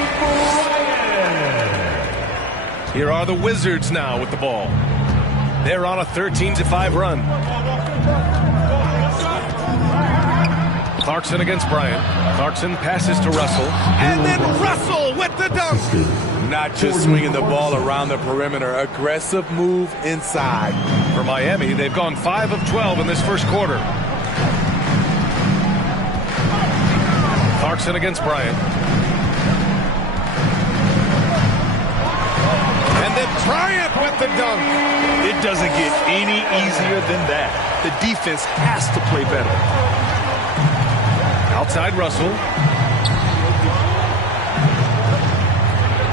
Here are the Wizards now with the ball. They're on a 13-5 run. Clarkson against Bryant. Clarkson passes to Russell. And then Russell with the dunk. Not just swinging the ball around the perimeter. Aggressive move inside. For Miami, they've gone 5 of 12 in this first quarter. Clarkson against Bryant. And then Bryant with the dunk. It doesn't get any easier than that. The defense has to play better. Outside Russell.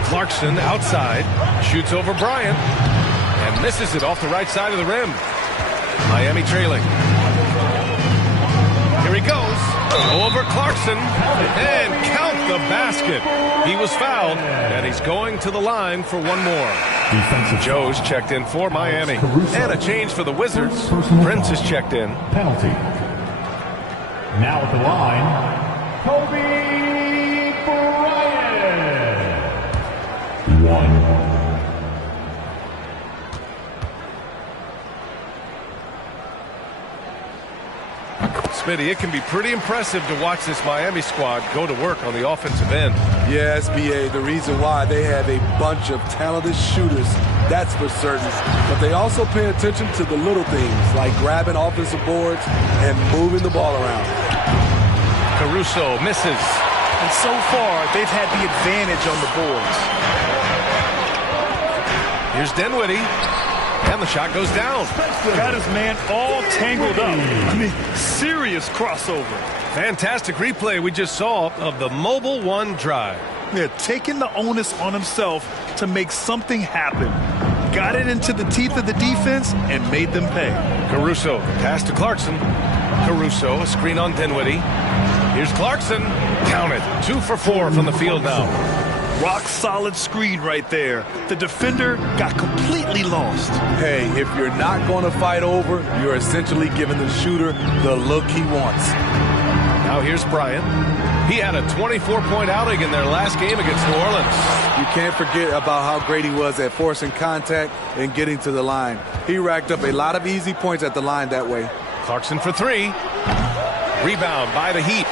Clarkson outside. Shoots over Bryant. And misses it off the right side of the rim. Miami trailing. Here he goes. Over Clarkson. And count the basket. He was fouled. And he's going to the line for one more. Joe's checked in for Miami. And a change for the Wizards. Prince is checked in. Penalty. Now at the line, Kobe Bryant. 1. Smitty, it can be pretty impressive to watch this Miami squad go to work on the offensive end. Yes, B.A., the reason why they have a bunch of talented shooters, that's for certain. But they also pay attention to the little things, like grabbing offensive boards and moving the ball around. Caruso misses. And so far, they've had the advantage on the boards. Here's Dinwiddie. And the shot goes down. Got his man all tangled up. I mean, serious crossover. Fantastic replay we just saw of the Mobile One drive. Yeah, taking the onus on himself to make something happen. Got it into the teeth of the defense and made them pay. Caruso, pass to Clarkson. Caruso, a screen on Dinwiddie. Here's Clarkson. Count it. 2 for 4 from the field now. Rock solid screen right there. The defender got completely lost. Hey, if you're not going to fight over, you're essentially giving the shooter the look he wants. Now here's Bryant. He had a 24-point outing in their last game against New Orleans. You can't forget about how great he was at forcing contact and getting to the line. He racked up a lot of easy points at the line that way. Clarkson for 3. Rebound by the Heat.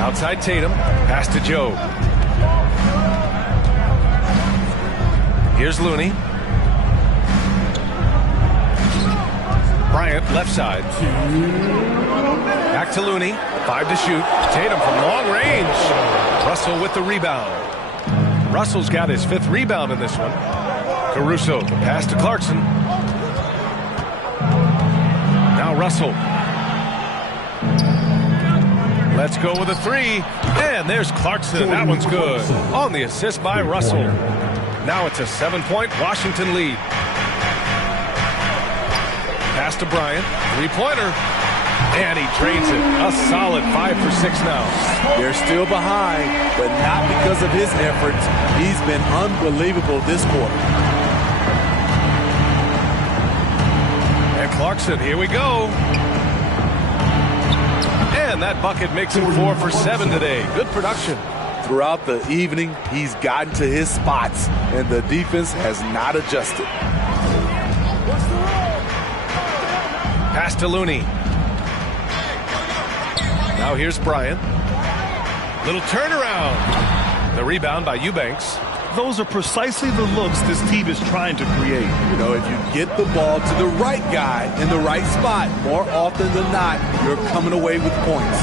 Outside Tatum. Pass to Joe. Here's Looney. Bryant, left side. Back to Looney. 5 to shoot. Tatum from long range. Russell with the rebound. Russell's got his 5th rebound in this one. Caruso, the pass to Clarkson. Now Russell. Let's go with a 3. And there's Clarkson. That one's good. On the assist by Russell. Now it's a 7-point Washington lead. Pass to Bryant. 3-pointer. And he drains it. A solid 5 for 6 now. They're still behind, but not because of his efforts. He's been unbelievable this quarter. And Clarkson, here we go. And that bucket makes him 4 for 7 today. Good production. Throughout the evening, he's gotten to his spots, and the defense has not adjusted. Pass to Looney. Now here's Bryant. Little turnaround. The rebound by Eubanks. Those are precisely the looks this team is trying to create. You know, if you get the ball to the right guy in the right spot, more often than not, you're coming away with points.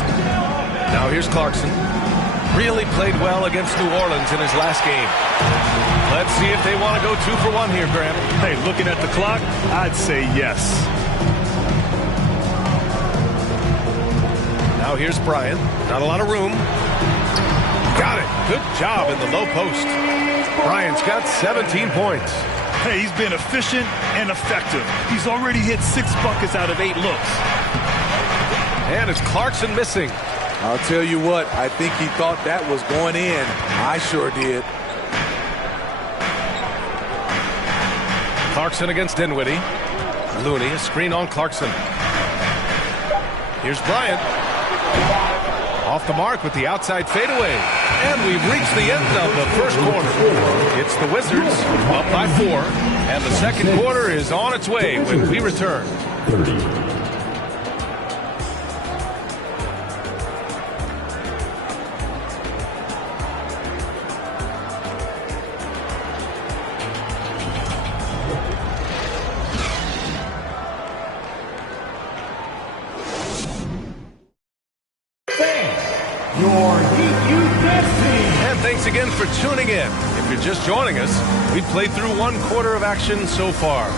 Now here's Clarkson. Really played well against New Orleans in his last game. Let's see if they want to go 2 for 1 here, Grant. Hey, looking at the clock, I'd say yes. Now here's Bryant. Not a lot of room. Got it. Good job in the low post. Bryant's got 17 points. Hey, he's been efficient and effective. He's already hit 6 buckets out of 8 looks. And it's Clarkson missing. I'll tell you what, I think he thought that was going in. I sure did. Clarkson against Dinwiddie. Looney, a screen on Clarkson. Here's Bryant. Off the mark with the outside fadeaway. And we've reached the end of the first quarter. It's the Wizards up by 4. And the second quarter is on its way when we return. 30. And thanks again for tuning in. If you're just joining us, we've played through 1 quarter of action so far.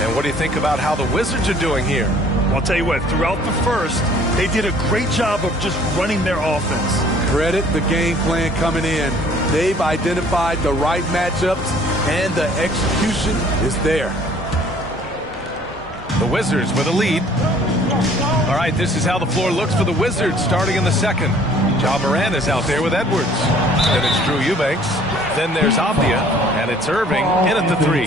And what do you think about how the Wizards are doing here? Well, I'll tell you what, throughout the first, they did a great job of just running their offense. Credit the game plan coming in. They've identified the right matchups, and the execution is there. The Wizards with a lead. All right, this is how the floor looks for the Wizards starting in the second. Ja Morant is out there with Edwards. Then it's Drew Eubanks. Then there's Avdia, and it's Irving in at the 3.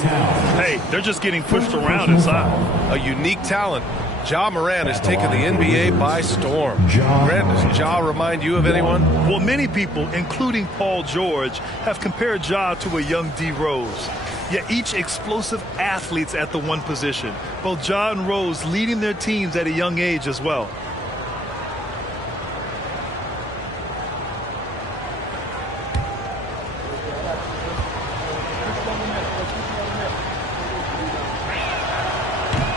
Hey, they're just getting pushed around inside. A unique talent. Ja Morant has taken the NBA by storm. Grant, does Ja remind you of anyone? Well, many people, including Paul George, have compared Ja to a young D. Rose. Yet each explosive athletes at the one position. Both Ja and Rose leading their teams at a young age as well.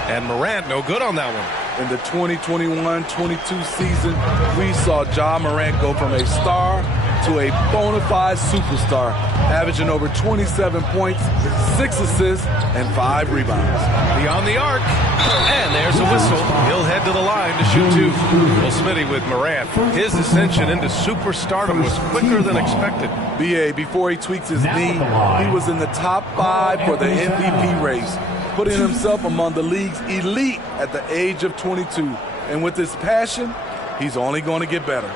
And Morant no good on that one. In the 2021-22 season, we saw Ja Morant go from a star to a bona fide superstar, averaging over 27 points, 6 assists, and 5 rebounds. Beyond the arc, and there's a whistle. He'll head to the line to shoot 2. Well, Smitty with Morant, his ascension into superstardom was quicker than expected. B.A., before he tweaks his knee, he was in the top 5 for the MVP race, putting himself among the league's elite at the age of 22. And with his passion, he's only going to get better.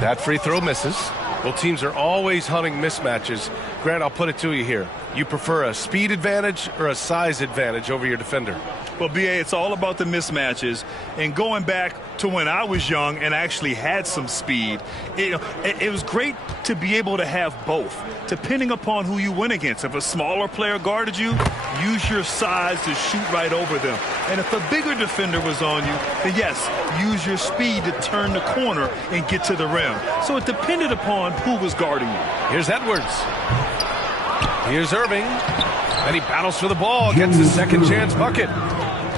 That free throw misses. Well, teams are always hunting mismatches. Grant, I'll put it to you here. You prefer a speed advantage or a size advantage over your defender? Well, B.A., it's all about the mismatches. And going back to when I was young and actually had some speed, it was great to be able to have both, depending upon who you went against. If a smaller player guarded you, use your size to shoot right over them. And if a bigger defender was on you, then yes, use your speed to turn the corner and get to the rim. So it depended upon who was guarding you. Here's Edwards. Here's Irving. And he battles for the ball, gets his second chance bucket.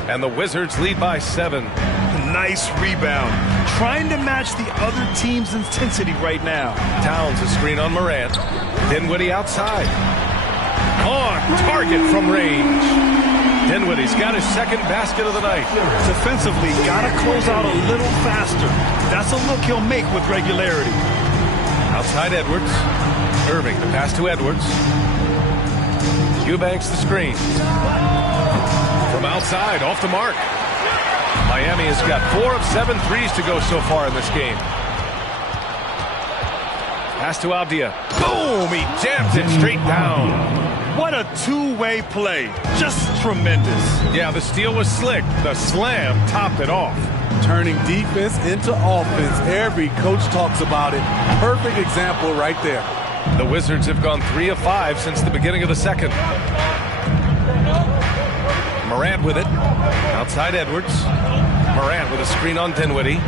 And the Wizards lead by 7. Nice rebound. Trying to match the other team's intensity right now. Towns a screen on Morant. Dinwiddie outside. On target from range. Dinwiddie's got his second basket of the night. Defensively, got to close out a little faster. That's a look he'll make with regularity. Outside Edwards. Irving, the pass to Edwards. Eubanks the screen. From outside, off the mark. Miami has got 4 of 7 threes to go so far in this game. Pass to Avdia. Boom! He jams it straight down. What a two-way play. Just tremendous. Yeah, the steal was slick. The slam topped it off. Turning defense into offense. Every coach talks about it. Perfect example right there. The Wizards have gone 3 of 5 since the beginning of the second. Morant with it. Outside Edwards. Morant with a screen on Dinwiddie.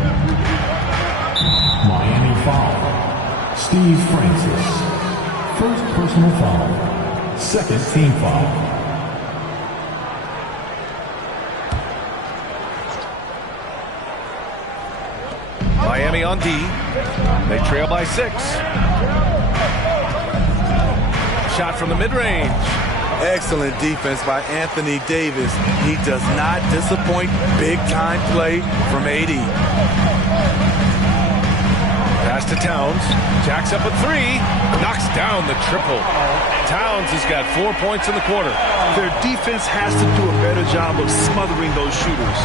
Miami foul. Steve Francis. First personal foul. Second team foul. Miami on D. They trail by 6. Shot from the mid-range. Excellent defense by Anthony Davis. He does not disappoint. Big-time play from AD. Pass to Towns. Jacks up a 3. Knocks down the triple. Towns has got 4 points in the quarter. Their defense has to do a better job of smothering those shooters.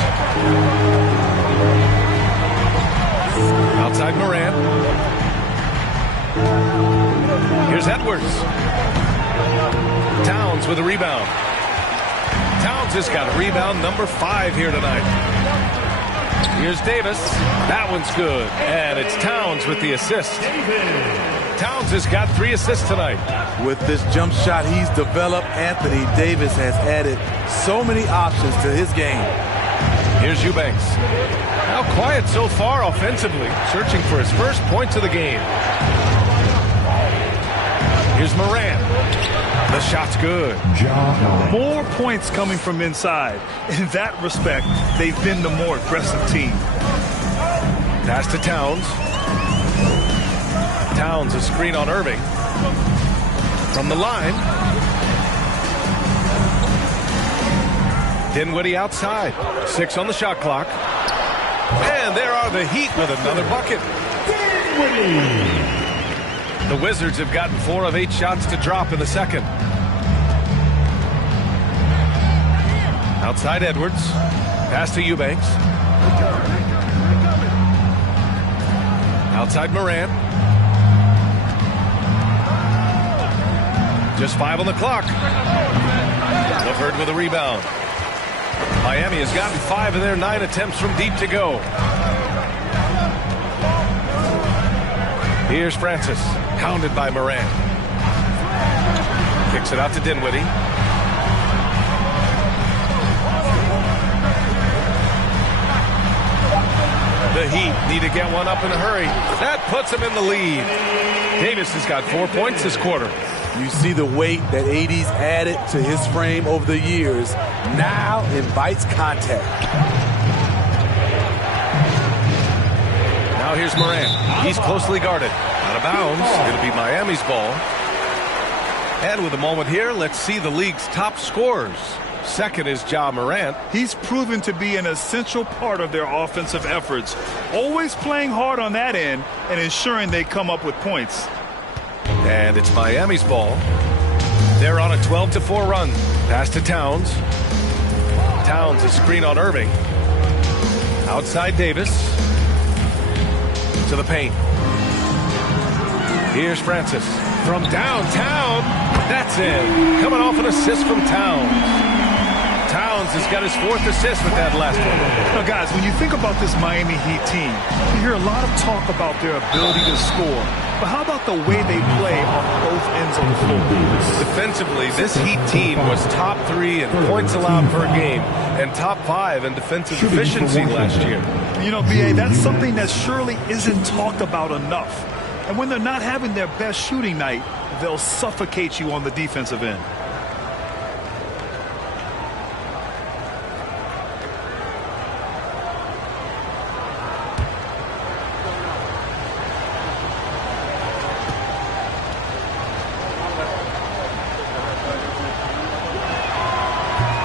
Outside Morant. Here's Edwards. Towns with a rebound. Towns has got rebound number 5 here tonight. Here's Davis. That one's good. And it's Towns with the assist. Towns has got 3 assists tonight. With this jump shot he's developed, Anthony Davis has added so many options to his game. Here's Eubanks. Now quiet so far offensively, searching for his first points of the game. Here's Morant. The shot's good. More points coming from inside. In that respect, they've been the more aggressive team. Pass to Towns. Towns a screen on Irving. From the line. Dinwiddie outside. 6 on the shot clock. And there are the Heat with another bucket. The Wizards have gotten 4 of 8 shots to drop in the second. Outside Edwards. Pass to Eubanks. Outside Morant. Just 5 on the clock. LeVert with a rebound. Miami has gotten 5 of their 9 attempts from deep to go. Here's Francis, hounded by Morant. Kicks it out to Dinwiddie. The Heat need to get one up in a hurry. That puts them in the lead. Davis has got 4 points this quarter. You see the weight that AD's added to his frame over the years now invites contact. Now here's Morant. He's closely guarded. Out of bounds. It'll be Miami's ball. And with a moment here, let's see the league's top scorers. Second is Ja Morant. He's proven to be an essential part of their offensive efforts, always playing hard on that end and ensuring they come up with points. And it's Miami's ball. They're on a 12-4 run. Pass to Towns. Towns, a screen on Irving. Outside Davis. To the paint. Here's Francis. From downtown. That's it. Coming off an assist from Towns. Towns has got his 4th assist with that last one. Now, guys, when you think about this Miami Heat team, you hear a lot of talk about their ability to score. But how about the way they play on both ends of the floor? Defensively, this Heat team was top 3 in points allowed per game and top 5 in defensive efficiency last year. You know, B.A., that's something that surely isn't talked about enough. And when they're not having their best shooting night, they'll suffocate you on the defensive end.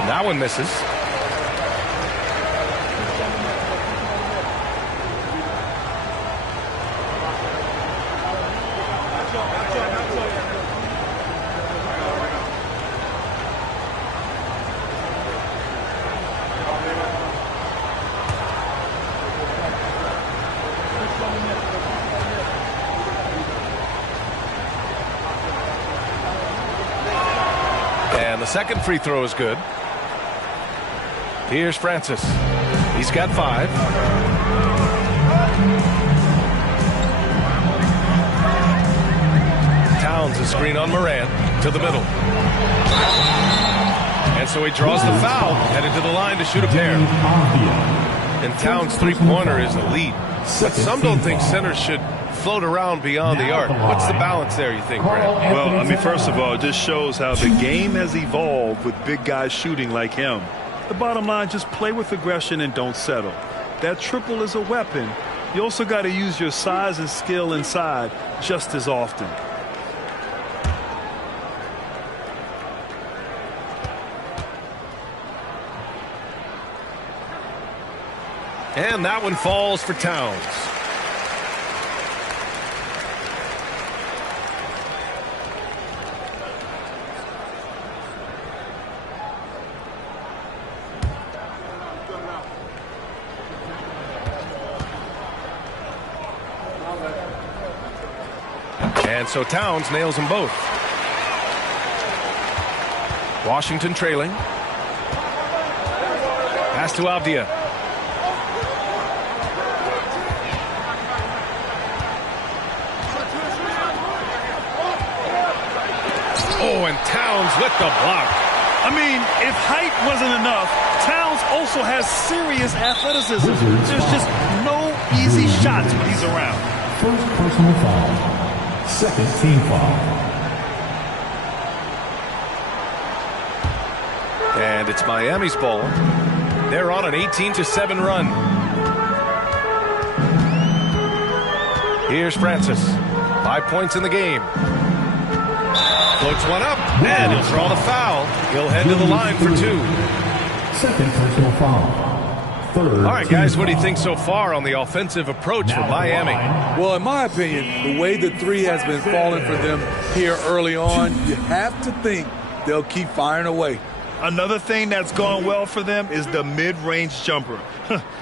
That one misses. And the second free throw is good. Here's Francis. He's got 5. Towns a screen on Morant to the middle. And so he draws the foul, headed to the line to shoot a pair. And Towns' three-pointer is elite. But some don't think centers should float around beyond the arc. What's the balance there, you think, Brad? Well, I mean, first of all, it just shows how the game has evolved with big guys shooting like him. The bottom line, just play with aggression and don't settle. That triple is a weapon. You also got to use your size and skill inside just as often. And that one falls for Towns. And so Towns nails them both. Washington trailing. Pass to Avdia. Oh, and Towns with the block. I mean, if height wasn't enough, Towns also has serious athleticism. There's just no easy shots when he's around. First personal foul. Second team foul. And it's Miami's ball. They're on an 18-7 run. Here's Francis. 5 points in the game. Floats one up, and he'll draw the foul. He'll head to the line for 2. Second personal foul. Third. All right, guys, what do you think so far on the offensive approach for Miami? Well, in my opinion, the way the three has been falling for them here early on, you have to think they'll keep firing away. Another thing that's gone well for them is the mid-range jumper.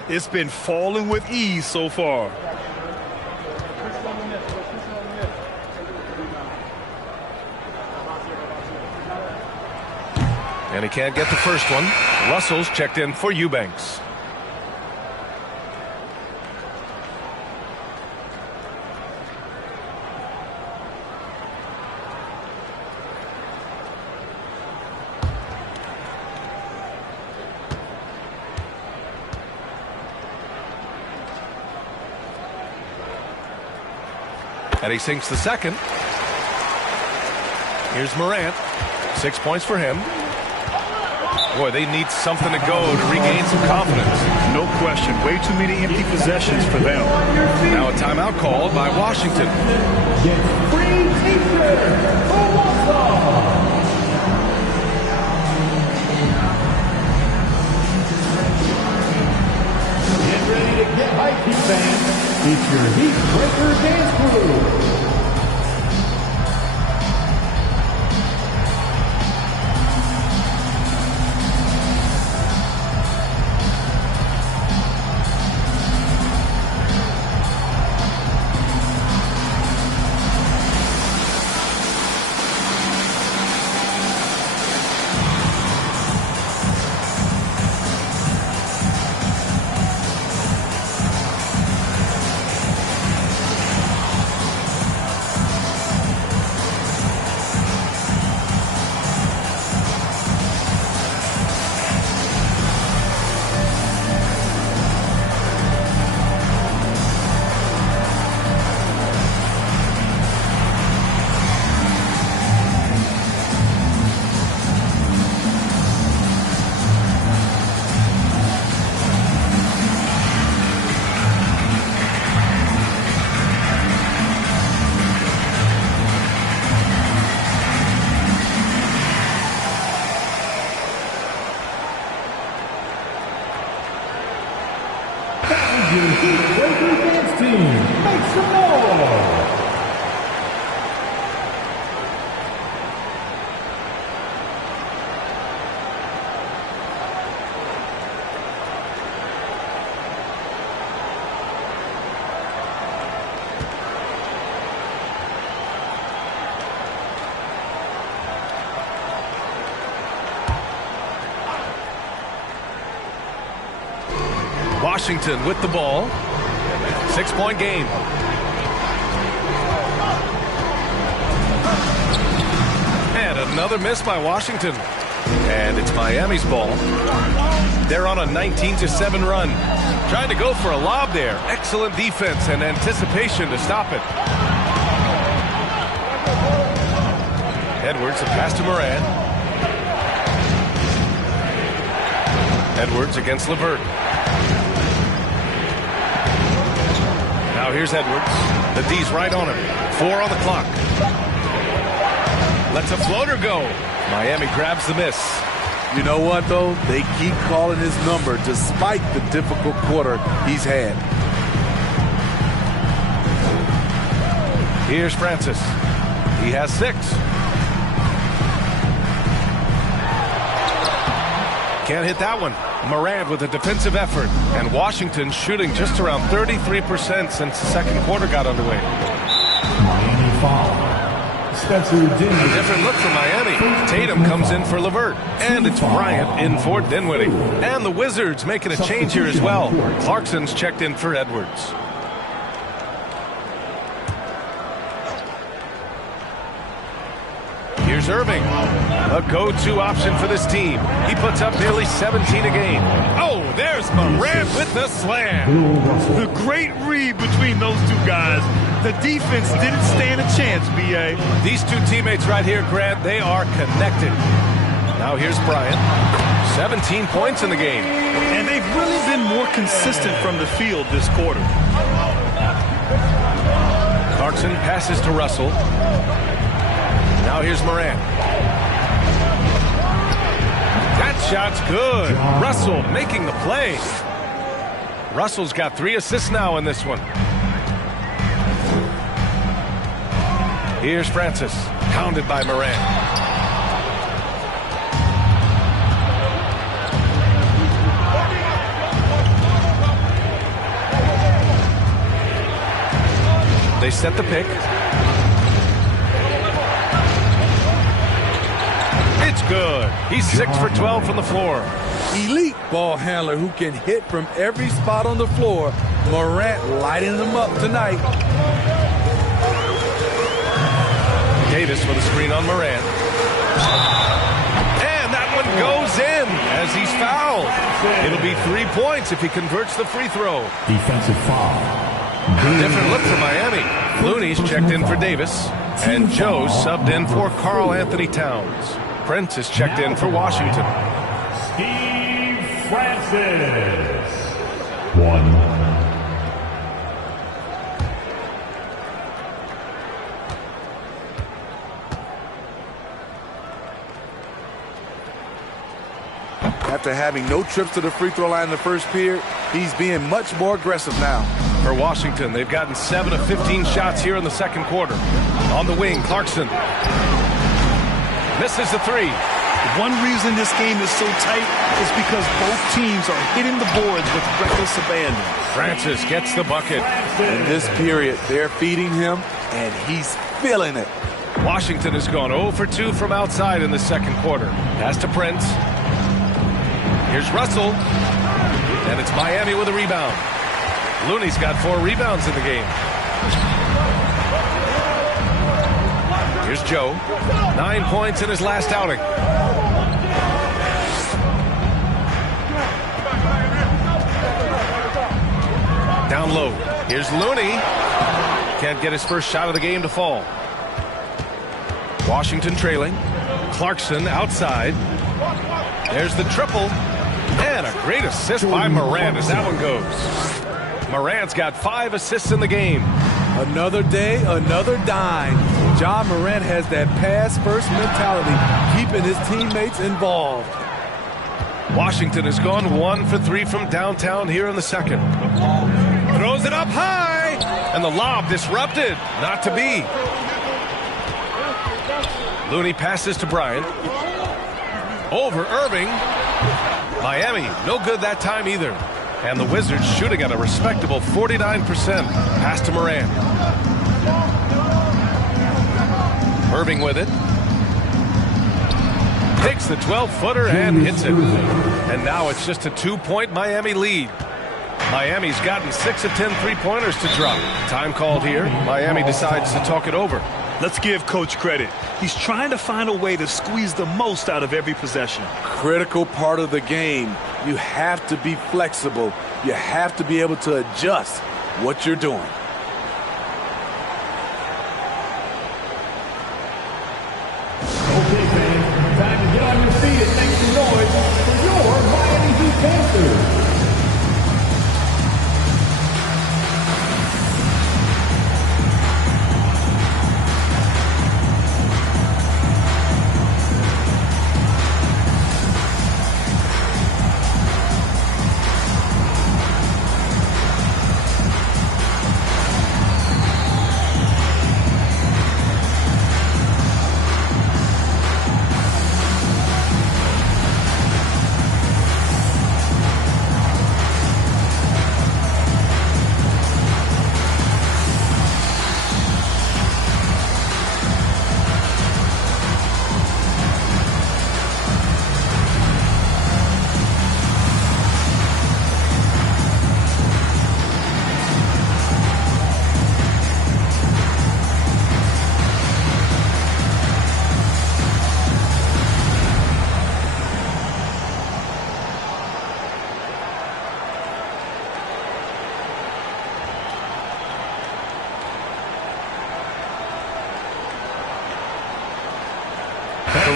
It's been falling with ease so far. And he can't get the first one. Russell's checked in for Eubanks. And he sinks the second. Here's Morant. 6 points for him. Boy, they need something to go to regain some confidence. No question. Way too many empty possessions for them. Now a timeout called by Washington. Get free t-shirt for Wausau. Get ready to get hyped, Heat fans. It's your Heat Breaker Dance Crew. Your Heat Breaker Dance Team, make some noise! Washington with the ball. 6-point game. And another miss by Washington. And it's Miami's ball. They're on a 19-7 run. Trying to go for a lob there. Excellent defense and anticipation to stop it. Edwards, a pass to Morant. Edwards against LeVert. Now here's Edwards. The D's right on him. 4 on the clock. Lets a floater go. Miami grabs the miss. You know what, though? They keep calling his number despite the difficult quarter he's had. Here's Francis. He has 6. Can't hit that one. Morant with a defensive effort. And Washington shooting just around 33% since the second quarter got underway. Miami foul. Spencer Dinwiddie. A different look for Miami. Tatum comes in for LeVert. And it's Bryant in for Dinwiddie. And the Wizards making a change here as well. Clarkson's checked in for Edwards. Here's Irving. A go-to option for this team. He puts up nearly 17 a game. Oh, there's Morant with the slam. The great read between those two guys. The defense didn't stand a chance, B.A. These two teammates right here, Grant, they are connected. Now here's Bryant. 17 points in the game. And they've really been more consistent from the field this quarter. Clarkson passes to Russell. Now here's Morant. That shot's good. Russell making the play. Russell's got 3 assists now in this one. Here's Francis, pounded by Morant. They set the pick. It's good. He's 6 for 12 from the floor. Elite ball handler who can hit from every spot on the floor. Morant lighting them up tonight. Davis with a screen on Morant. And that one goes in as he's fouled. It'll be 3 points if he converts the free throw. Defensive foul. Different look for Miami. Looney's checked in for Davis. And Joe subbed in for Karl Anthony Towns. Prince is checked in for Washington. Steve Francis. 1. After having no trips to the free throw line in the first period, he's being much more aggressive now. For Washington, they've gotten 7 of 15 shots here in the second quarter. On the wing, Clarkson misses the three. One reason this game is so tight is because both teams are hitting the boards with reckless abandon. Francis gets the bucket. In this period, they're feeding him, and he's feeling it. Washington has gone 0 for 2 from outside in the second quarter. Pass to Prince. Here's Russell. And it's Miami with a rebound. Looney's got 4 rebounds in the game. Here's Joe. 9 points in his last outing. Down low. Here's Looney. Can't get his first shot of the game to fall. Washington trailing. Clarkson outside. There's the triple. And a great assist by Morant as that one goes. Morant's got 5 assists in the game. Another day, another dime. Ja Morant has that pass-first mentality, keeping his teammates involved. Washington has gone 1 for 3 from downtown here in the second. Throws it up high. And the lob disrupted. Not to be. Looney passes to Bryant. Over Irving. Miami, no good that time either. And the Wizards shooting at a respectable 49%. Pass to Morant. Irving with it. Takes the 12-footer and hits it. And now it's just a 2-point Miami lead. Miami's gotten 6 of 10 3-pointers to drop. Time called here. Miami decides to talk it over. Let's give Coach credit. He's trying to find a way to squeeze the most out of every possession. Critical part of the game. You have to be flexible. You have to be able to adjust what you're doing. Okay, fans, time to get on your feet and make some noise for your Miami Heat Panthers.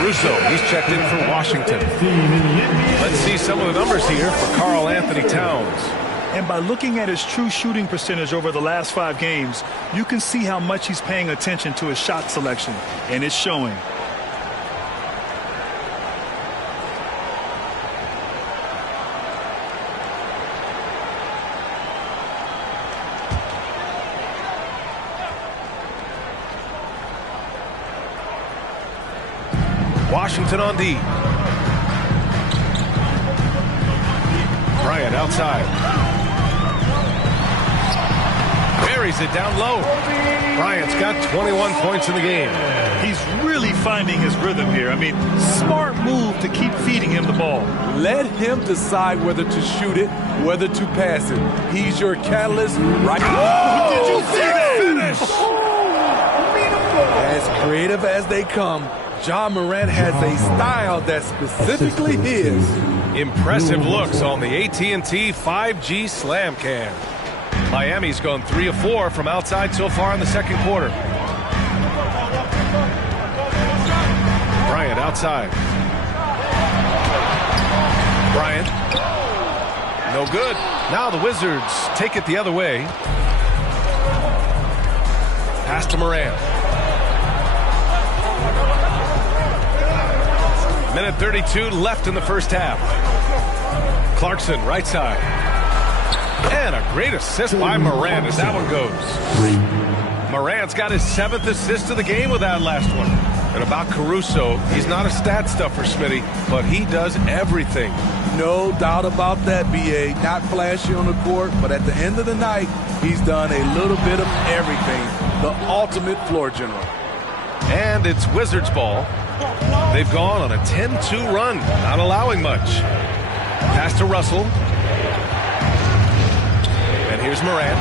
Caruso, he's checked in for Washington. Let's see some of the numbers here for Karl Anthony Towns. And by looking at his true shooting percentage over the last 5 games, you can see how much he's paying attention to his shot selection, and it's showing. Washington on D. Bryant outside. Buries it down low. Bryant's got 21 points in the game. He's really finding his rhythm here. I mean, smart move to keep feeding him the ball. Let him decide whether to shoot it, whether to pass it. He's your catalyst right now. Did you see that finish? As creative as they come, Ja Morant has a style that's specifically his. Impressive looks on the AT&T 5G Slam Cam. Miami's gone 3 of 4 from outside so far in the second quarter. outside. Bryant. No good. Now the Wizards take it the other way. Pass to Morant. Minute 32 left in the first half. Clarkson, right side. And a great assist by Morant as that one goes. Morant's got his 7th assist of the game with that last one. And about Caruso, he's not a stat stuffer, Smitty, but he does everything. No doubt about that, B.A. Not flashy on the court, but at the end of the night, he's done a little bit of everything. The ultimate floor general. And it's Wizards ball. They've gone on a 10-2 run, not allowing much. Pass to Russell. And here's Morant.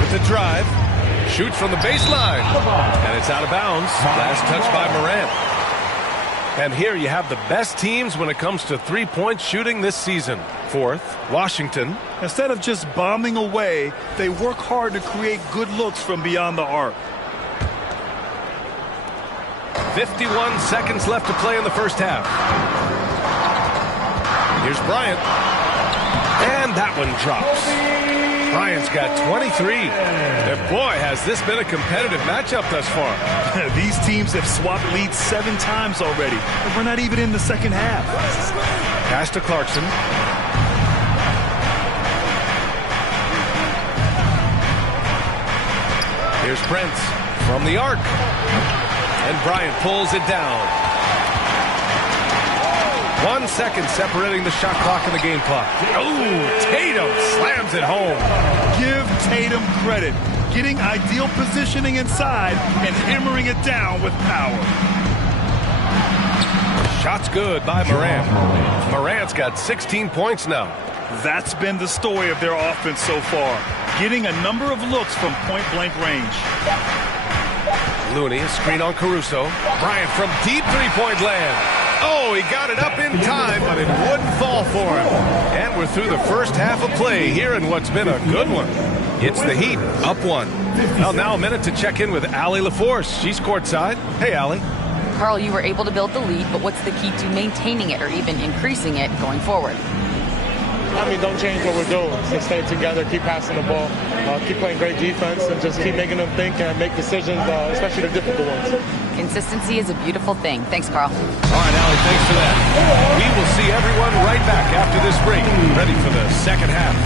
With the drive. Shoots from the baseline. And it's out of bounds. Last touch by Morant. And here you have the best teams when it comes to three-point shooting this season. 4th, Washington. Instead of just bombing away, they work hard to create good looks from beyond the arc. 51 seconds left to play in the first half. Here's Bryant. And that one drops. Bryant's got 23. And boy, has this been a competitive matchup thus far. These teams have swapped leads 7 times already, and we're not even in the second half. Pass to Clarkson. Here's Brent from the arc. And Bryant pulls it down. 1 second separating the shot clock and the game clock. Oh, Tatum slams it home. Give Tatum credit. Getting ideal positioning inside and hammering it down with power. Shot's good by Morant. Morant's got 16 points now. That's been the story of their offense so far. Getting a number of looks from point-blank range. Looney, a screen on Caruso. Bryant from deep three-point land. Oh, he got it up in time, but it wouldn't fall for him. And we're through the first half of play here in what's been a good one. It's the Heat, up 1. Well, now a minute to check in with Allie LaForce. She's courtside. Hey, Allie. Carl, you were able to build the lead, but what's the key to maintaining it or even increasing it going forward? I mean, don't change what we're doing. Just stay together, keep passing the ball, keep playing great defense, and just keep making them think and make decisions, especially the difficult ones. Consistency is a beautiful thing. Thanks, Carl. All right, Allie, thanks for that. We will see everyone right back after this break, ready for the second half.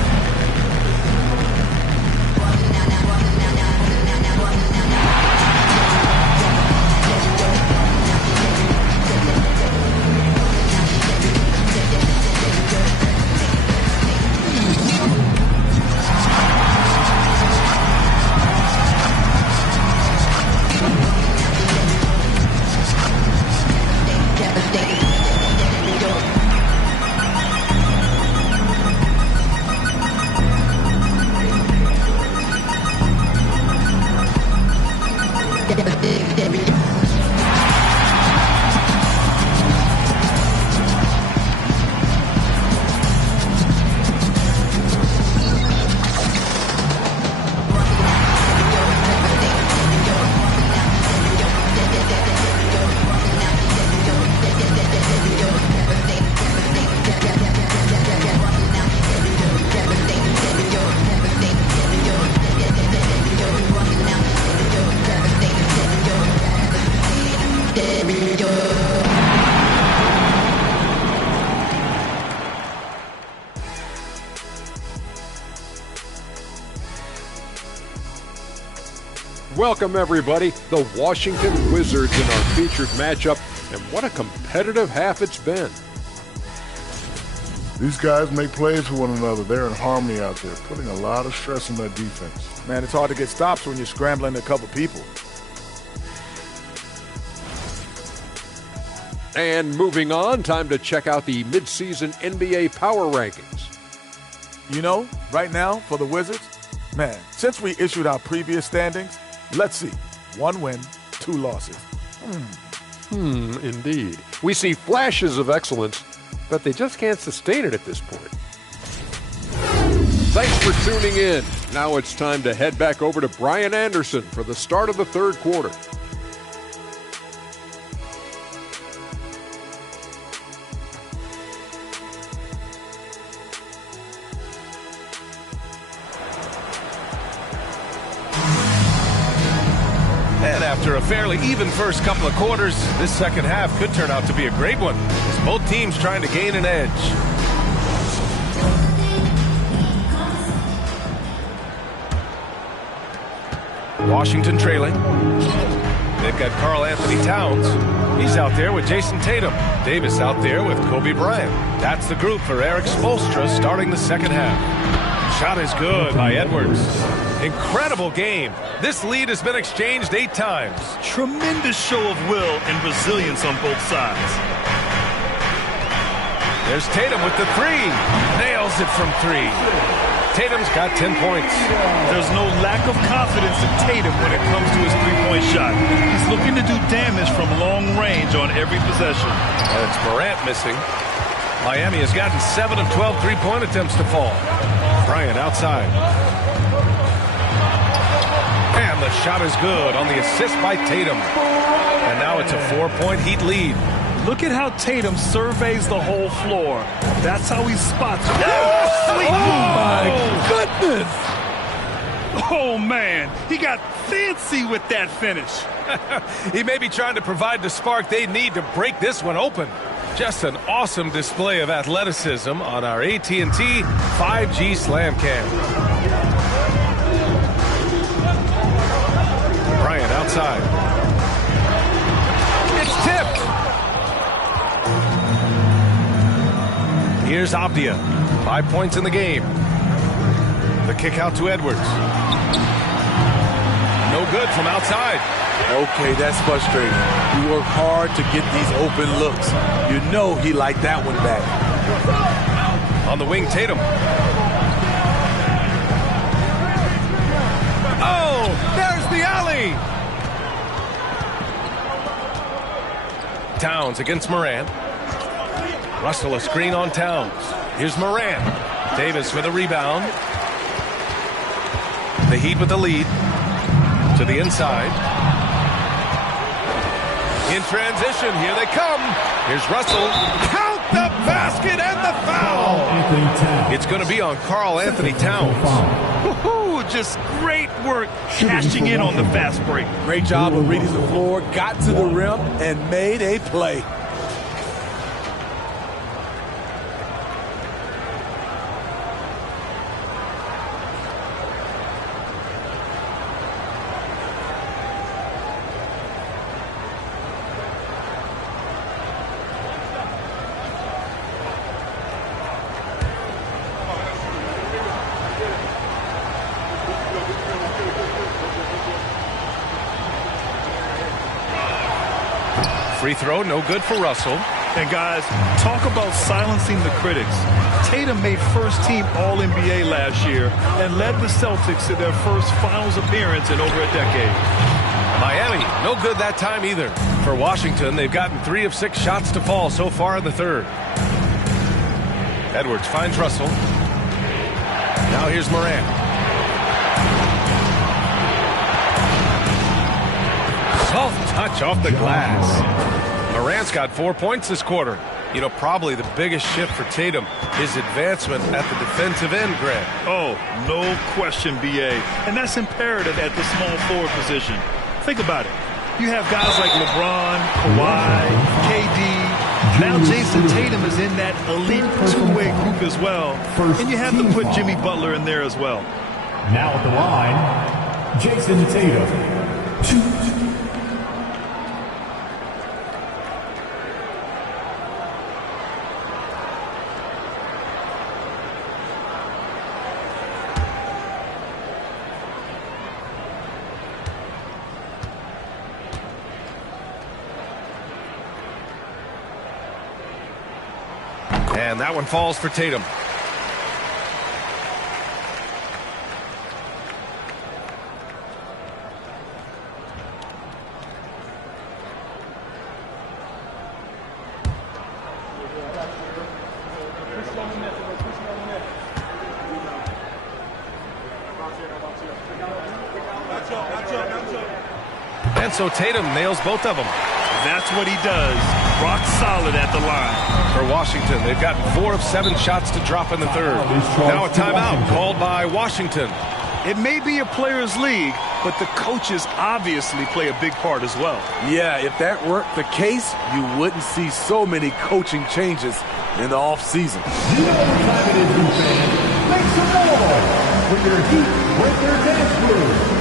Welcome, everybody. The Washington Wizards in our featured matchup, and what a competitive half it's been. These guys make plays for one another. They're in harmony out there, putting a lot of stress on that defense. Man, it's hard to get stops when you're scrambling to cover people. And moving on, time to check out the midseason NBA power rankings. You know, right now for the Wizards, man, since we issued our previous standings, let's see. 1 win, 2 losses. Indeed. We see flashes of excellence, but they just can't sustain it at this point. Thanks for tuning in. Now it's time to head back over to Brian Anderson for the start of the third quarter. After a fairly even first couple of quarters, this second half could turn out to be a great one, as both teams trying to gain an edge. Washington trailing. They've got Karl Anthony Towns. He's out there with Jason Tatum. Davis out there with Kobe Bryant. That's the group for Eric Spoelstra starting the second half. Shot is good by Edwards. Incredible game. This lead has been exchanged 8 times. Tremendous show of will and resilience on both sides. There's Tatum with the 3. Nails it from 3. Tatum's got 10 points. There's no lack of confidence in Tatum when it comes to his three-point shot. He's looking to do damage from long range on every possession. And it's Morant missing. Miami has gotten 7 of 12 three-point attempts to fall. Bryant outside. And the shot is good on the assist by Tatum. And now it's a 4-point Heat lead. Look at how Tatum surveys the whole floor. That's how he spots. My goodness! Oh, man. He got fancy with that finish. He may be trying to provide the spark they need to break this one open. Just an awesome display of athleticism on our AT&T 5G Slam Cam. Bryant outside. It's tipped. Here's Abdia. 5 points in the game. The kick out to Edwards. No good from outside. Okay, that's frustrating. You work hard to get these open looks. You know he liked that one back. On the wing, Tatum. Oh, there's the alley. Towns against Morant. Russell a screen on Towns. Here's Morant. Davis for the rebound. The Heat with the lead. To the inside. In transition, here they come. Here's Russell. Count the basket and the foul. It's going to be on Karl Anthony Towns. Woohoo! Just great work cashing in on the fast break. Great job of reading the floor, got to the rim, and made a play. Free throw, no good for Russell. And guys, talk about silencing the critics. Tatum made first-team All-NBA last year and led the Celtics to their first finals appearance in over a decade. Miami, no good that time either. For Washington, they've gotten 3 of 6 shots to fall so far in the third. Edwards finds Russell. Now here's Morant. Soft touch off the glass. Morant's got 4 points this quarter. You know, probably the biggest shift for Tatum, his advancement at the defensive end, Greg. Oh, no question, B.A. And that's imperative at the small forward position. Think about it. You have guys like LeBron, Kawhi, KD. Now Jason Tatum is in that elite two-way group as well. And you have to put Jimmy Butler in there as well. Now at the line, Jason Tatum. 2. And that one falls for Tatum. And so Tatum nails both of them. That's what he does. Rock solid at the line. For Washington, they've gotten 4 of 7 shots to drop in the third. Now a timeout called by Washington. It may be a players' league, but the coaches obviously play a big part as well. Yeah, if that weren't the case, you wouldn't see so many coaching changes in the offseason. You know what time it is, you fans. Make some noise for your Heat Breaker Dance Crew.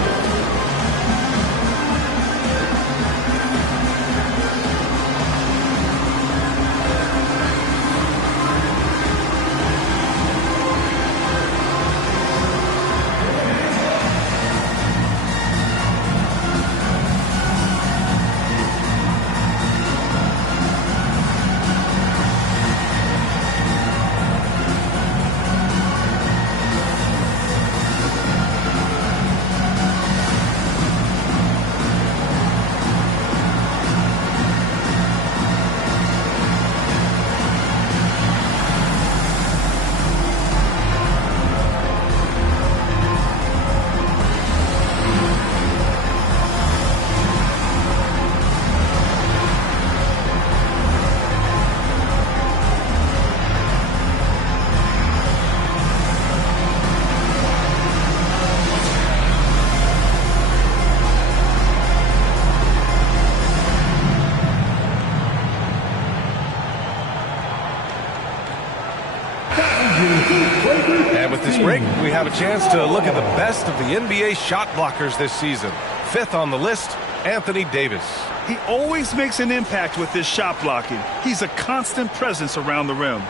And with this break, we have a chance to look at the best of the NBA shot blockers this season. Fifth on the list, Anthony Davis. He always makes an impact with his shot blocking. He's a constant presence around the rim.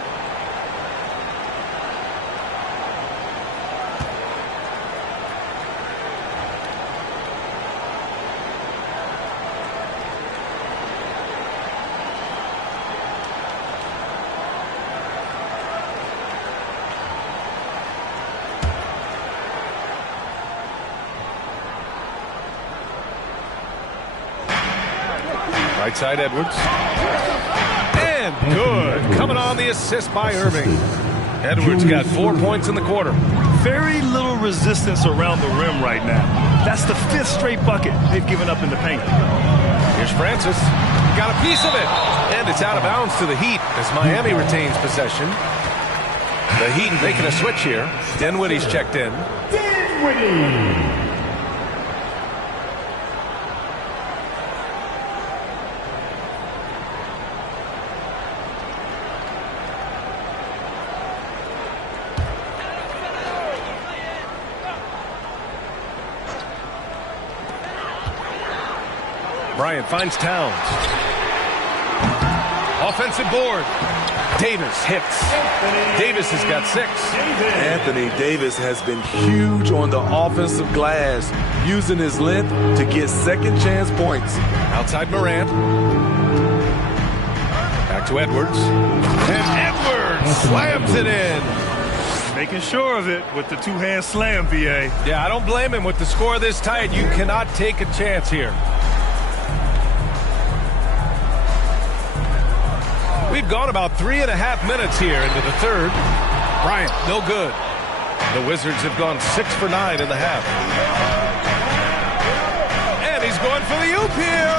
Right side, Edwards. And good. Coming on the assist by Irving. Edwards got 4 points in the quarter. Very little resistance around the rim right now. That's the 5th straight bucket they've given up in the paint. Here's Francis. Got a piece of it. And it's out of bounds to the Heat as Miami retains possession. The Heat making a switch here. Dinwiddie's checked in. Dinwiddie. Bryant finds Towns. Offensive board. Davis hits. Davis has got 6. Anthony Davis has been huge on the offensive glass, using his length to get second chance points. Outside Morant. Back to Edwards. And Edwards slams it in. Making sure of it with the two-hand slam, VA. Yeah, I don't blame him. With the score this tight, you cannot take a chance here. We've gone about 3.5 minutes here into the third. Bryant, no good. The Wizards have gone 6 for 9 in the half. And he's going for the oop here.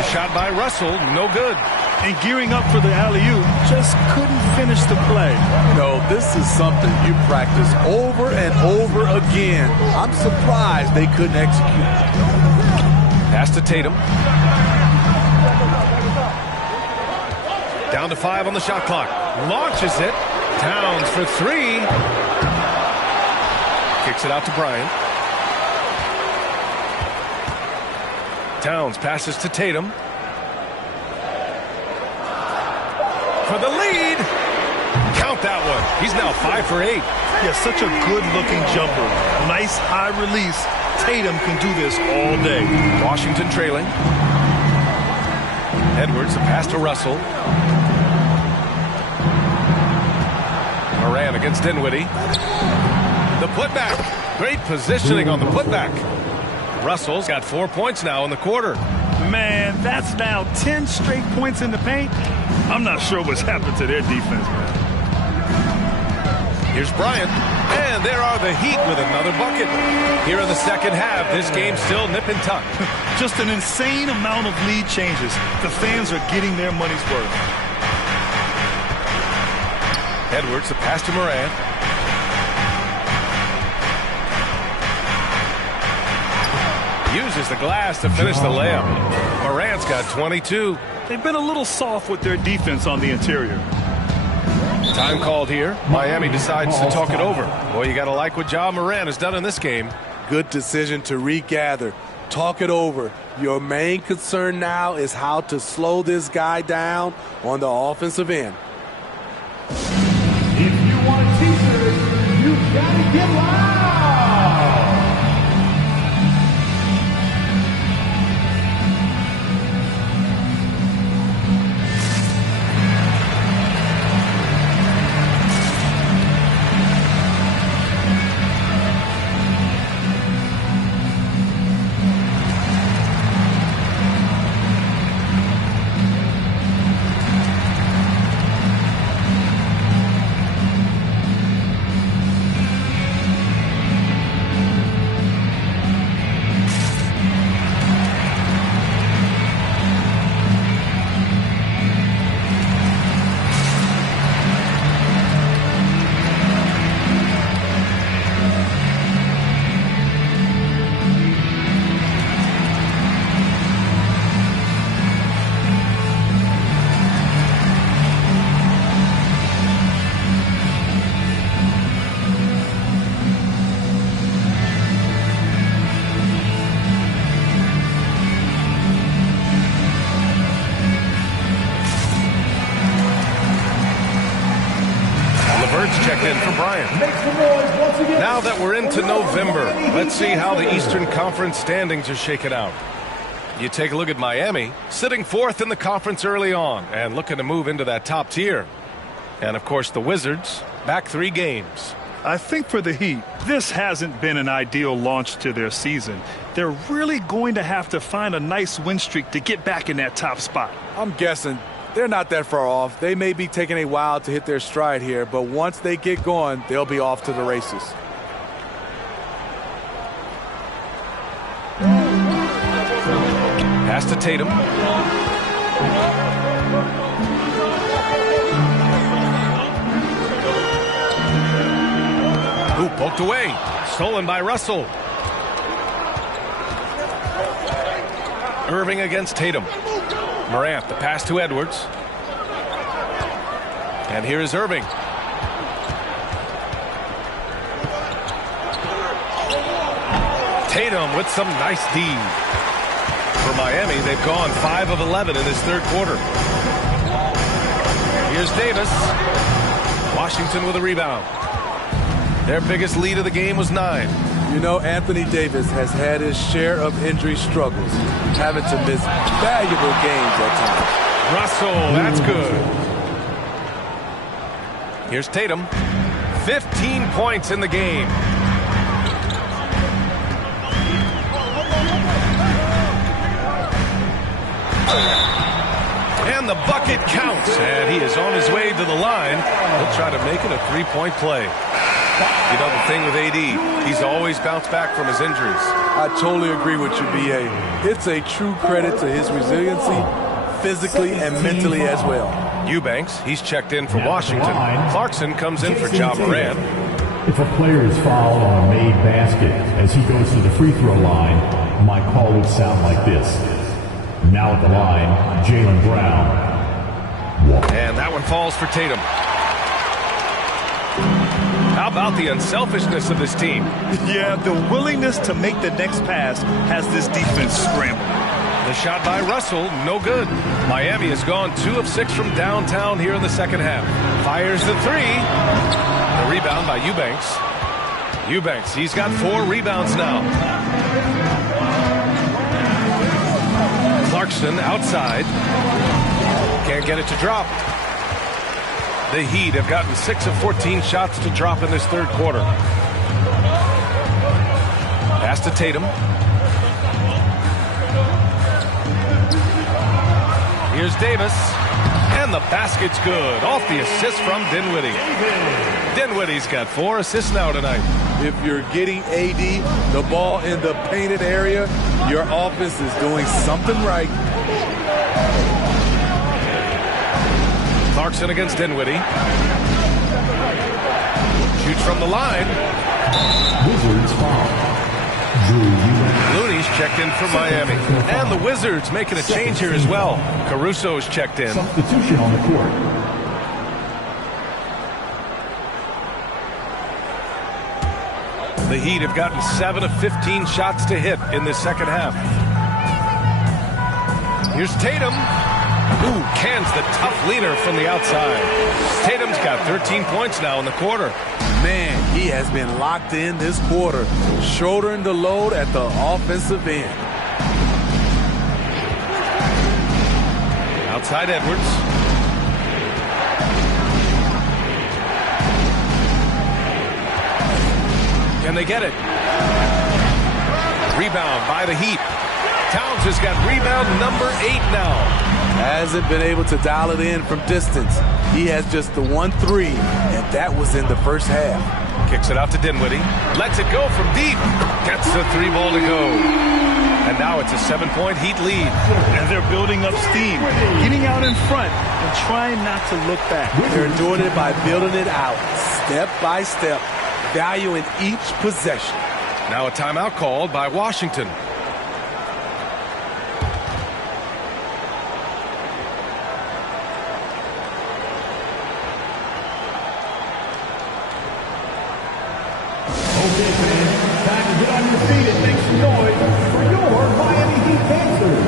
The shot by Russell, no good. And gearing up for the alley-oop, just couldn't finish the play. No, this is something you practice over and over again. I'm surprised they couldn't execute. Pass to Tatum. Down to 5 on the shot clock. Launches it. Towns for 3. Kicks it out to Bryant. Towns passes to Tatum. For the lead. Count that one. He's now 5 for 8. Yeah, such a good-looking jumper. Nice high release. Tatum can do this all day. Washington trailing. Edwards, a pass to Russell. Moran against Dinwiddie. The putback. Great positioning on the putback. Russell's got 4 points now in the quarter. Man, that's now 10 straight points in the paint. I'm not sure what's happened to their defense, man. Here's Bryant. And there are the Heat with another bucket. Here in the second half, this game's still nip and tuck. Just an insane amount of lead changes. The fans are getting their money's worth. Edwards, the pass to Morant. Uses the glass to finish the layup. Morant's got 22. They've been a little soft with their defense on the interior. Time called here. Miami decides to talk it over. Boy, you got to like what Ja Morant has done in this game. Good decision to regather. Talk it over. Your main concern now is how to slow this guy down on the offensive end. If you want a t-shirt, you gotta get loud. Checked in for Bryant. Now that we're into November, let's see how the Eastern Conference standings are shaken out. You take a look at Miami, sitting fourth in the conference early on and looking to move into that top tier. And, of course, the Wizards, back 3 games. I think for the Heat, this hasn't been an ideal launch to their season. They're really going to have to find a nice win streak to get back in that top spot. I'm guessing they're not that far off. They may be taking a while to hit their stride here, but once they get going, they'll be off to the races. Pass to Tatum. Ooh, poked away. Stolen by Russell. Irving against Tatum. Morant, the pass to Edwards. And here is Irving. Tatum with some nice D. For Miami, they've gone 5 of 11 in this third quarter. Here's Davis. Washington with a rebound. Their biggest lead of the game was 9. You know, Anthony Davis has had his share of injury struggles, having to miss valuable games at times. Russell, that's good. Here's Tatum. 15 points in the game. And the bucket counts. And he is on his way to the line. He'll try to make it a 3-point play. You know, the thing with AD, he's always bounced back from his injuries. I totally agree with you, B.A. It's a true credit to his resiliency, physically and mentally as well. Eubanks, he's checked in for Washington. Clarkson comes in for Ja Morant. If a player is fouled on a made basket as he goes to the free throw line, my call would sound like this. Now at the line, Jaylen Brown. And that one falls for Tatum. How about the unselfishness of this team? Yeah, the willingness to make the next pass has this defense scrambling. The shot by Russell, no good. Miami has gone 2 of 6 from downtown here in the second half. Fires the 3. The rebound by Eubanks. Eubanks, he's got 4 rebounds now. Clarkson outside. Can't get it to drop. The Heat have gotten 6 of 14 shots to drop in this third quarter. Pass to Tatum. Here's Davis. And the basket's good. Off the assist from Dinwiddie. Dinwiddie's got 4 assists now tonight. If you're getting AD the ball in the painted area, your offense is doing something right. Clarkson against Dinwiddie. Shoots from the line. Wizards foul. Drew Eubanks. Looney's checked in for Miami. And the Wizards making a change here as well. Caruso's checked in. Substitution on the court. The Heat have gotten 7 of 15 shots to hit in this second half. Here's Tatum. Ooh, cans the tough leaner from the outside. Tatum's got 13 points now in the quarter. Man, he has been locked in this quarter, shouldering the load at the offensive end. Outside Edwards. Can they get it? Rebound by the Heat. Towns has got rebound number 8 now. Hasn't been able to dial it in from distance. He has just the 1-3, and that was in the first half. Kicks it out to Dinwiddie. Lets it go from deep. Gets the 3 ball to go. And now it's a 7-point Heat lead. And they're building up steam, getting out in front and trying not to look back. They're doing it by building it out, step by step, valuing each possession. Now a timeout called by Washington. Okay, fans, time to get on your feet and make some noise for your Miami Heat Panthers.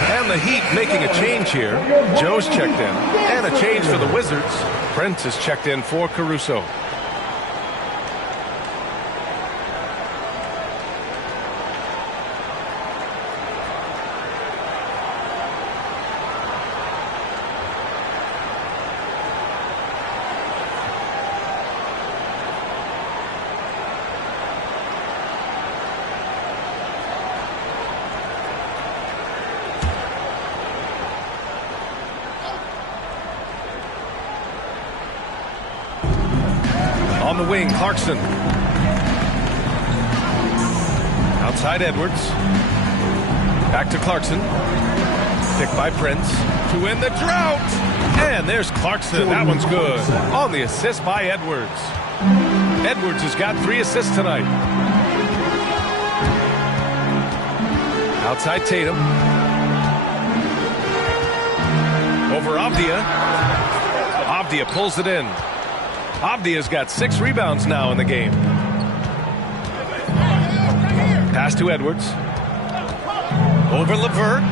And the Heat making a change here. Joe's checked in. And a change for the Wizards. Prince is checked in for Caruso. On the wing, Clarkson. Outside Edwards. Back to Clarkson. Picked by Prince. To end the drought. And there's Clarkson. That one's good. On the assist by Edwards. Edwards has got 3 assists tonight. Outside Tatum. Over Avdia. Avdia pulls it in. Avdia's got 6 rebounds now in the game. Pass to Edwards. Over LeVert.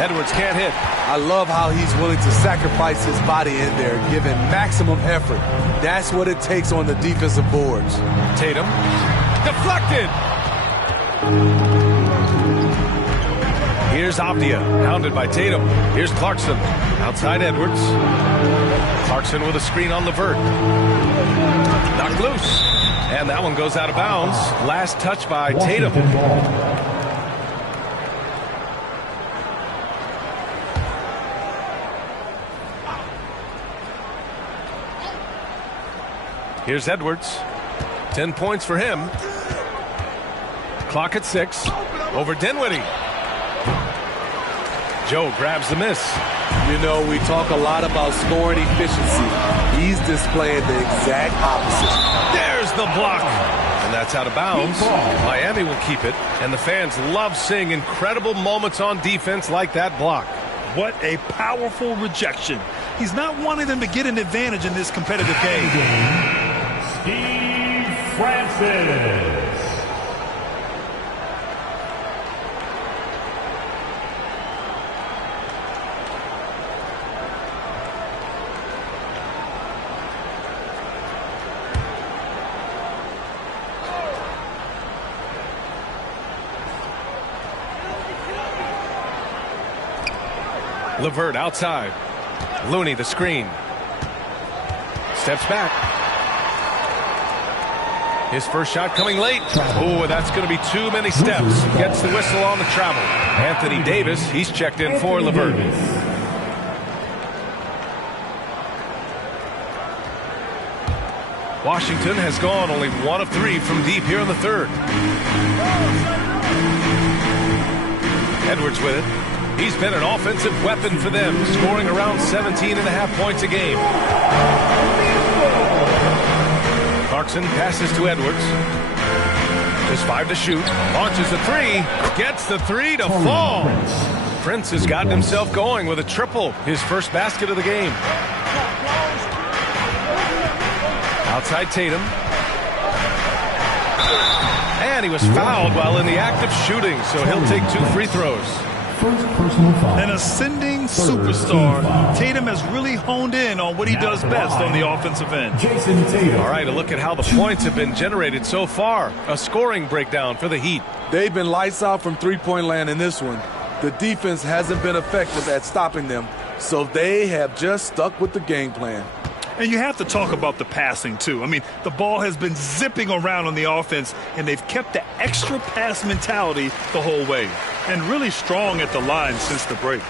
Edwards can't hit. I love how he's willing to sacrifice his body in there, giving maximum effort. That's what it takes on the defensive boards. Tatum. Deflected. Here's Avdia, hounded by Tatum. Here's Clarkson. Outside Edwards. Clarkson with a screen on LeVert. Knocked loose. And that one goes out of bounds. Last touch by Tatum. Here's Edwards. 10 points for him. Clock at 6. Over Dinwiddie. Joe grabs the miss. You know, we talk a lot about scoring efficiency. He's displaying the exact opposite. There's the block. And that's out of bounds. Miami will keep it. And the fans love seeing incredible moments on defense like that block. What a powerful rejection. He's not wanting them to get an advantage in this competitive game. Steve Francis. LeVert outside. Looney the screen. Steps back. His first shot coming late. Oh, that's going to be too many steps. Gets the whistle on the travel. Anthony Davis, he's checked in for LeVert. Washington has gone only 1 of 3 from deep here in the third. Edwards with it. He's been an offensive weapon for them, scoring around 17.5 points a game. Clarkson passes to Edwards. Just 5 to shoot. Launches a 3. Gets the 3 to fall. Prince has gotten himself going with a triple. His first basket of the game. Outside Tatum. And he was fouled while in the act of shooting, so he'll take 2 free throws. An ascending superstar. Tatum has really honed in on what he does best on the offensive end. All right, a look at how the points have been generated so far. A scoring breakdown for the Heat. They've been lights out from three-point land in this one. The defense hasn't been effective at stopping them, so they have just stuck with the game plan. And you have to talk about the passing, too. I mean, the ball has been zipping around on the offense, and they've kept the extra pass mentality the whole way. And really strong at the line since the break.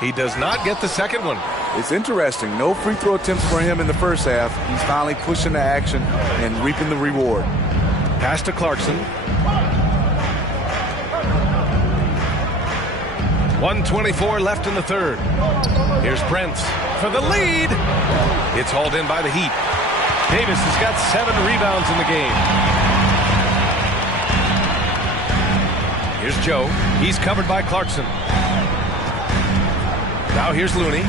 He does not get the second one. It's interesting. No free throw attempts for him in the first half. He's finally pushing the action and reaping the reward. Pass to Clarkson. 1:24 left in the third. Here's Prince for the lead. It's hauled in by the Heat. Davis has got 7 rebounds in the game. Here's Joe. He's covered by Clarkson. Now here's Looney.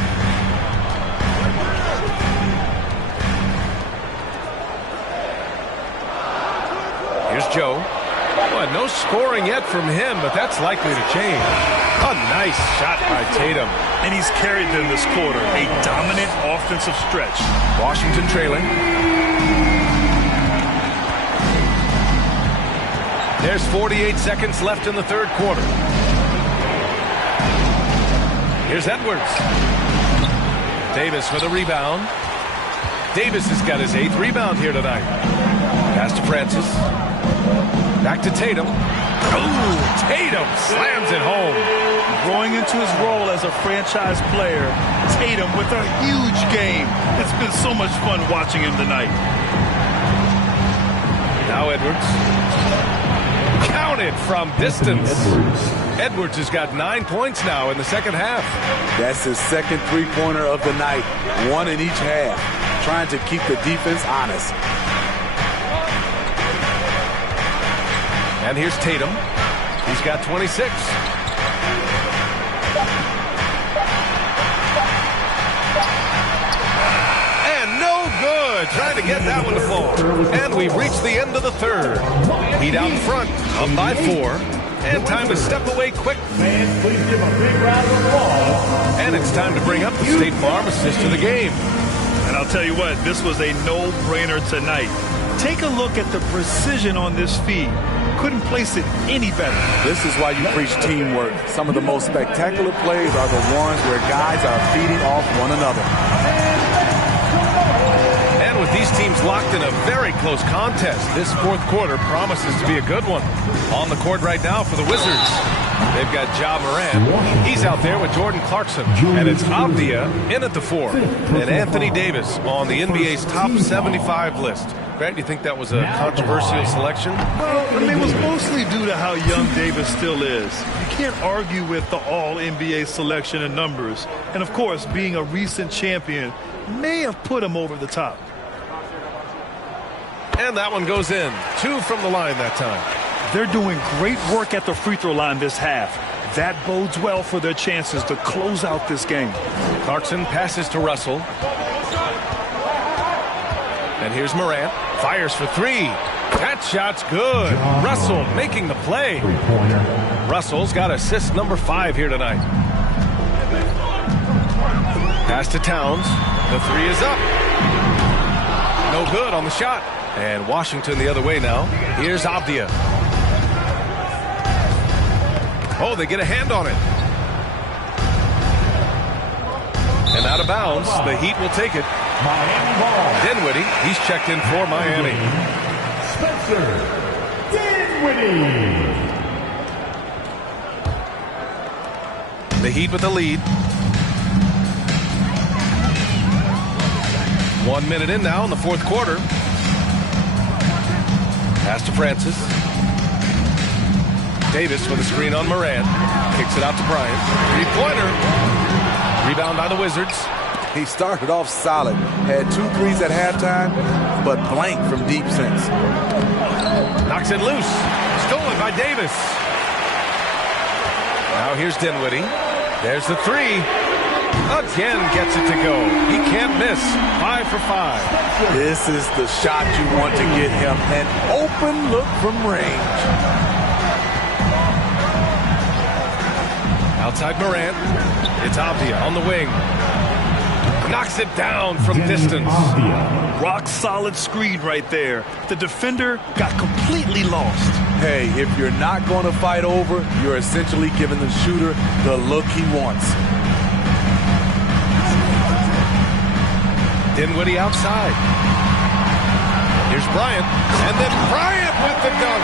Here's Joe. Well, no scoring yet from him, but that's likely to change. A nice shot by Tatum. And he's carried them this quarter. A dominant offensive stretch. Washington trailing. There's 48 seconds left in the third quarter. Here's Edwards. Davis for the rebound. Davis has got his 8th rebound here tonight. Pass to Francis. Back to Tatum. Oh, Tatum slams it home. Growing into his role as a franchise player, Tatum with a huge game. It's been so much fun watching him tonight. Now Edwards. Counted from distance. Edwards has got 9 points now in the second half. That's his second three-pointer of the night. 1 in each half. Trying to keep the defense honest. And here's Tatum. He's got 26. And no good. Trying to get that one to fall. And we've reached the end of the third. Heat out in front, up by 4. And time to step away quick. Fans, please give a big round of applause. And it's time to bring up the State Farm assist to the game. And I'll tell you what, this was a no-brainer tonight. Take a look at the precision on this feed. Couldn't place it any better. This is why you preach teamwork. Some of the most spectacular plays are the ones where guys are feeding off one another. And with these teams locked in a very close contest, this fourth quarter promises to be a good one. On the court right now for the Wizards, they've got Ja Morant. He's out there with Jordan Clarkson. And it's Avdia in at the 4. And Anthony Davis on the NBA's top 75 list. Grant, do you think that was a controversial selection? Well, I mean, it was mostly due to how young Davis still is. You can't argue with the all-NBA selection and numbers. And, of course, being a recent champion may have put him over the top. And that one goes in. 2 from the line that time. They're doing great work at the free throw line this half. That bodes well for their chances to close out this game. Clarkson passes to Russell. And here's Morant. Fires for 3. That shot's good. Russell making the play. Russell's got assist number 5 here tonight. Pass to Towns. The 3 is up. No good on the shot. And Washington the other way now. Here's Avdia. Oh, they get a hand on it. And out of bounds. The Heat will take it. Miami ball. Dinwiddie, he's checked in for Miami. Spencer Dinwiddie. The Heat with the lead. 1 minute in now in the fourth quarter. Pass to Francis. Davis with a screen on Morant. Kicks it out to Bryant. Three-pointer. Rebound by the Wizards. He started off solid. Had 2 threes at halftime, but blank from deep since. Knocks it loose. Stolen by Davis. Now here's Dinwiddie. There's the 3. Again gets it to go. He can't miss. 5 for 5. This is the shot you want to get him. An open look from range. Outside Morant. It's Avdia on the wing. Knocks it down from distance. Rock solid screen right there. The defender got completely lost. Hey, if you're not going to fight over, you're essentially giving the shooter the look he wants. Dinwiddie outside. Here's Bryant. And then Bryant with the dunk.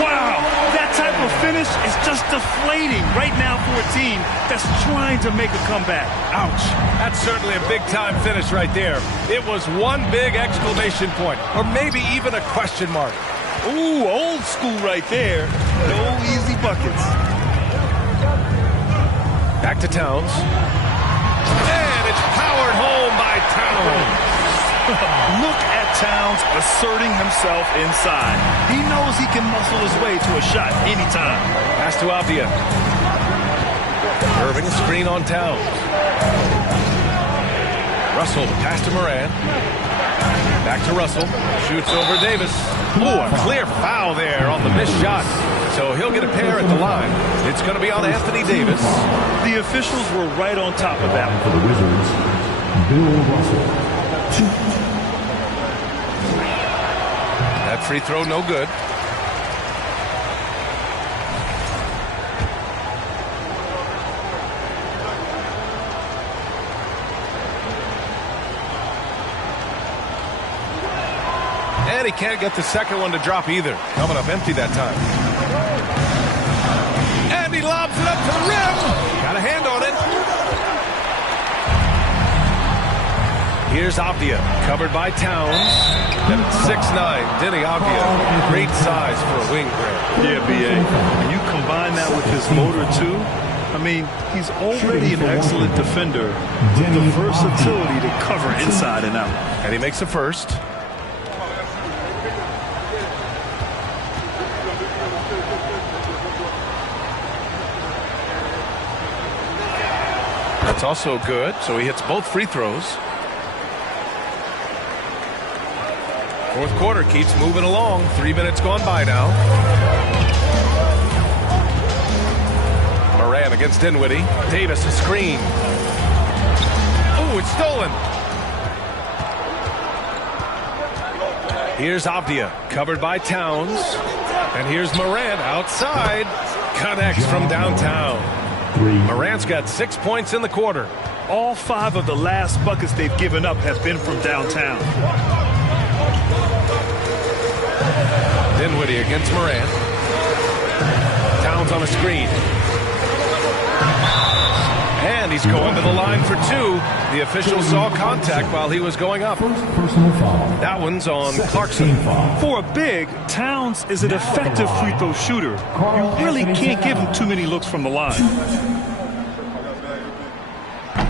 Wow, that type of finish is just deflating right now for a team that's trying to make a comeback. Ouch. That's certainly a big-time finish right there. It was one big exclamation point, or maybe even a question mark. Ooh, old school right there. No easy buckets. Back to Towns. And it's powered home by Towns. Look at Towns asserting himself inside. He knows he can muscle his way to a shot anytime. Pass to Avdia. Irving, screen on Towns. Russell, pass to Morant. Back to Russell. Shoots over Davis. Ooh, a clear foul there on the missed shot. So he'll get a pair at the line. It's going to be on Anthony Davis. The officials were right on top of that. For the Wizards, Bill Russell. That free throw no good. And he can't get the second one to drop either. Coming up empty that time. And he lobs it up to the rim. Got a hand on it. Here's Avdia, covered by Towns. And it's 6'9", Denny Avdia. Great size for a wing player. Yeah, B.A. And you combine that with his motor, too. I mean, he's already an excellent defender with the versatility to cover inside and out. And he makes the first. That's also good, so he hits both free throws. Fourth quarter keeps moving along. 3 minutes gone by now. Morant against Dinwiddie. Davis a screen. Ooh, it's stolen. Here's Avdia, covered by Towns. And here's Morant outside. Connects from downtown. Morant's got 6 points in the quarter. All 5 of the last buckets they've given up have been from downtown. Dinwiddie against Morant. Towns on a screen. And he's going to the line for two. The official saw contact while he was going up. Personal foul. That one's on Clarkson. For a big, Towns is an effective free throw shooter. You really can't give him too many looks from the line.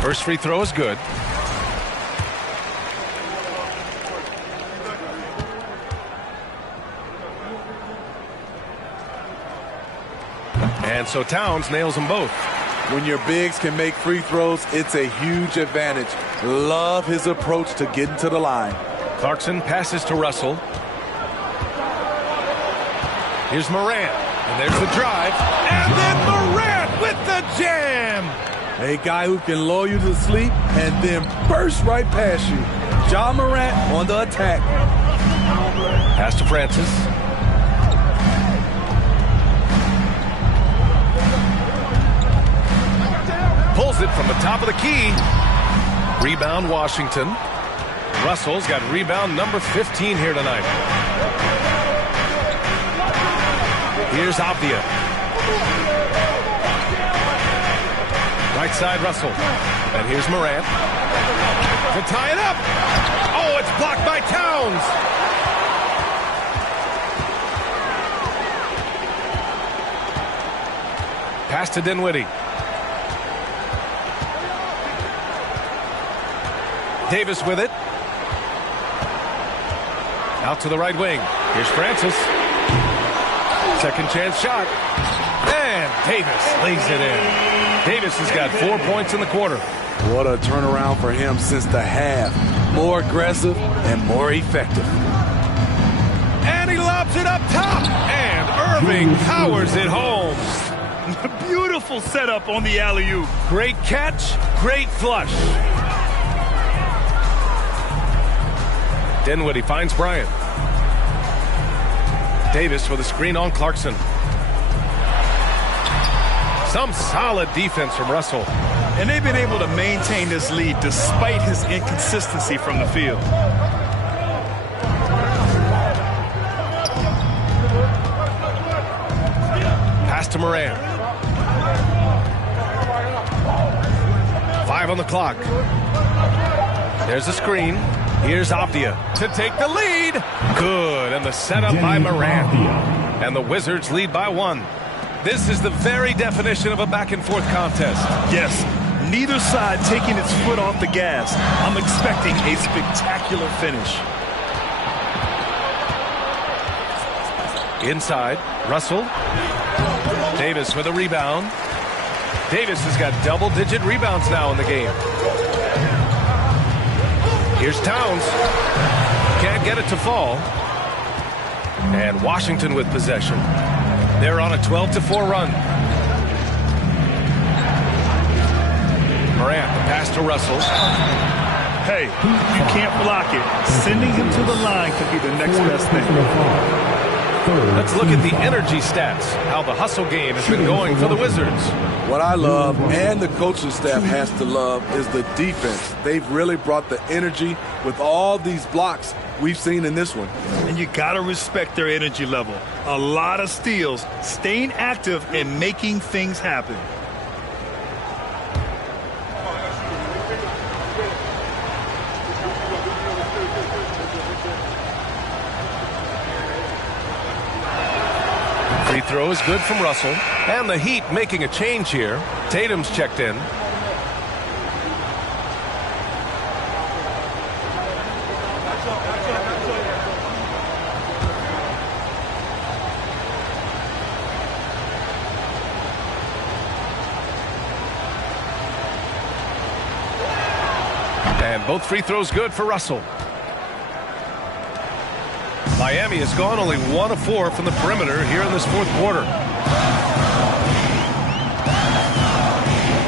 First free throw is good. And so Towns nails them both. When your bigs can make free throws, it's a huge advantage. Love his approach to getting to the line. Clarkson passes to Russell. Here's Morant. And there's the drive. And then Morant with the jam. A guy who can lull you to sleep and then burst right past you. Ja Morant on the attack. Pass to Francis. Pulls it from the top of the key. Rebound Washington. Russell's got rebound number 15 here tonight. Here's Avdia. Right side Russell. And here's Morant. To tie it up. Oh, it's blocked by Towns. Pass to Dinwiddie. Davis with it. Out to the right wing. Here's Francis. Second chance shot. And Davis lays it in. Davis has got 4 points in the quarter. What a turnaround for him since the half. More aggressive and more effective. And he lobs it up top. And Irving powers it home. Beautiful setup on the alley-oop. Great catch, great flush. Dinwiddie finds Bryant. Davis with a screen on Clarkson. Some solid defense from Russell. And they've been able to maintain this lead despite his inconsistency from the field. Pass to Morant. 5 on the clock. There's a screen. Here's Avdia to take the lead. Good, and the setup by Morant. And the Wizards lead by 1. This is the very definition of a back-and-forth contest. Yes, neither side taking its foot off the gas. I'm expecting a spectacular finish. Inside, Russell. Davis with a rebound. Davis has got double-digit rebounds now in the game. Here's Towns. Can't get it to fall. And Washington with possession. They're on a 12-4 run. Morant, the pass to Russell. Hey, you can't block it. Sending him to the line could be the next best thing. Let's look at the energy stats, how the hustle game has been going for the Wizards. What I love, and the coaching staff has to love, is the defense. They've really brought the energy with all these blocks we've seen in this one. And you got to respect their energy level. A lot of steals, staying active, and making things happen. Free throw is good from Russell. And the Heat making a change here. Tatum's checked in. And both free throws good for Russell. Miami has gone only 1 of 4 from the perimeter here in this fourth quarter.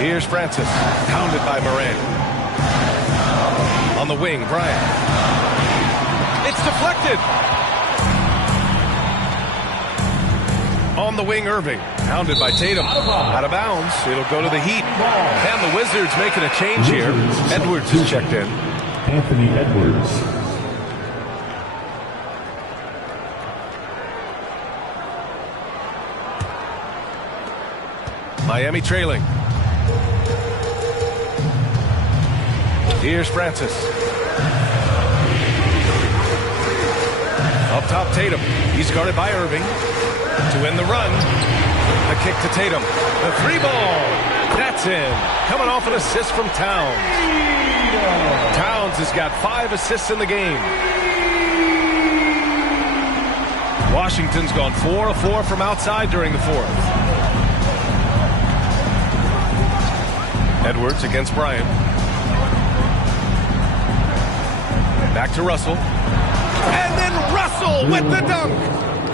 Here's Francis, pounded by Morant. On the wing, Bryant. It's deflected. On the wing, Irving, pounded by Tatum. Out of bounds, it'll go to the Heat. And the Wizards making a change here. Edwards is checked in. Anthony Edwards. Miami trailing. Here's Francis. Up top, Tatum. He's guarded by Irving. To win the run. The kick to Tatum. The three ball. That's in. Coming off an assist from Towns. Towns has got 5 assists in the game. Washington's gone 4 of 4 from outside during the fourth. Edwards against Bryant. Back to Russell. And then Russell with the dunk.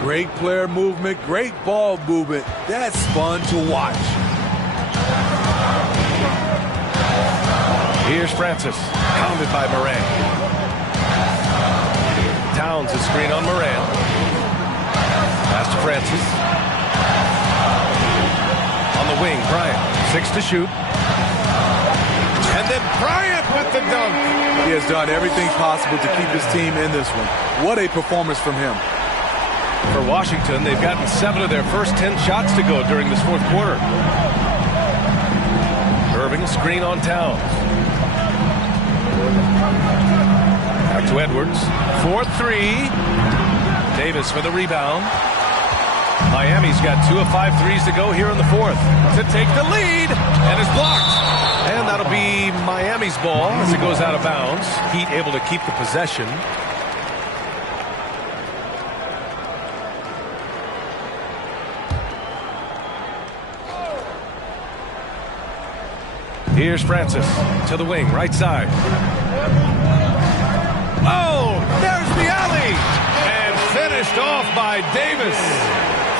Great player movement, great ball movement. That's fun to watch. Here's Francis, pounded by Moran. Towns is screen on Moran. Pass to Francis. On the wing, Bryant, 6 to shoot. And then Bryant with the dunk. He has done everything possible to keep his team in this one. What a performance from him. For Washington, they've gotten 7 of their first 10 shots to go during this fourth quarter. Irving, screen on Towns. Back to Edwards. 4-3. Davis for the rebound. Miami's got 2 of 5 threes to go here in the fourth to take the lead, and is blocked. And that'll be Miami's ball as it goes out of bounds. Heat able to keep the possession. Here's Francis to the wing, right side. Oh, there's the alley. And finished off by Davis.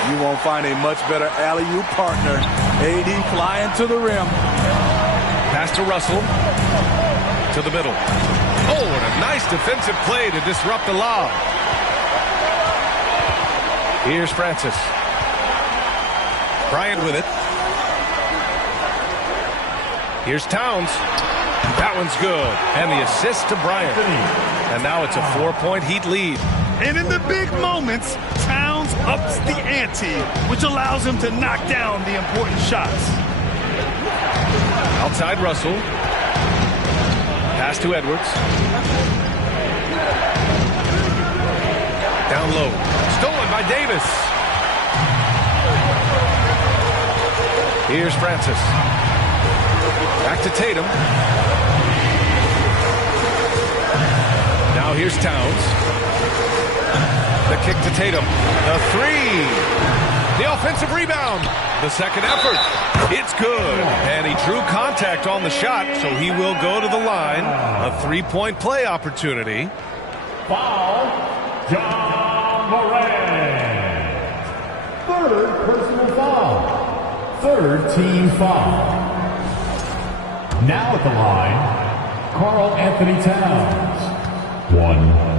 You won't find a much better alley-oop partner. AD flying to the rim. Pass to Russell. To the middle. Oh, and a nice defensive play to disrupt the lob. Here's Francis. Bryant with it. Here's Towns. That one's good. And the assist to Bryant. And now it's a 4-point Heat lead. And in the big moments, Towns ups the ante, which allows him to knock down the important shots. Outside Russell. Pass to Edwards. Down low. Stolen by Davis. Here's Francis. Back to Tatum. Now here's Towns. The kick to Tatum. The three. The offensive rebound. The second effort. It's good. And he drew contact on the shot, so he will go to the line. A 3-point play opportunity. Foul, John Moran. Third personal foul. Third team foul. Now at the line, Karl Anthony Towns. 1.